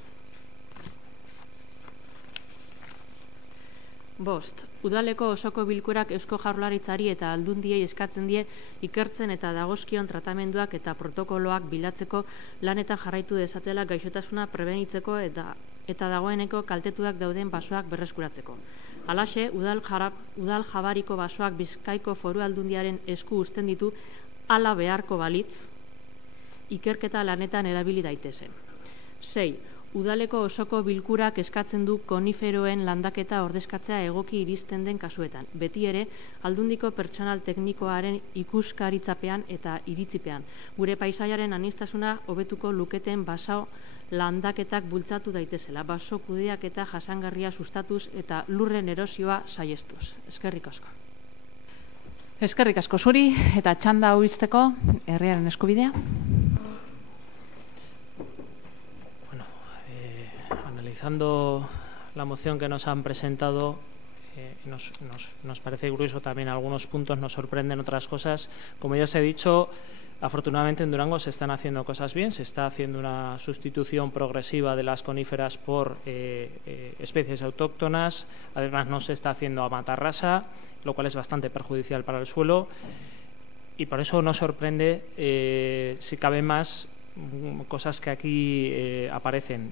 5. Udaleko osoko bilkurak Eusko Jaurlaritzari eta aldundiei eskatzen die ikertzen eta dagozkion tratamenduak eta protokoloak bilatzeko lanetan jarraitu dezatela gaixotasuna prebenitzeko eta dagoeneko kaltetuak dauden basoak berreskuratzeko. Halaxe, udal jabariko basoak Bizkaiko Foru Aldundiaren esku uzten ditu hala beharko balitz ikerketa lanetan erabili daitezen. 6. Udaleko osoko bilkurak eskatzen du koniferoen landaketa ordezkatzea egoki iristen den kasuetan. Beti ere, aldundiko pertsonal teknikoaren ikuskaritzapean eta iritzipean. Gure paisaiaren anistasuna hobetuko luketen baso landaketak bultzatu daitezela. Baso kudeak eta jasangarria sustatuz eta lurren erosioa saiestuz. Eskerrik asko. Eskerrik asko zuri eta txanda hau izteko herriaren eskubidea. Analizando la moción que nos han presentado, nos parece grueso también algunos puntos, nos sorprenden otras cosas. Como ya se ha dicho, afortunadamente en Durango se están haciendo cosas bien, se está haciendo una sustitución progresiva de las coníferas por especies autóctonas, además no se está haciendo a matarrasa, lo cual es bastante perjudicial para el suelo y por eso nos sorprende, si cabe más, cosas que aquí aparecen.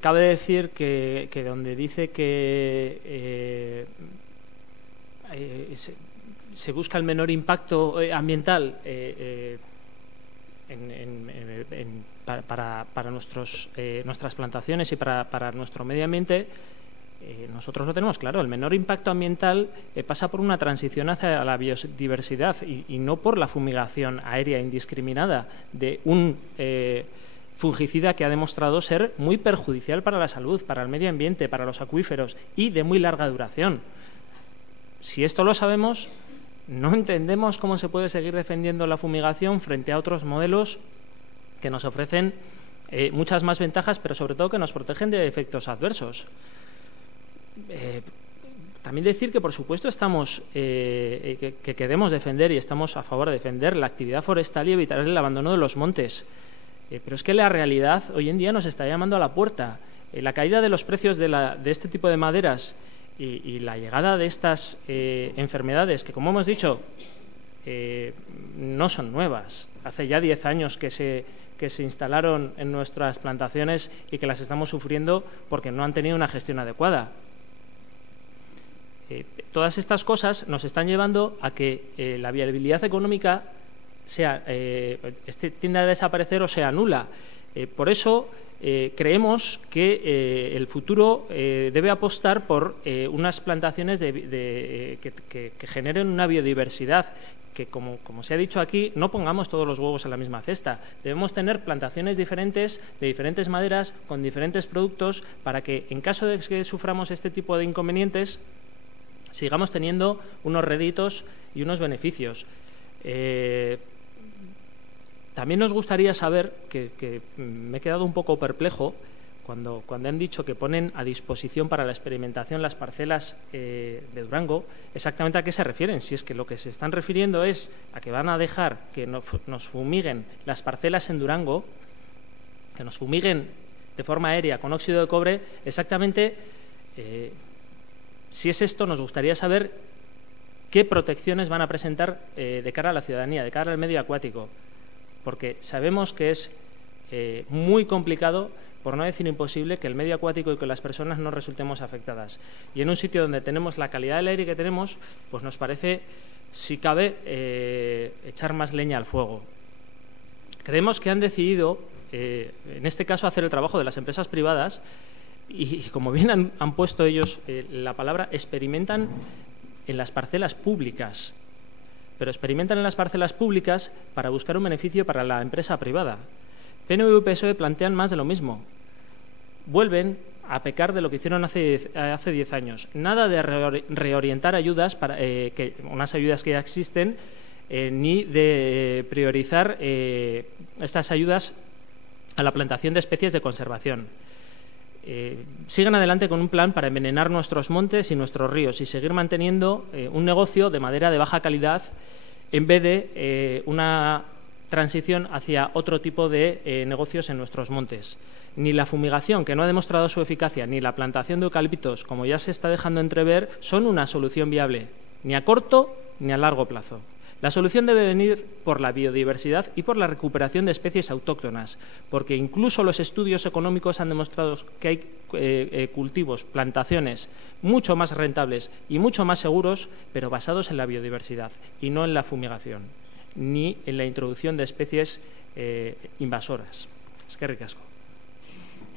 Cabe decir que donde dice que se busca el menor impacto ambiental para nuestras plantaciones y para nuestro medio ambiente, nosotros lo tenemos claro. El menor impacto ambiental pasa por una transición hacia la biodiversidad y no por la fumigación aérea indiscriminada de un fungicida que ha demostrado ser muy perjudicial para la salud, para el medio ambiente, para los acuíferos y de muy larga duración. Si esto lo sabemos, no entendemos cómo se puede seguir defendiendo la fumigación frente a otros modelos que nos ofrecen muchas más ventajas, pero sobre todo que nos protegen de efectos adversos. También decir que, por supuesto, estamos que queremos defender y estamos a favor de defender la actividad forestal y evitar el abandono de los montes. Pero es que la realidad hoy en día nos está llamando a la puerta. La caída de los precios de este tipo de maderas y la llegada de estas enfermedades, que como hemos dicho, no son nuevas. Hace ya 10 años que se instalaron en nuestras plantaciones y que las estamos sufriendo porque no han tenido una gestión adecuada. Todas estas cosas nos están llevando a que la viabilidad económica tiende a desaparecer o sea nula. Por eso creemos que el futuro debe apostar por unas plantaciones que generen una biodiversidad, que como se ha dicho aquí, no pongamos todos los huevos en la misma cesta. Debemos tener plantaciones diferentes, de diferentes maderas, con diferentes productos, para que en caso de que suframos este tipo de inconvenientes, sigamos teniendo unos réditos y unos beneficios. También nos gustaría saber, que me he quedado un poco perplejo, cuando han dicho que ponen a disposición para la experimentación las parcelas de Durango, exactamente a qué se refieren. Si es que lo que se están refiriendo es a que van a dejar que nos fumiguen las parcelas en Durango, que nos fumiguen de forma aérea con óxido de cobre, exactamente, si es esto, nos gustaría saber qué protecciones van a presentar de cara a la ciudadanía, de cara al medio acuático, porque sabemos que es muy complicado, por no decir imposible, que el medio acuático y que las personas no resultemos afectadas. Y en un sitio donde tenemos la calidad del aire que tenemos, pues nos parece, si cabe, echar más leña al fuego. Creemos que han decidido, en este caso, hacer el trabajo de las empresas privadas y como bien han puesto ellos la palabra, experimentan en las parcelas públicas. Pero experimentan en las parcelas públicas para buscar un beneficio para la empresa privada. PNV y PSOE plantean más de lo mismo. Vuelven a pecar de lo que hicieron hace 10 años. Nada de reorientar ayudas, unas ayudas que ya existen, ni de priorizar estas ayudas a la plantación de especies de conservación. Siguen adelante con un plan para envenenar nuestros montes y nuestros ríos y seguir manteniendo un negocio de madera de baja calidad en vez de una transición hacia otro tipo de negocios en nuestros montes. Ni la fumigación, que no ha demostrado su eficacia, ni la plantación de eucaliptos, como ya se está dejando entrever, son una solución viable, ni a corto ni a largo plazo. La solución debe venir por la biodiversidad y por la recuperación de especies autóctonas, porque incluso los estudios económicos han demostrado que hay cultivos, plantaciones mucho más rentables y mucho más seguros, pero basados en la biodiversidad y no en la fumigación, ni en la introducción de especies invasoras. Eskerrik asko.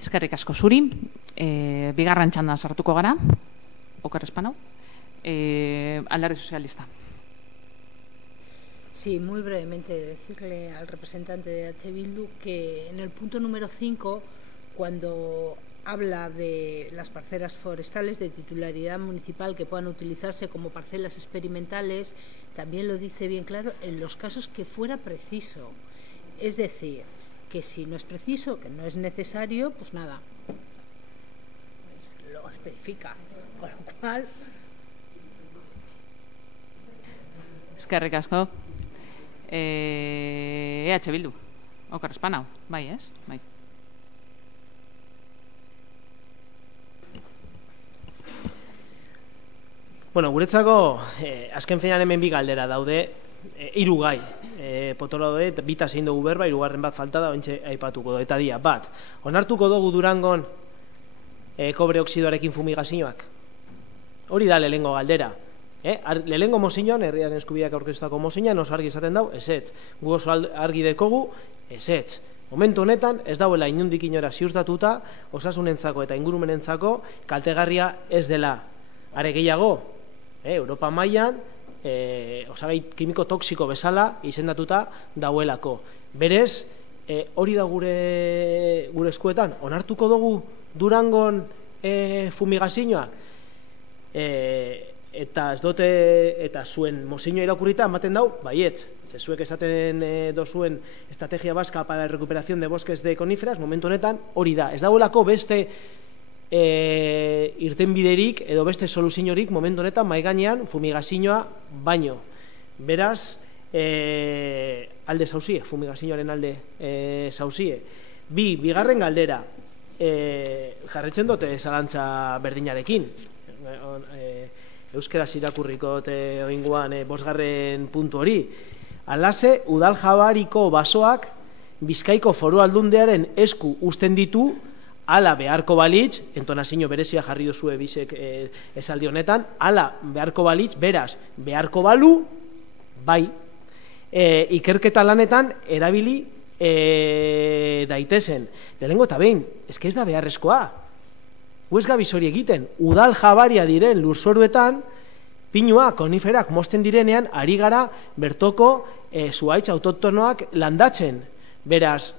Eskerrik asko zuri. Bigarren txandan sartuko gara. Oker Espanau. Alderdi Sozialista. Sí, muy brevemente decirle al representante de H. Bildu que en el punto número 5, cuando habla de las parcelas forestales de titularidad municipal que puedan utilizarse como parcelas experimentales, también lo dice bien claro en los casos que fuera preciso. Es decir, que si no es preciso, que no es necesario, pues nada, pues lo especifica. Con lo cual... Eskerrik asko. EH Bildu. Oker Espanau. Bai, ez? Bai. Bueno, guretzako, azken finean hemen bi galdera daude, hiru gai. Potolo daude, bita zein dugu berba, hirugarren bat falta da, ointxe aipatuko do. Eta dia, bat, onartuko dugu Durangon kobre oksidoarekin fumigazioak? Hori da lehengo galdera. Lehengo mozinoan, herriaren eskubideak aurkeztutako mozinoan, oso argi esaten dau, ezetz. Gu oso argi dekogu, ezetz. Momentu honetan, ez dauela inundik inora ziurtatuta, osasunentzako eta ingurumenentzako kaltegarria ez dela. Are gehiago, Europa mailan, osagai kimiko toksiko bezala izendatuta dauelako. Berez, hori da gure eskuetan, onartuko dugu Durangon fumigazioak? Eta ez dute, eta zuen mozioa irakurrita ematen dau, baietz. Zuek esaten dozuen estrategia vasca para la recuperación de bosques de coníferas, momentu honetan hori da. Ez dauelako beste irtenbiderik edo beste soluziorik momentu honetan maigainean fumigazioa baino. Beraz, alde zauzie, fumigazioaren alde zauzie. Bigarren galdera, jarretzen dute zalantza berdinarekin. Euskeraz irakurriko oinguan bosgarren puntu hori. Alase, udal jabariko basoak Bizkaiko Foru Aldundiaren esku uzten ditu, ala beharko balitz, entonazio berezia jarri duzue bisek esaldi honetan, ala beharko balitz, beraz, beharko balu, bai, ikerketa lanetan erabili daitezen. Lehenengo eta behin, ez da beharrezkoa. Huez gabiz hori egiten, udal jabaria diren lurzoruetan, pinua, koniferak mozten direnean, ari gara bertoko zuhaitz autoktonoak landatzen. Beraz,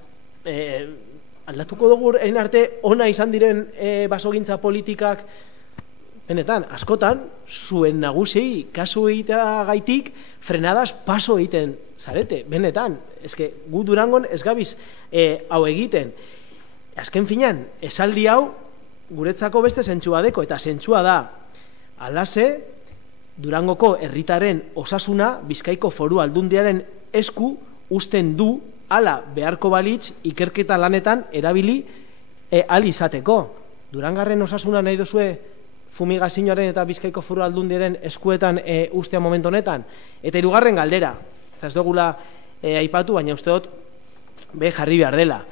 aldatuko dugu egin arte ona izan diren basogintza politikak, benetan, askotan, zuen nagusiei kasu egiteagaitik frenadas paso egiten zarete, benetan. Gu Durangon ez gabiz hau egiten. Azken finean, esaldi hau guretzako beste zentsua deko, eta zentsua da, alase, Durangoko herritaren osasuna Bizkaiko Foru Aldundiaren esku uzten du hala beharko balitz ikerketa lanetan erabili ahal izateko. Durangarren osasuna nahi duzue fumigazioaren eta Bizkaiko Foru Aldundiaren eskuetan ustea momentu honetan. Eta hirugarren galdera, ez dugula aipatu, baina uste dut be jarri behar dela.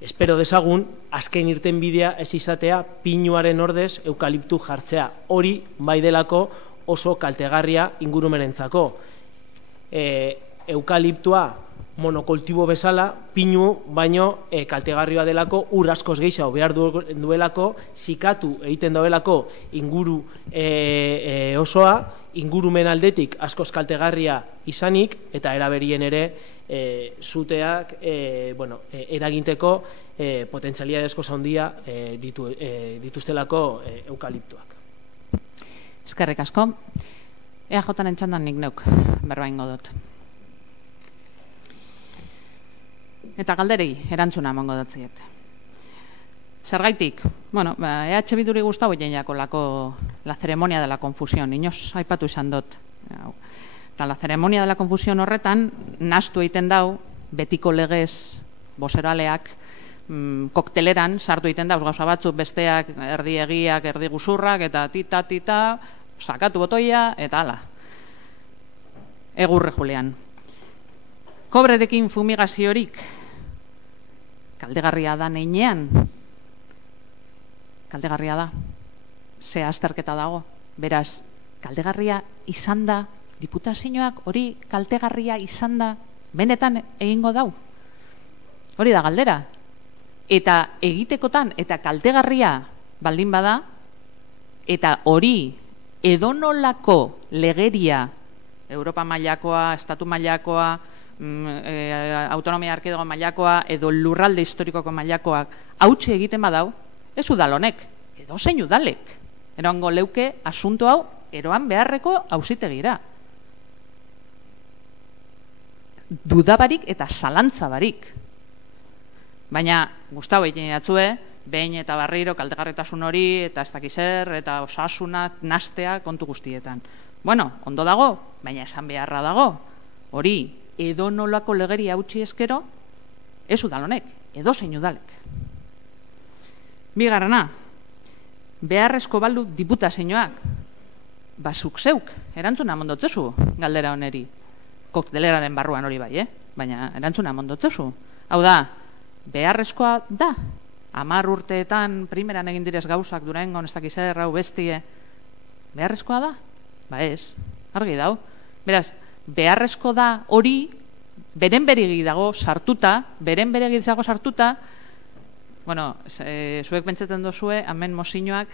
Espero dezagun, azken irten bidea ez izatea pinuaren ordez eukaliptu jartzea. Hori bai delako oso kaltegarria ingurumenentzako. Eukaliptua monokultibo bezala, pinu baino kaltegarria delako, ur askoz gehiago behar duelako, zikatu egiten duelako inguru osoa, ingurumen aldetik askoz kaltegarria izanik, eta eraberien ere zuteak eraginteko potentzialidadezko zaundia dituztelako eukaliptuak. Eskerrik asko. EAJaren txandan nik neuk berba ingo dut. Eta galderei erantzuna emango dutziet. Zergaitik, EH Bilduri gustau jeiako la ceremonia de la confusión, inoz aipatu izan dut. Eta la ceremonia de la confusión horretan, nahastu egiten dau, betiko legez, boseraleak, kokteleran sartu egiten dauz gauza batzuk, besteak erdi egiak, erdi guzurrak, eta tita, sakatu botoia, eta ala. Egurre Julian. Kobrerekin fumigaziorik, kaldegarria da neinean, kaldegarria da, ze azterketa dago, beraz, kaldegarria izan da, diputazioak hori kaltegarria izan da, benetan egingo dau. Hori da galdera. Eta egitekotan, eta kaltegarria baldin bada, eta hori edonolako legeria, Europa mailakoa, Estatu mailakoa, autonomia erkidego mailakoa, edo lurralde historikoko mailakoak, hautsi egiten badau, ez udal honek, edo zein udalek. Eroango leuke asunto hau, eroan beharreko auzitegira. Dudabarik eta zalantzabarik. Baina, Gustavo egin jatzue, behin eta barriro kaltegarritasun hori, eta ez dakizer, eta osasuna, nastea kontu guztietan. Bueno, ondo dago, baina esan beharra dago. Hori, edo nolako legeria hautsi eskero, ez udalonek, edo zein udalek. Bigarrena, beharrezko baldu diputazioak, bazuk zeuk, erantzuna mondotzezu galdera honeri. Kokteleraren barruan hori bai, baina erantzuna mondotzezu. Hau da, beharrezkoa da, 10 urteetan primeran egin direz gauzak Durangon, ez dakizer, hau bestie, beharrezkoa da? Ba ez, argi dau. Beraz, beharrezko da hori, beren beregi dago sartuta, bueno, zuek pentsatzen dozue, hemen mozinoak,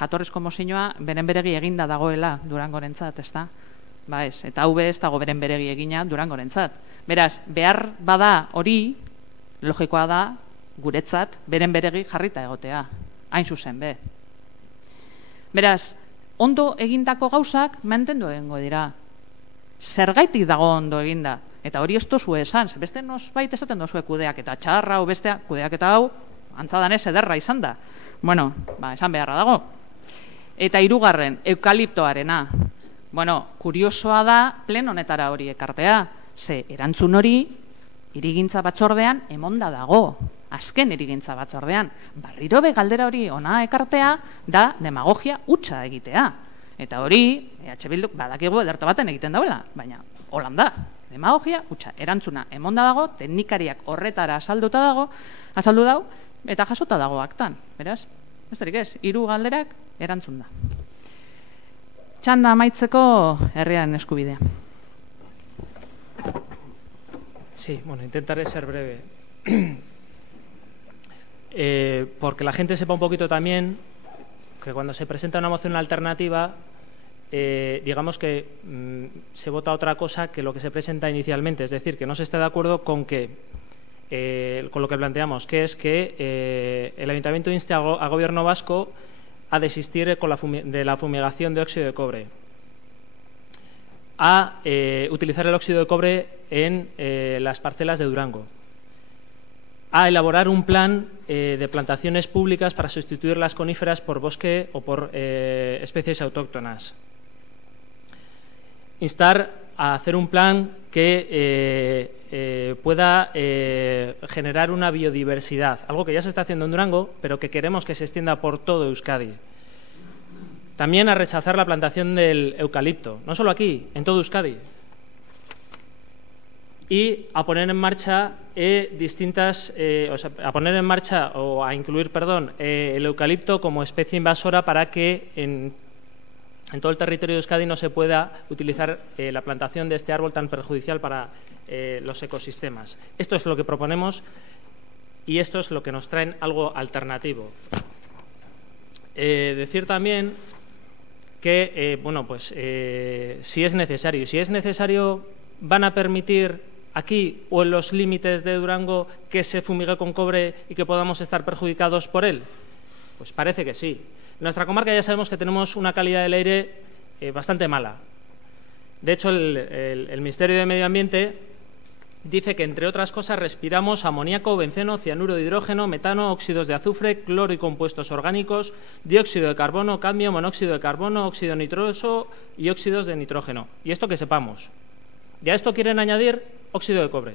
jatorrizko mozinoa, beren beregi eginda dagoela Durangorentzat, ez da? Ba ez, eta hau ez dago beren beregi egina Durangorentzat. Beraz, behar bada hori, logikoa da, guretzat, beren beregi jarrita egotea. Hain zuzen, be. Beraz, ondo egindako gauzak mantendu egingo dira. Zergaitik dago ondo eginda. Eta hori ez tozu esan, beste nosbait esaten dozue kudeak eta txarra, o bestea, kudeak eta hau, antzadanez ederra izan da. Bueno, esan beharra dago. Eta 3, eukaliptoarena. Bueno, kuriosoa da plen honetara hori ekartea. Ze erantzun hori, irigintza batzordean emonda dago. Azken irigintza batzordean. Barriro be galdera hori ona ekartea da demagogia hutsa egitea. Eta hori, EH Bilduk badakigu ederto baten egiten dauela, baina holan da. Demagogia hutsa, erantzuna emonda dago, teknikariak horretara azaldu dago, eta jasota dago aktan. Beraz, besterik ez, 3 galderak erantzun da. Txanda amaitzeko herriaren eskubidea. Sí, bueno, intentaré ser breve. Porque la gente sepa un poquito también que cuando se presenta una moción alternativa, digamos que se vota otra cosa que lo que se presenta inicialmente, es decir, que no se está de acuerdo con lo que planteamos, que es que el Ayuntamiento inste al Gobierno vasco a desistir de la fumigación de óxido de cobre, a utilizar el óxido de cobre en las parcelas de Durango, a elaborar un plan de plantaciones públicas para sustituir las coníferas por bosque o por especies autóctonas. Instar a hacer un plan que pueda generar una biodiversidad, algo que ya se está haciendo en Durango, pero que queremos que se extienda por todo Euskadi. También a rechazar la plantación del eucalipto, no solo aquí, en todo Euskadi. Y a poner en marcha a incluir el eucalipto como especie invasora para que en todo el territorio de Euskadi no se pueda utilizar la plantación de este árbol tan perjudicial para los ecosistemas. Esto es lo que proponemos y esto es lo que nos traen algo alternativo. Decir también que, si es necesario, van a permitir aquí o en los límites de Durango que se fumigue con cobre y que podamos estar perjudicados por él. Pues parece que sí. En nuestra comarca ya sabemos que tenemos una calidad del aire bastante mala. De hecho, el Ministerio de Medio Ambiente dice que, entre otras cosas, respiramos amoníaco, benceno, cianuro de hidrógeno, metano, óxidos de azufre, cloro y compuestos orgánicos, dióxido de carbono, cadmio, monóxido de carbono, óxido nitroso y óxidos de nitrógeno. Y esto que sepamos. Y a esto quieren añadir óxido de cobre,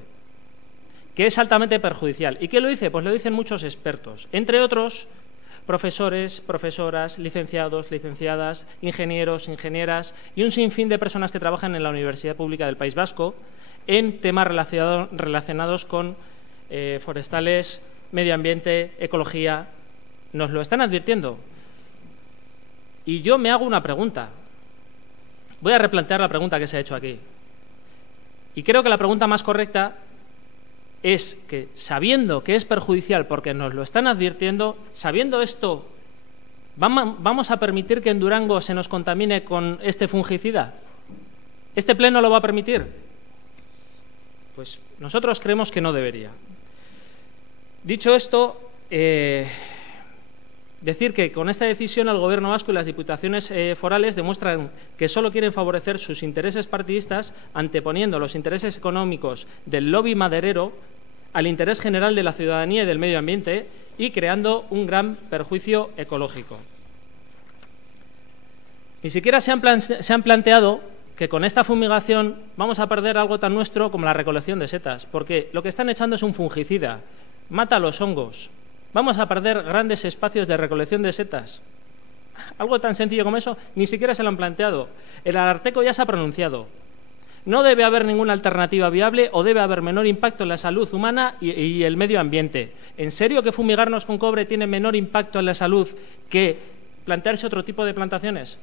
que es altamente perjudicial. ¿Y quién lo dice? Pues lo dicen muchos expertos, entre otros profesores, profesoras, licenciados, licenciadas, ingenieros, ingenieras y un sinfín de personas que trabajan en la Universidad Pública del País Vasco en temas relacionados con forestales, medio ambiente, ecología. Nos lo están advirtiendo. Y yo me hago una pregunta. Voy a replantear la pregunta que se ha hecho aquí. Y creo que la pregunta más correcta es que, sabiendo que es perjudicial porque nos lo están advirtiendo, sabiendo esto, ¿vamos a permitir que en Durango se nos contamine con este fungicida? ¿Este pleno lo va a permitir? Pues nosotros creemos que no debería. Dicho esto, decir que con esta decisión el Gobierno vasco y las diputaciones forales demuestran que solo quieren favorecer sus intereses partidistas, anteponiendo los intereses económicos del lobby maderero al interés general de la ciudadanía y del medio ambiente y creando un gran perjuicio ecológico. Ni siquiera se han planteado que con esta fumigación vamos a perder algo tan nuestro como la recolección de setas, porque lo que están echando es un fungicida, mata los hongos. Vamos a perder grandes espacios de recolección de setas. Algo tan sencillo como eso ni siquiera se lo han planteado. El Ararteko ya se ha pronunciado. No debe haber ninguna alternativa viable o debe haber menor impacto en la salud humana y el medio ambiente. ¿En serio que fumigarnos con cobre tiene menor impacto en la salud que plantearse otro tipo de plantaciones?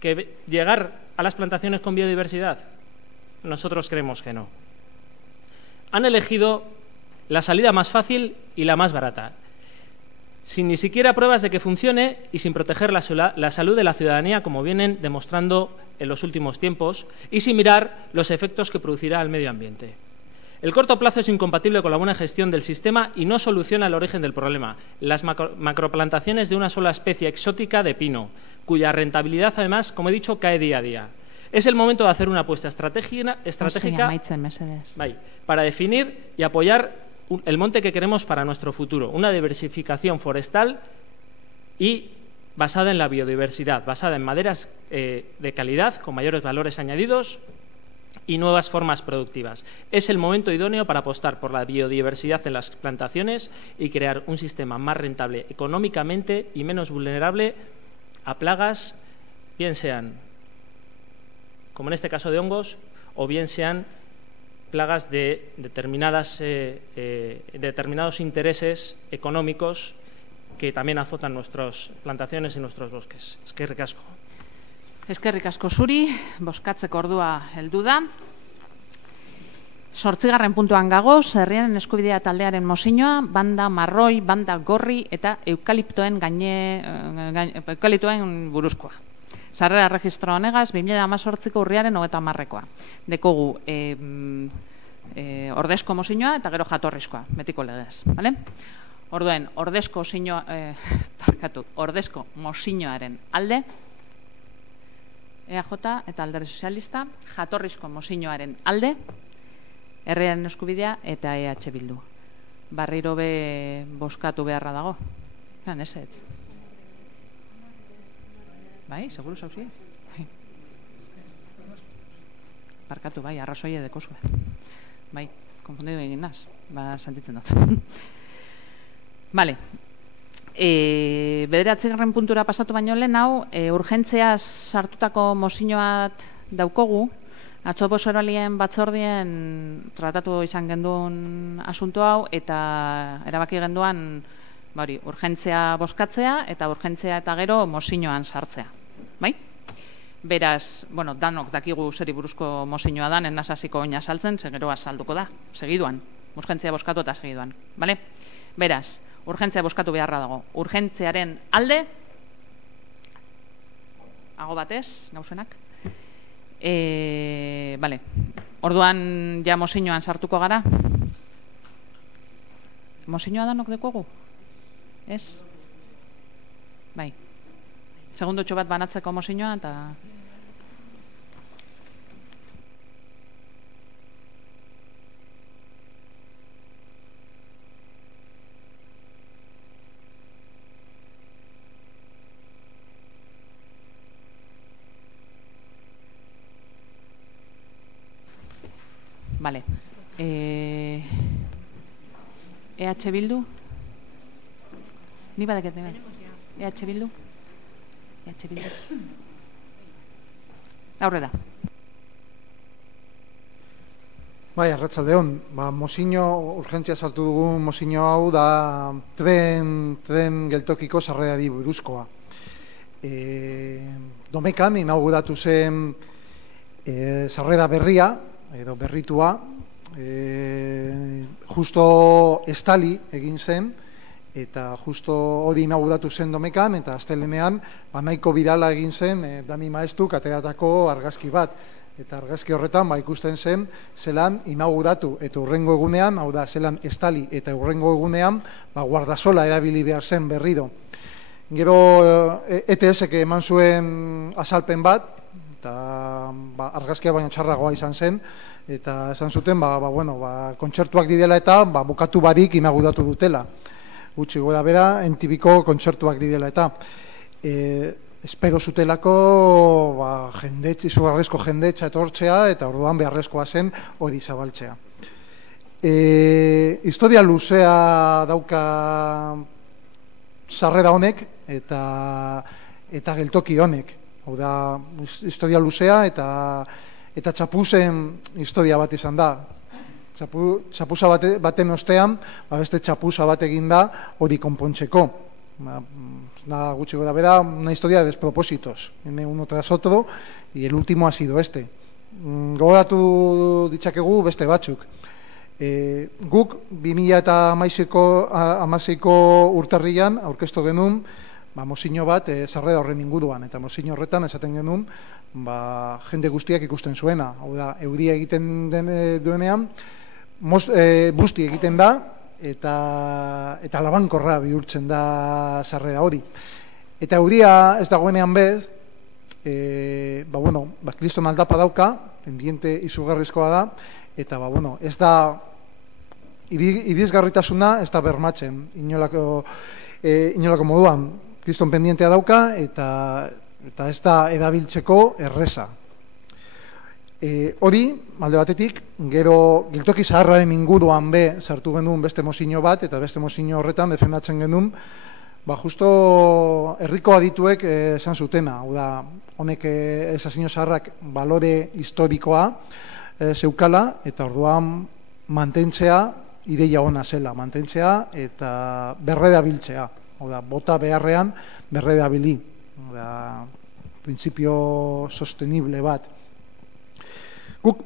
¿Que llegar a las plantaciones con biodiversidad? Nosotros creemos que no. Han elegido la salida más fácil y la más barata, sin ni siquiera pruebas de que funcione y sin proteger la salud de la ciudadanía, como vienen demostrando en los últimos tiempos, y sin mirar los efectos que producirá al medio ambiente. El corto plazo es incompatible con la buena gestión del sistema y no soluciona el origen del problema, las macroplantaciones de una sola especie exótica de pino, cuya rentabilidad, además, como he dicho, cae día a día. Es el momento de hacer una apuesta estratégica para definir y apoyar el monte que queremos para nuestro futuro, una diversificación forestal y basada en la biodiversidad, basada en maderas de calidad, con mayores valores añadidos y nuevas formas productivas. Es el momento idóneo para apostar por la biodiversidad en las plantaciones y crear un sistema más rentable económicamente y menos vulnerable a plagas, bien sean, como en este caso de hongos, o bien sean plagas de determinados intereses económicos que también azotan nuestras plantaciones y nuestros bosques. Eskerrik asko. Eskerrik asko zuri, bozkatzeko ordua heldu da. 8. puntuan gagoz, herriaren eskubidea taldearen mozioa, banda marroi, banda gorri eta eukaliptoen buruzkoa. Sarrera registro honegaz, 2018ko urriaren 30koa. Dekogu ordezko mozioa eta gero jatorrizkoa, betiko legez. Orduen, ordezko mozioaren alde, EAJ eta Alderdi Sozialista, jatorrizko mozioaren alde, herriaren eskubidea eta EH Bildu. Barriro be boskatu beharra dago. Eset. Bai, seguru zauzi? Barkatu, bai, arrazoia dekozue. Bai, konfundidu egin naz. Sentitzen dut. Bale. 9. puntura pasatu baino lehen hau, urgentziaz sartutako mozioat daukogu, atzo bozeralien batzordien tratatu izan genduen asunto hau eta erabaki genduan urgentzia bozkatzea eta urgentzia eta gero mozioan sartzea. Bai? Beraz, danok dakigu zeri buruzko mozioa da, nena hasiko oina saltzen, gero azalduko da, segiduan. Urgentzia bozkatu eta segiduan. Bale? Beraz, urgentzia bozkatu beharra dago. Urgentziaren alde, ago batez, gauzenak. Bale, orduan ja mozioan sartuko gara. Mozioa danok dekogu? Ez? Bai. Segundotxo bat banatzeko mozioa eta... Vale. EH Bildu? Ni badaket, EH Bildu? EH Bildu? Aurrera. Bai, arratsaldeon. Mozio, urgentzia sartu dugun mozio hau da tren geltokiko sarrerari buruzkoa. Domekan inauguratu zen sarrera berria, edo berritua, justo estali egin zen, eta justo hori inauguratu zen Domekan, eta astelenean nahiko bidala egin zen Dani Maeztuk ateratako argazki bat. Eta argazki horretan ikusten zen zelan inauguratu eta hurrengo egunean, hau da, zelan estali eta hurrengo egunean guardasola erabili behar zen berriro. Gero ETS-ek eman zuen azalpen bat, eta argazkia baino txarragoa izan zen, eta esan zuten kontzertuak didela eta bukatu barik inauguratu dutela. Gutxi gora bera, entibiko kontzertuak didela eta espero zutelako izugarrezko jendetza etortzea eta orduan beharrezkoa zen hori zabaltzea. Historia luzea dauka sarrera honek eta geltoki honek. Hau da, historia luzea eta txapuzen historia bat izan da. Txapuza baten ostean, beste txapuza bat egin da hori konpontzeko. Gutxi gora bera, una historia de despropósitos, uno tras otro, y el último ha sido este. Gogoratu ditzakegu beste batzuk. Guk 2016ko urtarrian aurkeztu genuen mozio bat sarrera horren inguruan, eta mozio horretan esaten genuen jende guztiak ikusten zuena. Hau da, euria egiten duenean, busti egiten da, eta labankorra bihurtzen da sarrera hori. Eta euria ez dagoenean bez, kriston aldapa dauka, pendiente izugarrizkoa da, eta ez da, irizgarritasuna ez da bermatzen, inolako moduan, kriston pendientea dauka, eta ez da erabiltzeko erreza. Hori, alde batetik, gero geltoki zaharraren inguruan sartu genuen beste mozio bat, eta beste mozio horretan defendatzen genuen, justo herriko adituek esan zutena, hau da, honek esazio zaharrak balore historikoa zeukala, eta orduan mantentzea ideia ona zela, mantentzea eta berredabiltzea, hau da, bota beharrean berredabili, hau da, printzipio sostenible bat. Guk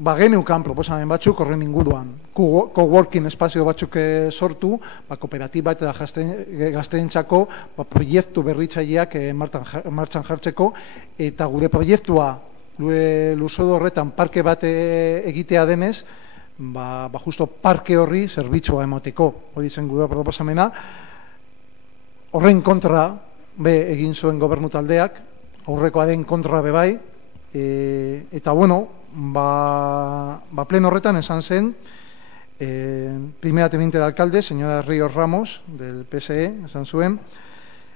geneukan proposamen batzuk horren inguruan. Coworking espazio batzuk sortu, kooperatiba eta gazteentzako proiektu berritzaileak martxan jartzeko, eta gure proiektua luzodo horretan parke bat egitea denez, justo parke horri zerbitzua emateko, hori zen gure proposamena. Horren kontra egin zuen gobernu taldeak, aurrekoaren kontra bai, eta pleno horretan esan zen, primera teniente de alcalde, señora Ríos Ramos, del PSE, esan zuen,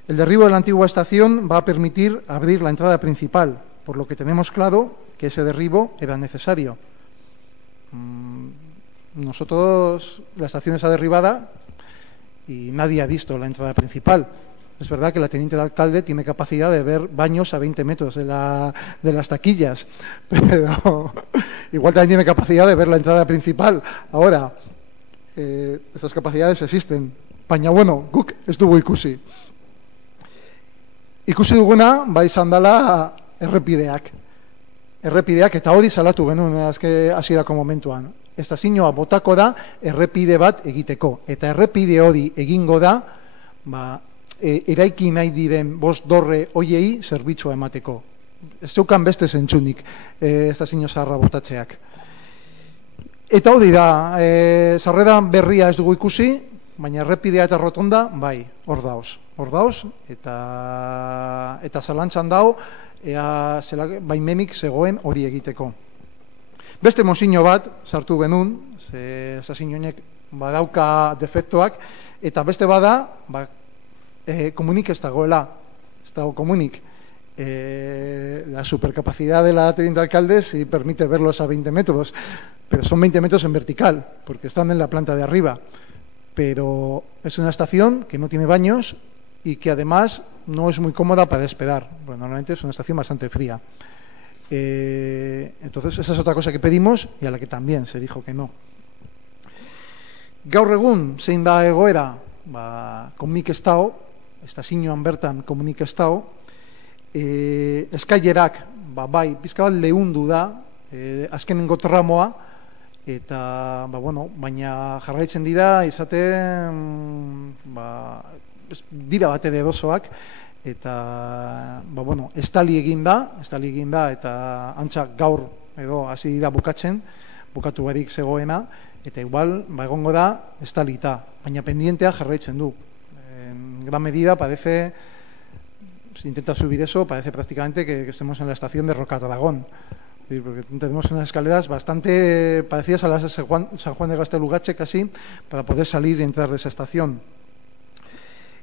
el derribo de la antigua estación va a permitir abrir la entrada principal, por lo que tenemos claro que ese derribo era necesario. Nosotros, la estación está derribada y nadie ha visto la entrada principal. Es verdad que la teniente de alcalde tiene capacidad de ver baños a 20 metros de las taquillas, pero igual también tiene capacidad de ver la entrada principal. Ahora, esas capacidades existen. Baina, guk ez dugu ikusi. Ikusi duguna, izan dela errepideak. Errepideak, eta hori salatu genuen hasierako momentuan. Estazioa botako da errepide bat egiteko. Eta errepide hori egingo da, eraiki nahi diren 5 dorre hoiei zerbitzua emateko. Ez zeukan beste zentzunik estazio zaharra botatzeak. Eta hori da, sarrera berria ez dugu ikusi, baina errepidea eta rotonda, hor dauz. Hor dauz, eta zalantzan dao, baimenik zegoen hori egiteko. Beste mozino bat sartu genuen, estazionek badauka defektoak, eta beste bada, komunik ez dagoela, ez dago komunik. La supercapacidad de la teniente alcalde sí permite verlos a 20 metros, pero son 20 metros en vertical, porque están en la planta de arriba. Pero es una estación que no tiene baños y que además no es muy cómoda para despegar. Bueno, normalmente es una estación bastante fría. Entonces esa es otra cosa que pedimos y a la que también se dijo que no. Gaur egun, zein da egoera, komunik ez dago, estazioan bertan komunik ez dago, eskailerak, pizka bat lehundu da, azkenengo tramoa, eta, baina jarraitzen dira, izaten, dira bate dedozoak, eta, estali egin da, eta antza gaur, edo, hasi dira bukatu barik zegoena, eta igual, egongo da, estalita, baina pendientea jarraitzen du. En gran medida parece, si intenta subir eso, parece prácticamente que estemos en la estación de Rocadragón. Porque tenemos unas escaleras bastante parecidas a las de San Juan de Gaztelugatxe casi, para poder salir y entrar de esa estación.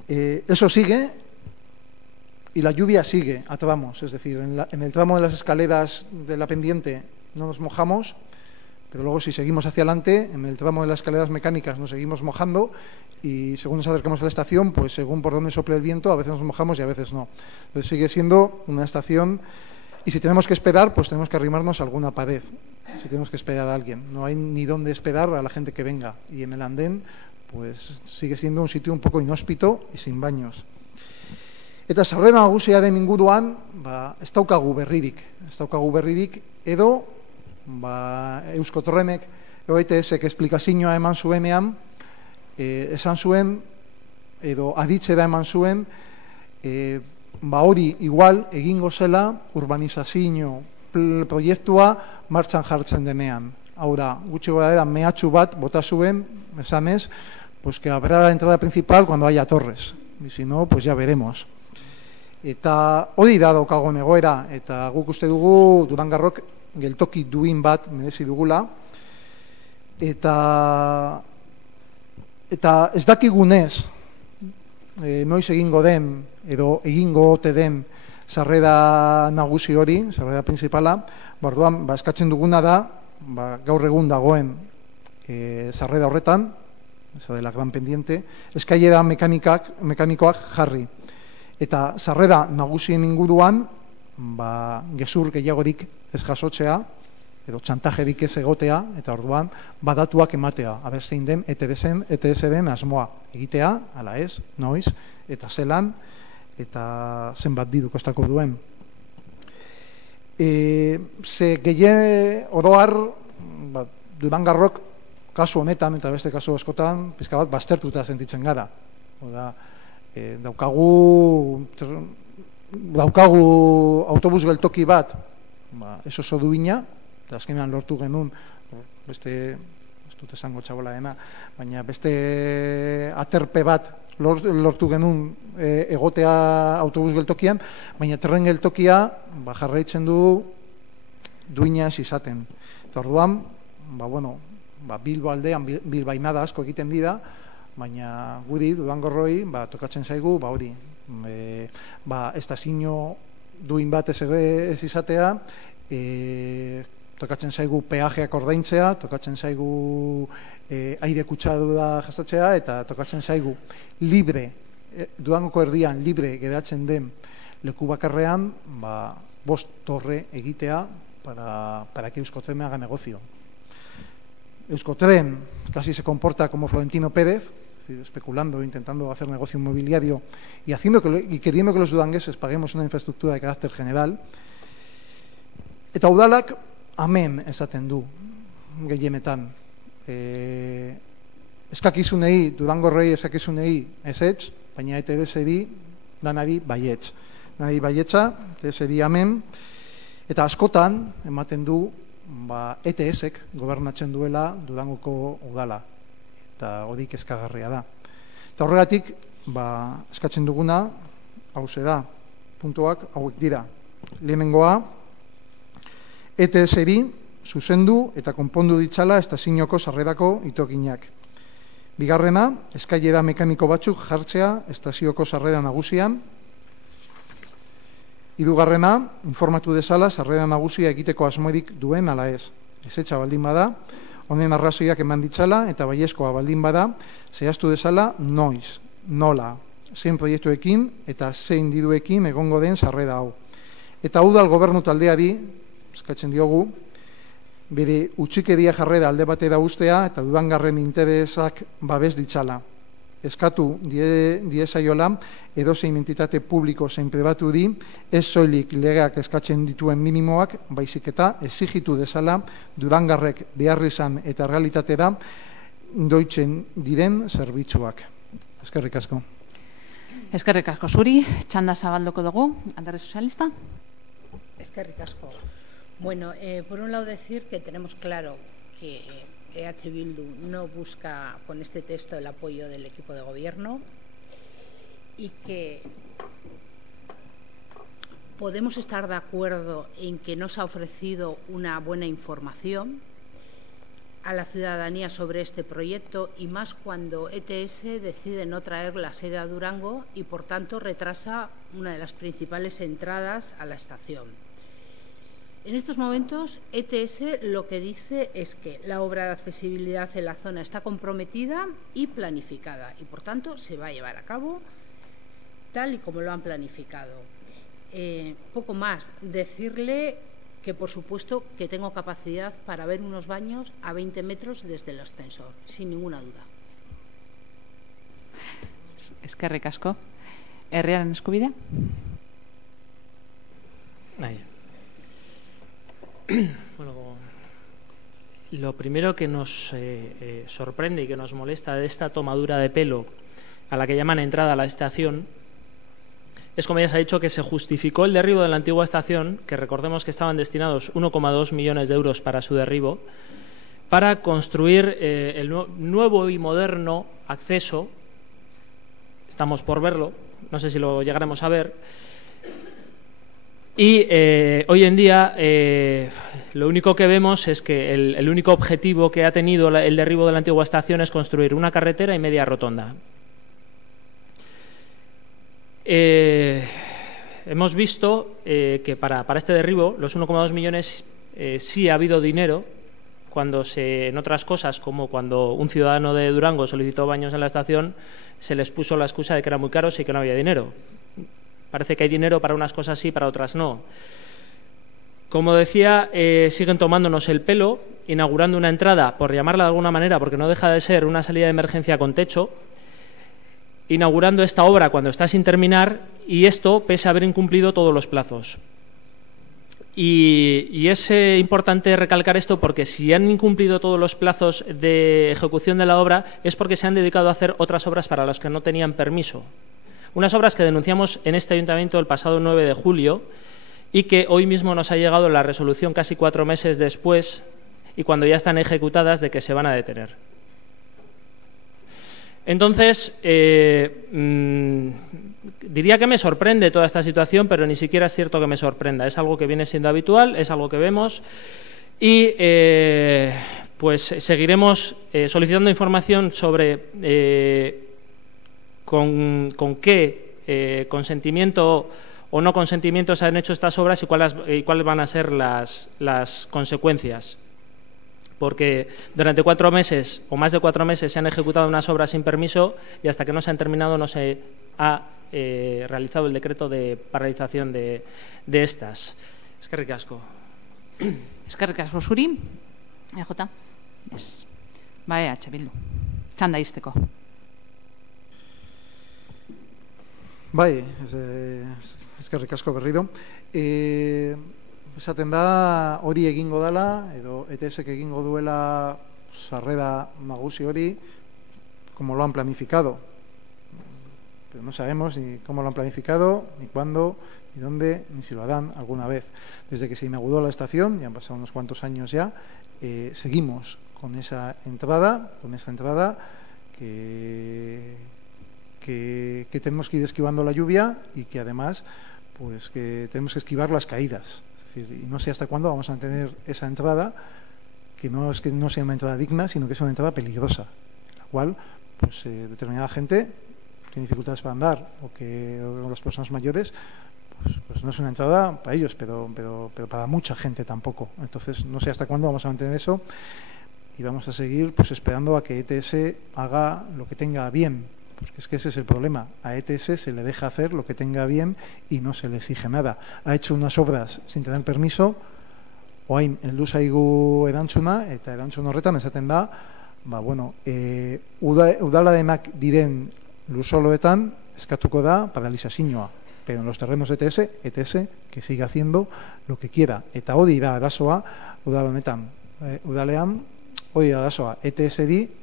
Eso sigue, y la lluvia sigue a tramos, es decir, en el tramo de las escaleras de la pendiente no nos mojamos, pero luego si seguimos hacia adelante, en el tramo de las escaleras mecánicas nos seguimos mojando y según nos acercamos a la estación, pues según por dónde sople el viento, a veces nos mojamos y a veces no. Entonces sigue siendo una estación y si tenemos que esperar, pues tenemos que arrimarnos a alguna pared, si tenemos que esperar a alguien. No hay ni dónde esperar a la gente que venga y en el andén, pues sigue siendo un sitio un poco inhóspito y sin baños. Eta sarrera nagusiaren inguruan, ez daukagu berririk, edo Euskotrenek ETS-ek esplikazioa eman zuenean, esan zuen, edo aditzera eman zuen, hori igual egingo zela urbanizazio proiektua martxan jartzen denean. Hau da, gutxi gara mehatxu bat bota zuen, esanez, pues que habrá la entrada principal cuando haya torres, y si no, pues ya veremos. Eta hori da daukagon egoera, eta guk uste dugu Durangarrok geltoki duin bat merezi dugula, eta ez dakigunez noiz egingo den, edo egingo ote den sarrera nagusi hori, sarrera principala, orduan eskatzen duguna da, gaur egun dagoen sarrera horretan, esa de la gran pendiente, eskailera mekanikoak jarri. Eta sarrera nagusien inguruan, gezur gehiagorik ez jasotzea, edo txantajerik ez egotea, eta orduan badatuak ematea, aber zein den ETS-den asmoa egitea, ala ez, noiz, eta zelan, eta zenbat diru kostako duen. Ze gehien oroar Durangarrok kasu honetan eta beste kasu askotan pizka bat baztertuta sentitzen gara. Oda, daukagu autobus geltoki bat, ez oso duina, eta azkenean lortu genuen, beste, ez dut esango txabola dena, baina beste aterpe bat lortu genuen egotea autobus geltokian, baina tren geltokia jarraitzen du duina ez izaten. Eta orduan, Bilbo aldean bilbainada asko egiten dira, baina guri, Durangorroi, tokatzen zaigu, estazio duin bat ez izatea, tokatzen zaigu peajeak ordaintzea, tokatzen zaigu aire kutsadura jasotzea, eta tokatzen zaigu libre, Durangoko erdian libre geratzen den leku bakarrean, 5 torre egitea para que Euskotren haga negocio. Euskotren casi se comporta como Florentino Pérez, especulando, intentando hacer negocio inmobiliario y queriendo que los durangueses paguemos una infraestructura de carácter general. Eta udalak amen esaten du gehienetan. Eskakizunei, Durangorrei eskakizunei ezetz, baina ETS-eri danari baietz. Danari baietza, ETS-eri amen, eta askotan ematen du ETS-ek gobernatzen duela Durangoko udala. Eta hori kezkagarria da. Eta horregatik, eskatzen duguna, hauze da, puntuak hauek dira. Lehenengoa, ETS-eri zuzendu eta konpondu ditzala estazioko sarrerako itoginak. Bigarrena, eskailera mekaniko batzuk jartzea estazioko sarrera nagusian. Hirugarrena, informatu dezala sarrera nagusia egiteko asmorik duen ala ez. Ezetza baldin bada, honen arrazoiak eman ditzala eta baiezkoa baldin bada, zehaztu dezala noiz, nola, zein proiektuekin eta zein diruekin egongo den sarrera hau. Eta udal gobernu taldeari, eskatzen diogu, bere utzikeria jarrera alde batera ustea eta Durangarren interesak babes ditzala. Eskatu diezaiola edozein entitate publiko zein pribaturi ez soilik legeak eskatzen dituen minimoak, baizik eta exigitu dezala Durangarrek beharrizan eta realitatera doitzen diren zerbitzuak. Eskerrik asko. Eskerrik asko zuri, txanda zabaldoko dugu, Alderdi Sozialista. Eskerrik asko. Bueno, por un lado decir que tenemos claro que EH Bildu no busca con este texto el apoyo del equipo de gobierno y que podemos estar de acuerdo en que nos ha ofrecido una buena información a la ciudadanía sobre este proyecto y más cuando ETS decide no traer la sede a Durango y por tanto retrasa una de las principales entradas a la estación. En estos momentos, ETS lo que dice es que la obra de accesibilidad en la zona está comprometida y planificada y, por tanto, se va a llevar a cabo tal y como lo han planificado. Poco más, decirle que, por supuesto, que tengo capacidad para ver unos baños a 20 metros desde el ascensor, sin ninguna duda. Eskerrik asko. Herriaren eskubidea? Bueno, lo primero que nos sorprende y que nos molesta de esta tomadura de pelo a la que llaman entrada a la estación es, como ya se ha dicho, que se justificó el derribo de la antigua estación, que recordemos que estaban destinados 1,2 millones de euros para su derribo, para construir el nuevo y moderno acceso. Estamos por verlo, no sé si lo llegaremos a ver. Y hoy en día lo único que vemos es que el único objetivo que ha tenido el derribo de la antigua estación es construir una carretera y media rotonda. Hemos visto que para este derribo, los 1,2 millones, sí ha habido dinero, cuando en otras cosas, como cuando un ciudadano de Durango solicitó baños en la estación, se les puso la excusa de que eran muy caros y que no había dinero. Parece que hay dinero para unas cosas sí, para otras no. Como decía, siguen tomándonos el pelo, inaugurando una entrada, por llamarla de alguna manera, porque no deja de ser una salida de emergencia con techo, inaugurando esta obra cuando está sin terminar, y esto pese a haber incumplido todos los plazos. Y es importante recalcar esto porque si han incumplido todos los plazos de ejecución de la obra es porque se han dedicado a hacer otras obras para las que no tenían permiso. Unas obras que denunciamos en este ayuntamiento el pasado 9 de julio y que hoy mismo nos ha llegado la resolución casi 4 meses después y cuando ya están ejecutadas de que se van a detener. Entonces, diría que me sorprende toda esta situación, pero ni siquiera es cierto que me sorprenda. Es algo que viene siendo habitual, es algo que vemos y pues seguiremos solicitando información sobre con qué consentimiento o no consentimiento se han hecho estas obras y cuáles van a ser las consecuencias. Porque durante 4 meses o más de 4 meses se han ejecutado unas obras sin permiso y hasta que no se han terminado no se ha realizado el decreto de paralización de estas. Eskerrik asko. Eskerrik asko zuri. EJ. Ez. Ba, EH Bildu. Txanda izteko. Bai, eskerrik asko berriro. Esaten da hori egingo dela, edo ETS-ek egingo duela sarrera nagusi hori, como lo han planificado. Pero no sabemos ni cómo lo han planificado, ni cuándo, ni dónde, ni si lo harán alguna vez. Desde que se inauguró la estación, ya han pasado unos cuantos años ya, seguimos con esa entrada que tenemos que ir esquivando la lluvia y que además pues que tenemos que esquivar las caídas. Es decir, y no sé hasta cuándo vamos a tener esa entrada, que no es que no sea una entrada digna, sino que es una entrada peligrosa, en la cual pues determinada gente tiene dificultades para andar o las personas mayores, pues no es una entrada para ellos, pero para mucha gente tampoco. Entonces no sé hasta cuándo vamos a mantener eso y vamos a seguir pues esperando a que ETS haga lo que tenga bien. Porque es que ese es el problema. A ETS se le deja hacer lo que tenga bien y no se le exige nada. Ha hecho unas obras sin tener permiso, orain heldu zaigu erantzuna, eta erantzun horretan esaten da, udaladenak diren luzoloetan eskatuko da paralizazioa. Pero en los terrenos de ETS que siga haciendo lo que quiera. Eta hori da arazoa udalean, hori da arazoa ETS-eri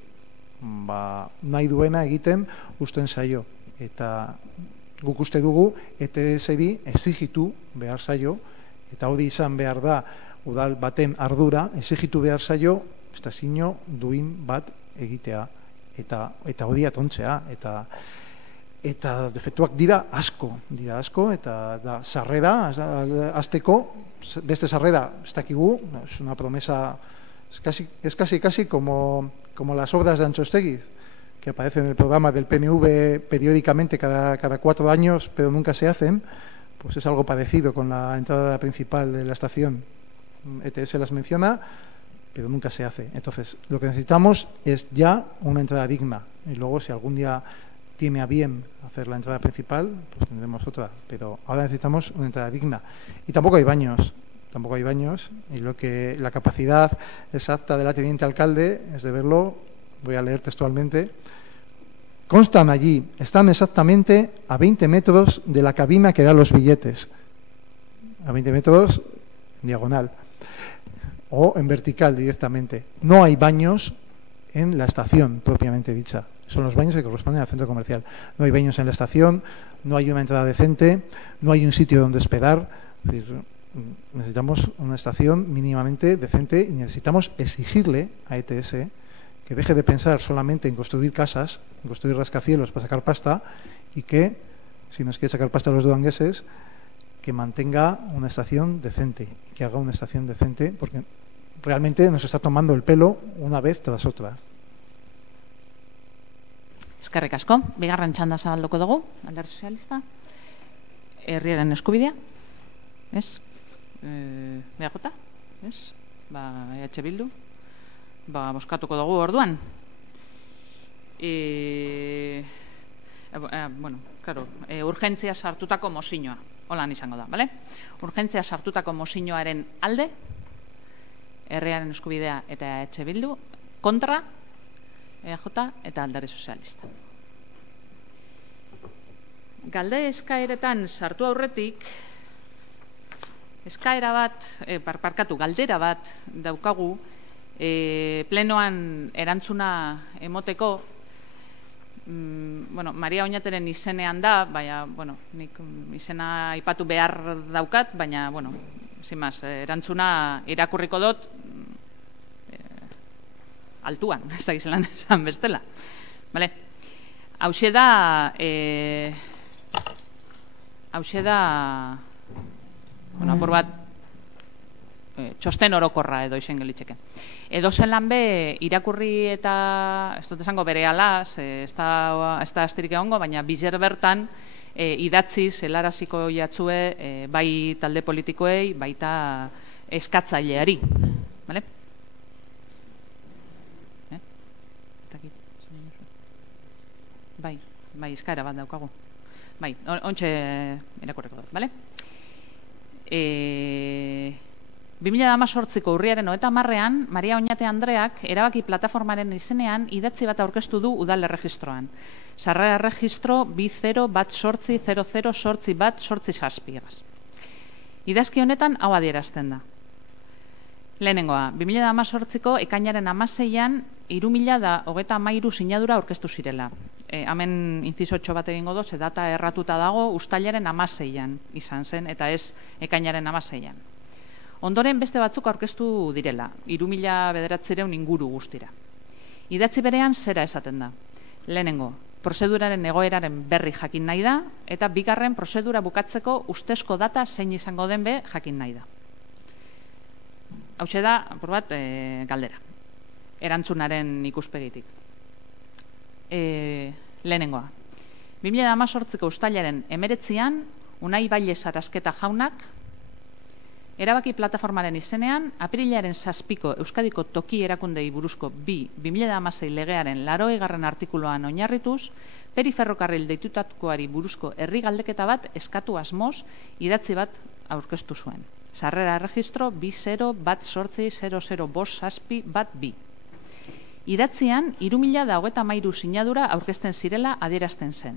nahi duena egiten usten zaio, eta guk uste dugu ETS-eri exigitu behar zaio, eta hori izan behar da udal baten ardura, exigitu behar zaio estazio duin bat egitea, eta hori atontzea, eta defektuak dira asko, eta da sarrera hasteko, beste sarrera ez dakigu, es una promesa, es casi como las obras de Antxostegui, que aparecen en el programa del PNV periódicamente cada 4 años, pero nunca se hacen, pues es algo parecido con la entrada principal de la estación. ETS las menciona, pero nunca se hace. Entonces, lo que necesitamos es ya una entrada digna. Y luego, si algún día tiene a bien hacer la entrada principal, pues tendremos otra. Pero ahora necesitamos una entrada digna. Y tampoco hay baños. Y la capacidad exacta de la teniente alcalde es de verlo, voy a leer textualmente, constan allí, están exactamente a 20 metros de la cabina que da los billetes, a 20 metros en diagonal o en vertical directamente. No hay baños en la estación propiamente dicha, son los baños que corresponden al centro comercial. No hay baños en la estación, no hay una entrada decente, no hay un sitio donde esperar. Es decir, necesitamos una estación mínimamente decente y necesitamos exigirle a ETS que deje de pensar solamente en construir casas, en construir rascacielos para sacar pasta y que, si nos quiere sacar pasta a los durangueses, que mantenga una estación decente, que haga una estación decente, porque realmente nos está tomando el pelo una vez tras otra. Eskerrik asko. Bigarren txanda zabalduko dugu, Alderdi Sozialista. Herriaren eskubidea. Ez? BJ? Ez? EH Bildu? Boskatuko dugu orduan. Urgentzia sartutako mozioa. Holan izango da, bale? Urgentzia sartutako mozioaren alde, herriaren eskubidea eta EH Bildu, kontra, EJ eta Alderdi Sozialista. Galde eskaeretan sartu aurretik, eskaera bat, galdera bat daukagu, plenoan erantzuna emoteko, Maria Oñateren izenean da, baina, nik izena aipatu behar daukat, baina, erantzuna irakurriko dut altuan, ez da gizelan esan bestela. Hauxe da, apur bat, txosten orokorra edo izen gelitzeke. Edo zelan be, irakurri eta, ez dut esango bere alaz, ez da astirik egongo, baina bizer bertan idatziz helaraziko jatzue bai talde politikoei, baita eskatzaileari. Bai, eskaera bat daukagu. Bai, ontxe irakurriko dut, bale? 2018ko urriaren 30ean, Maria Oñate Andreak erabaki plataformaren izenean idatzi bat aurkeztu du udal erregistroan. Sarrera erregistro 20-800-00-8 idazki honetan hau adierazten da. Lehenengoa, 2018ko ekainaren 16ean 3033 sinadura aurkeztu zirela. Hemen incizotxo bat egingo doz, data erratuta dago ustailaren 16ean izan zen, eta ez ekainaren 16ean. Ondoren beste batzuk aurkeztu direla, 3000 inguru guztira. Idatzi berean zera esaten da. Lehenengo, prozeduraren egoeraren berri jakin nahi da, eta bigarren prozedura bukatzeko ustezko data zein izango den be jakin nahi da. Hauxe da, apur bat, galdera. Erantzunaren ikuspegitik. Lehenengoa. 2018ko ustailaren 19ean, Unai Bailez Arasketa jaunak, erabaki plataformaren izenean, aprilaren 7ko Euskadiko toki erakundei buruzko 2016 legearen 80. artikuluan oinarrituz, periferrokarril deitutakoari buruzko herri galdeketa bat eskatu asmoz idatzi bat aurkeztu zuen. Sarrera erregistro 20-800-00-5-7-2. Idatzian, 3033 sinadura aurkezten zirela adierazten zen.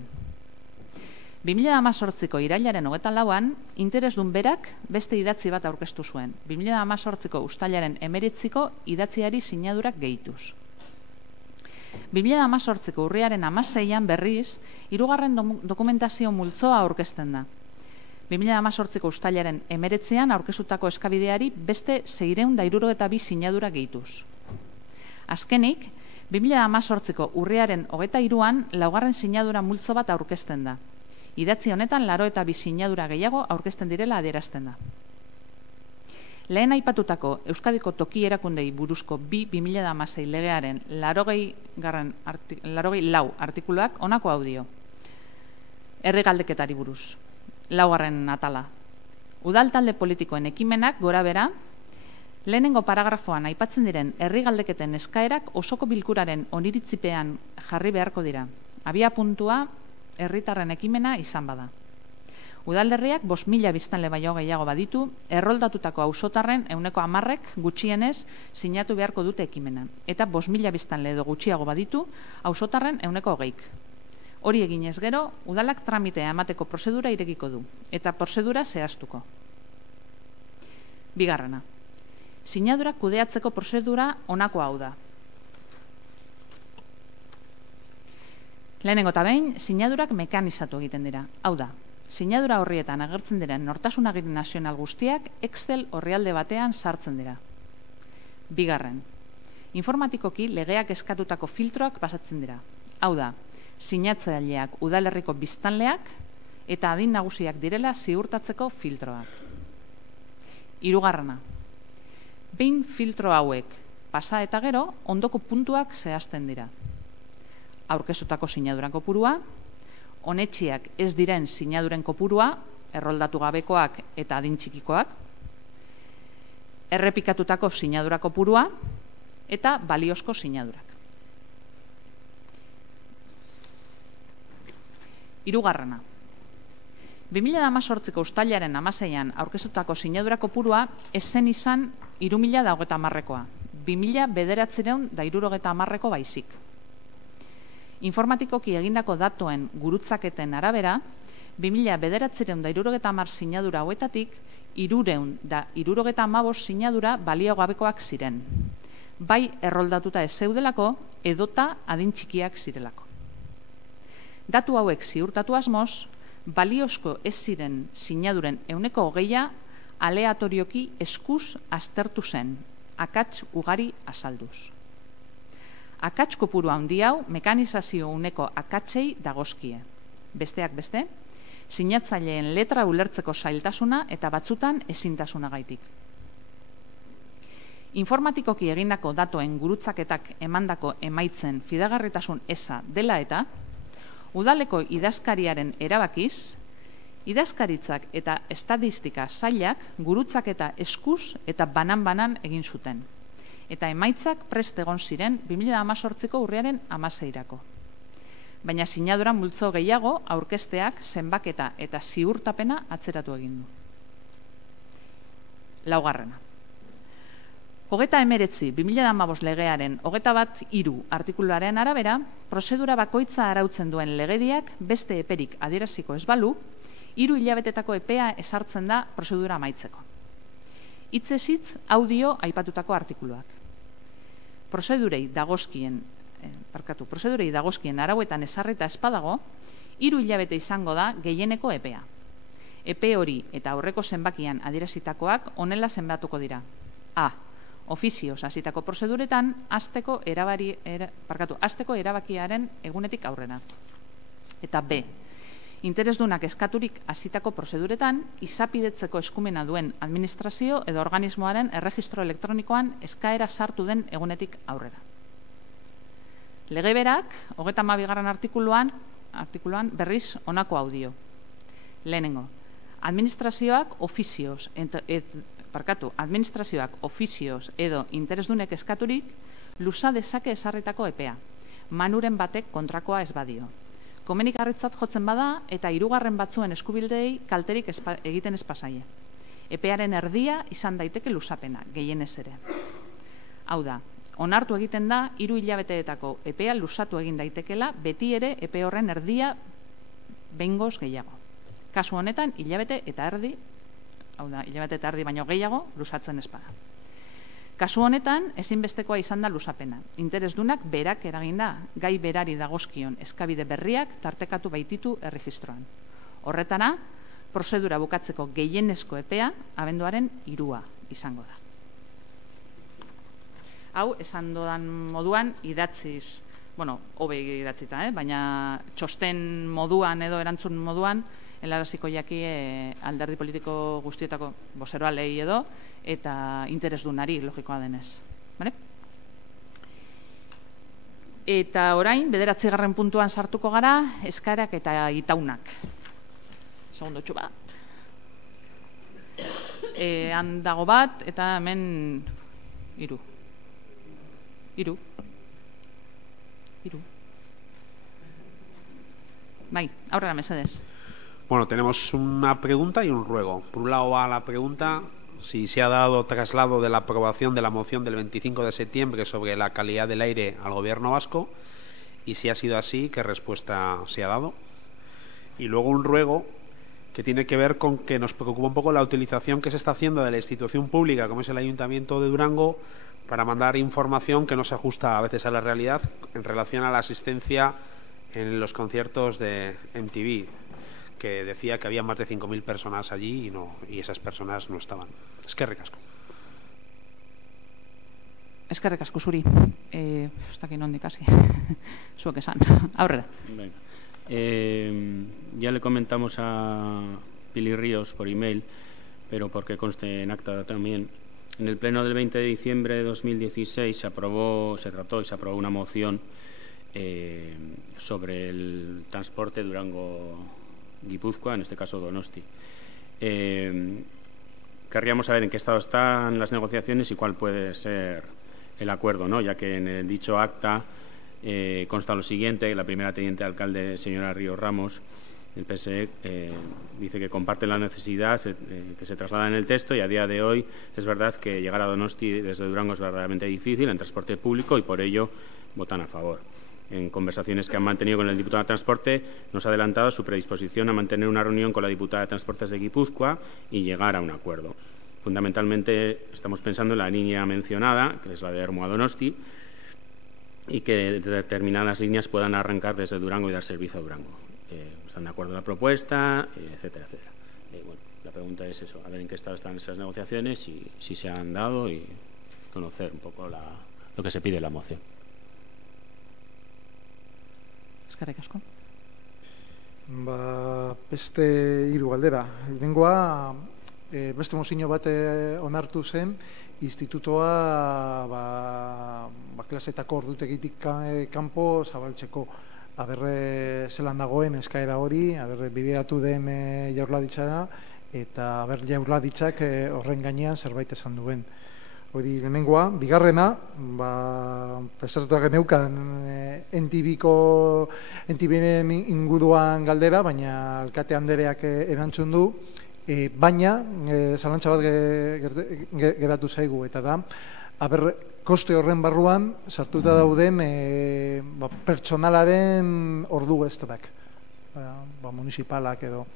2018ko irailaren 24an, interesdun berak beste idatzi bat aurkeztu zuen. 2018ko ustailaren 19ko idatziari sinadurak gehituz. 2018ko urriaren 16an berriz, 3. dokumentazio multzoa aurkezten da. 2018ko ustailaren 19an aurkeztutako eskabideari beste 662 sinadura gehituz. Azkenik, 2018ko urriaren 23an 4. sinadura multzo bat aurkezten da. Idatzi honetan 82 sinadura gehiago aurkezten direla adierazten da. Lehen aipatutako Euskadiko toki erakundei buruzko 2016 legearen 84 artikuluak honako hau dio. Herri galdeketari buruz. 4. atala. Udal talde politikoen ekimenak gora bera, lehenengo paragrafoan aipatzen diren herri galdeketen eskaerak osoko bilkuraren oniritzipean jarri beharko dira. Abia puntua herritarren ekimena izan bada. Udalerriak 5.000 biztanle baino gehiago baditu, erroldatutako auzotarren 10% gutxienez sinatu beharko dute ekimena. Eta 5.000 biztanle edo gutxiago baditu, auzotarren 20%. Hori eginez gero, udalak tramitea emateko prozedura irekiko du, eta prozedura zehaztuko. Bigarrena. Sinadurak kudeatzeko prozedura honako hau da. Lehenengo eta behin, sinadurak mekanizatu egiten dira. Hau da, sinadura horrietan agertzen diren nortasunagiri nazional guztiak Excel orrialde batean sartzen dira. Bigarren, informatikoki legeak eskatutako filtroak pasatzen dira. Hau da, sinatzaileak udalerriko biztanleak eta adin nagusiak direla ziurtatzeko filtroak. Hirugarrena, behin filtro hauek pasa eta gero, ondoko puntuak zehazten dira. Aurkeztutako sinaduran kopurua, onetsiak ez diren sinaduren kopurua, erroldatu gabekoak eta adin txikikoak, errepikatutako sinadura kopurua eta baliozko sinadurak. Hirugarrena. 2018ko ustailaren 16an aurkeztutako sinadura kopurua ez zen izan 3030koa, 2970ko baizik. Informatikoki egindako datuen gurutzaketen arabera, 2970 sinadura hauetatik 375 sinadura baliogabekoak ziren. Bai erroldatuta ez zeudelako edota adin txikiak zirelako. Datu hauek ziurtatu asmoz, baliozko ez ziren sinaduren 20% aleatorioki eskuz aztertu zen, akats ugari azalduz. Akats kopuru handi hau mekanizazio uneko akatsei dagozkie. Besteak beste, sinatzaileen letra ulertzeko zailtasuna eta batzutan ezintasunagaitik. Informatikoki egindako datuen gurutzaketak emandako emaitzen fidagarritasun eza dela eta, udaleko idazkariaren erabakiz, idazkaritzak eta estadistika sailak gurutzaketa eskuz eta banan-banan egin zuten. Eta emaitzak prest egon ziren 2018ko urriaren 16irako. Baina sinadura multzo gehiago aurkezteak zenbaketa eta ziurtapena atzeratu egin du. Laugarrena. 29/2015 legearen 21.3 artikuluaren arabera, prozedura bakoitza arautzen duen legediak beste eperik adieraziko ez balu, 3 hilabetetako epea ezartzen da prozedura amaitzeko. Hitzez hitz audio aipatutako artikuluak. Prozedurei dagozkien arauetan ezarrita espadago, 3 hilabete izango da gehieneko epea. Epe hori eta aurreko zenbakian adierazitakoak honela zenbatuko dira. A. Ofizioz hasitako prozeduretan hasteko erabakiaren egunetik aurrera. Eta B. Interesdunak eskaturik hasitako prozeduretan izapidetzeko eskumena duen administrazio edo organismoaren erregistro elektronikoan eskaera sartu den egunetik aurrera. Lege berak, 32. artikuluan berriz honako audio. Lehenengo, administrazioak ofizioz edo interesdunek eskaturik luza dezake ezarritako epea, manuren batek kontrakoa ez badio. Komenigarritzat jotzen bada eta 3. batzuen eskubildei kalterik egiten ez pasaie. Epearen erdia izan daiteke luzapena, gehienez ere. Hau da, onartu egiten da 3 hilabeteetako epea luzatu egin daitekela beti ere epe horren erdia behingoz gehiago. Kasu honetan, hilabete eta erdi baino gehiago luzatzen espada. Kasu honetan, ezinbestekoa izan da luzapena. Interesdunak berak eraginda, gai berari dagozkion eskabide berriak tartekatu baititu erregistroan. Horretara, prozedura bukatzeko gehienezko epea abenduaren 3 izango da. Hau, esan dodan moduan, idatziz, hobe idatzita, baina txosten moduan edo erantzun moduan, helaraziko jaki alderdi politiko guztietako bozeroalei edo, eta interesdunari logikoa denez. Eta orain, 9. puntuan sartuko gara, eskaerak eta itaunak. Segundotxu bat. Handago bat, eta hemen 3. 3. Bai, aurrera mesedez. Bueno, tenemos una pregunta y un ruego. Por un lado va la pregunta si se ha dado traslado de la aprobación de la moción del 25 de septiembre sobre la calidad del aire al Gobierno vasco y si ha sido así, qué respuesta se ha dado. Y luego un ruego que tiene que ver con que nos preocupa un poco la utilización que se está haciendo de la institución pública, como es el Ayuntamiento de Durango, para mandar información que no se ajusta a veces a la realidad en relación a la asistencia en los conciertos de MTV, que decía que había más de 5.000 personas allí y esas personas no estaban. Eskerrik asko. Eskerrik asko zuri. Ez dakit nondik hasi. Zuek esan. Aurrera. Ya le comentamos a Pili Ríos por email, pero porque conste en acta también. En el pleno del 20 de diciembre de 2016 se aprobó una moción sobre el transporte Durango-Guipúzcoa, en este caso Donosti. Querríamos saber en qué estado están las negociaciones y cuál puede ser el acuerdo, ¿no? Ya que en el dicho acta consta lo siguiente: la primera teniente alcalde, señora Ríos Ramos, del PSE, dice que comparte la necesidad que se traslada en el texto, y a día de hoy es verdad que llegar a Donosti desde Durango es verdaderamente difícil en transporte público y por ello votan a favor. en conversaciones que han mantenido con el diputado de Transporte, nos ha adelantado su predisposición a mantener una reunión con la diputada de Transportes de Guipúzcoa y llegar a un acuerdo. Fundamentalmente estamos pensando en la línea mencionada, que es la de Ermua Donosti, y que determinadas líneas puedan arrancar desde Durango y dar servicio a Durango. Están de acuerdo en la propuesta, etcétera, etcétera. Bueno, la pregunta es eso, a ver en qué estado están esas negociaciones y si se han dado y conocer un poco lo que se pide en la moción. Eskerrik asko. Beste hiru galdera. Lehenengoa, beste mozio bat onartu zen, institutoa klasetako ordutegitik kanpo zabaltzeko. Aber zelan dagoen eskaera hori, aber bideratu den Jaurlaritza da, eta aber Jaurlaritzak horren gainean zerbait esan duen. Hori lehenengoa, bigarrena, prestatuta geneukan entibinen inguruan galdera, baina alkate andereak erantzun du, baina zalantza bat geratu zaigu, eta da, aber koste horren barruan sartuta dauden pertsonalaren ordu estrak, municipalak edo.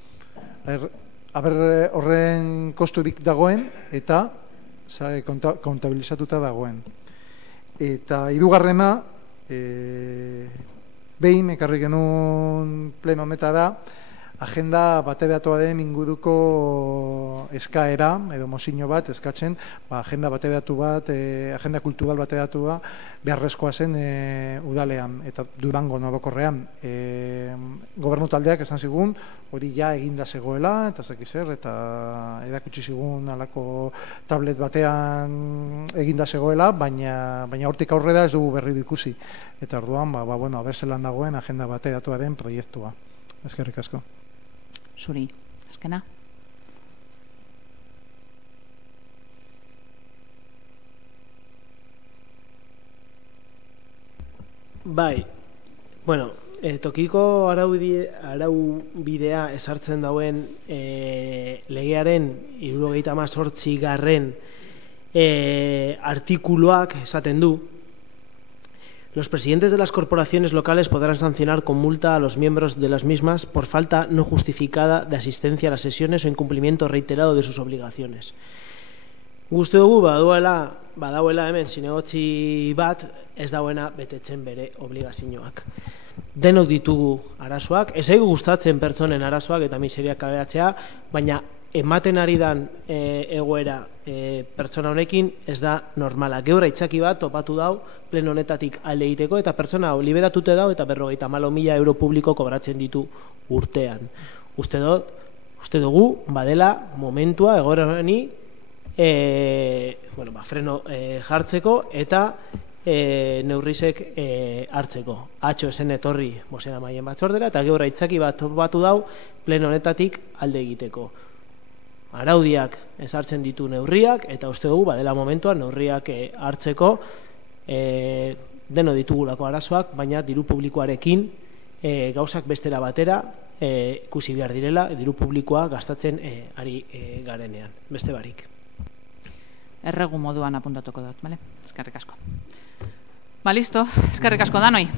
Aber horren kosturik dagoen, eta kontabilizatuta dagoen. Eta hirugarrena, behin ekarri genuen pleno honetara, agenda bateratuaren inguruko eskaera, edo mozio bat eskatzen, agenda bateratu bat, agenda kultural bateratua beharrezkoa zen udalean, eta Durango orokorrean. Gobernu taldeak esan zigun, hori ja eginda zegoela, eta zekizer, eta erakutsi zigun alako tablet batean eginda zegoela, baina hortik aurrera ez dugu berri ikusi. Eta orduan, abertzelan dagoen agenda bateratuaren proiektua. Eskerrik asko. Zuri, azkena. Bai, bueno, tokiko araubidea esartzen dauen legearen 78. Artikuluak esaten du: los presidentes de las corporaciones locales podrán sancionar con multa a los miembros de las mismas por falta no justificada de asistencia a las sesiones o incumplimiento reiterado de sus obligaciones. Guste dugu badauela hemen zinegotzi bat ez dauena betetzen bere obligazioak. Denok ditugu arazoak, ez zaigu gustatzen pertsonen arazoak eta miseriak kaleratzea, baina ematen ari dan egoera pertsona honekin ez da normala. Geura itzaki bat topatu dau pleno honetatik alde egiteko, eta pertsona hau liberatute dau eta 54.000 euro publiko kobratzen ditu urtean. Uste dugu badela momentua egoera honi freno jartzeko eta neurrizek hartzeko. Atxo esen etorri bozeramaien batzordera eta geura itzaki bat topatu dau pleno honetatik alde egiteko. Araudiak ezartzen ditu neurriak, eta uste dugu badela momentua neurriak hartzeko, deno ditugulako arazoak, baina diru publikoarekin gauzak bestera batera ikusi behar direla, diru publikoa gastatzen ari garenean, beste barik. Erregu moduan apuntatuko dut, bale? Eskerrik asko. Listo, eskerrik asko danoi.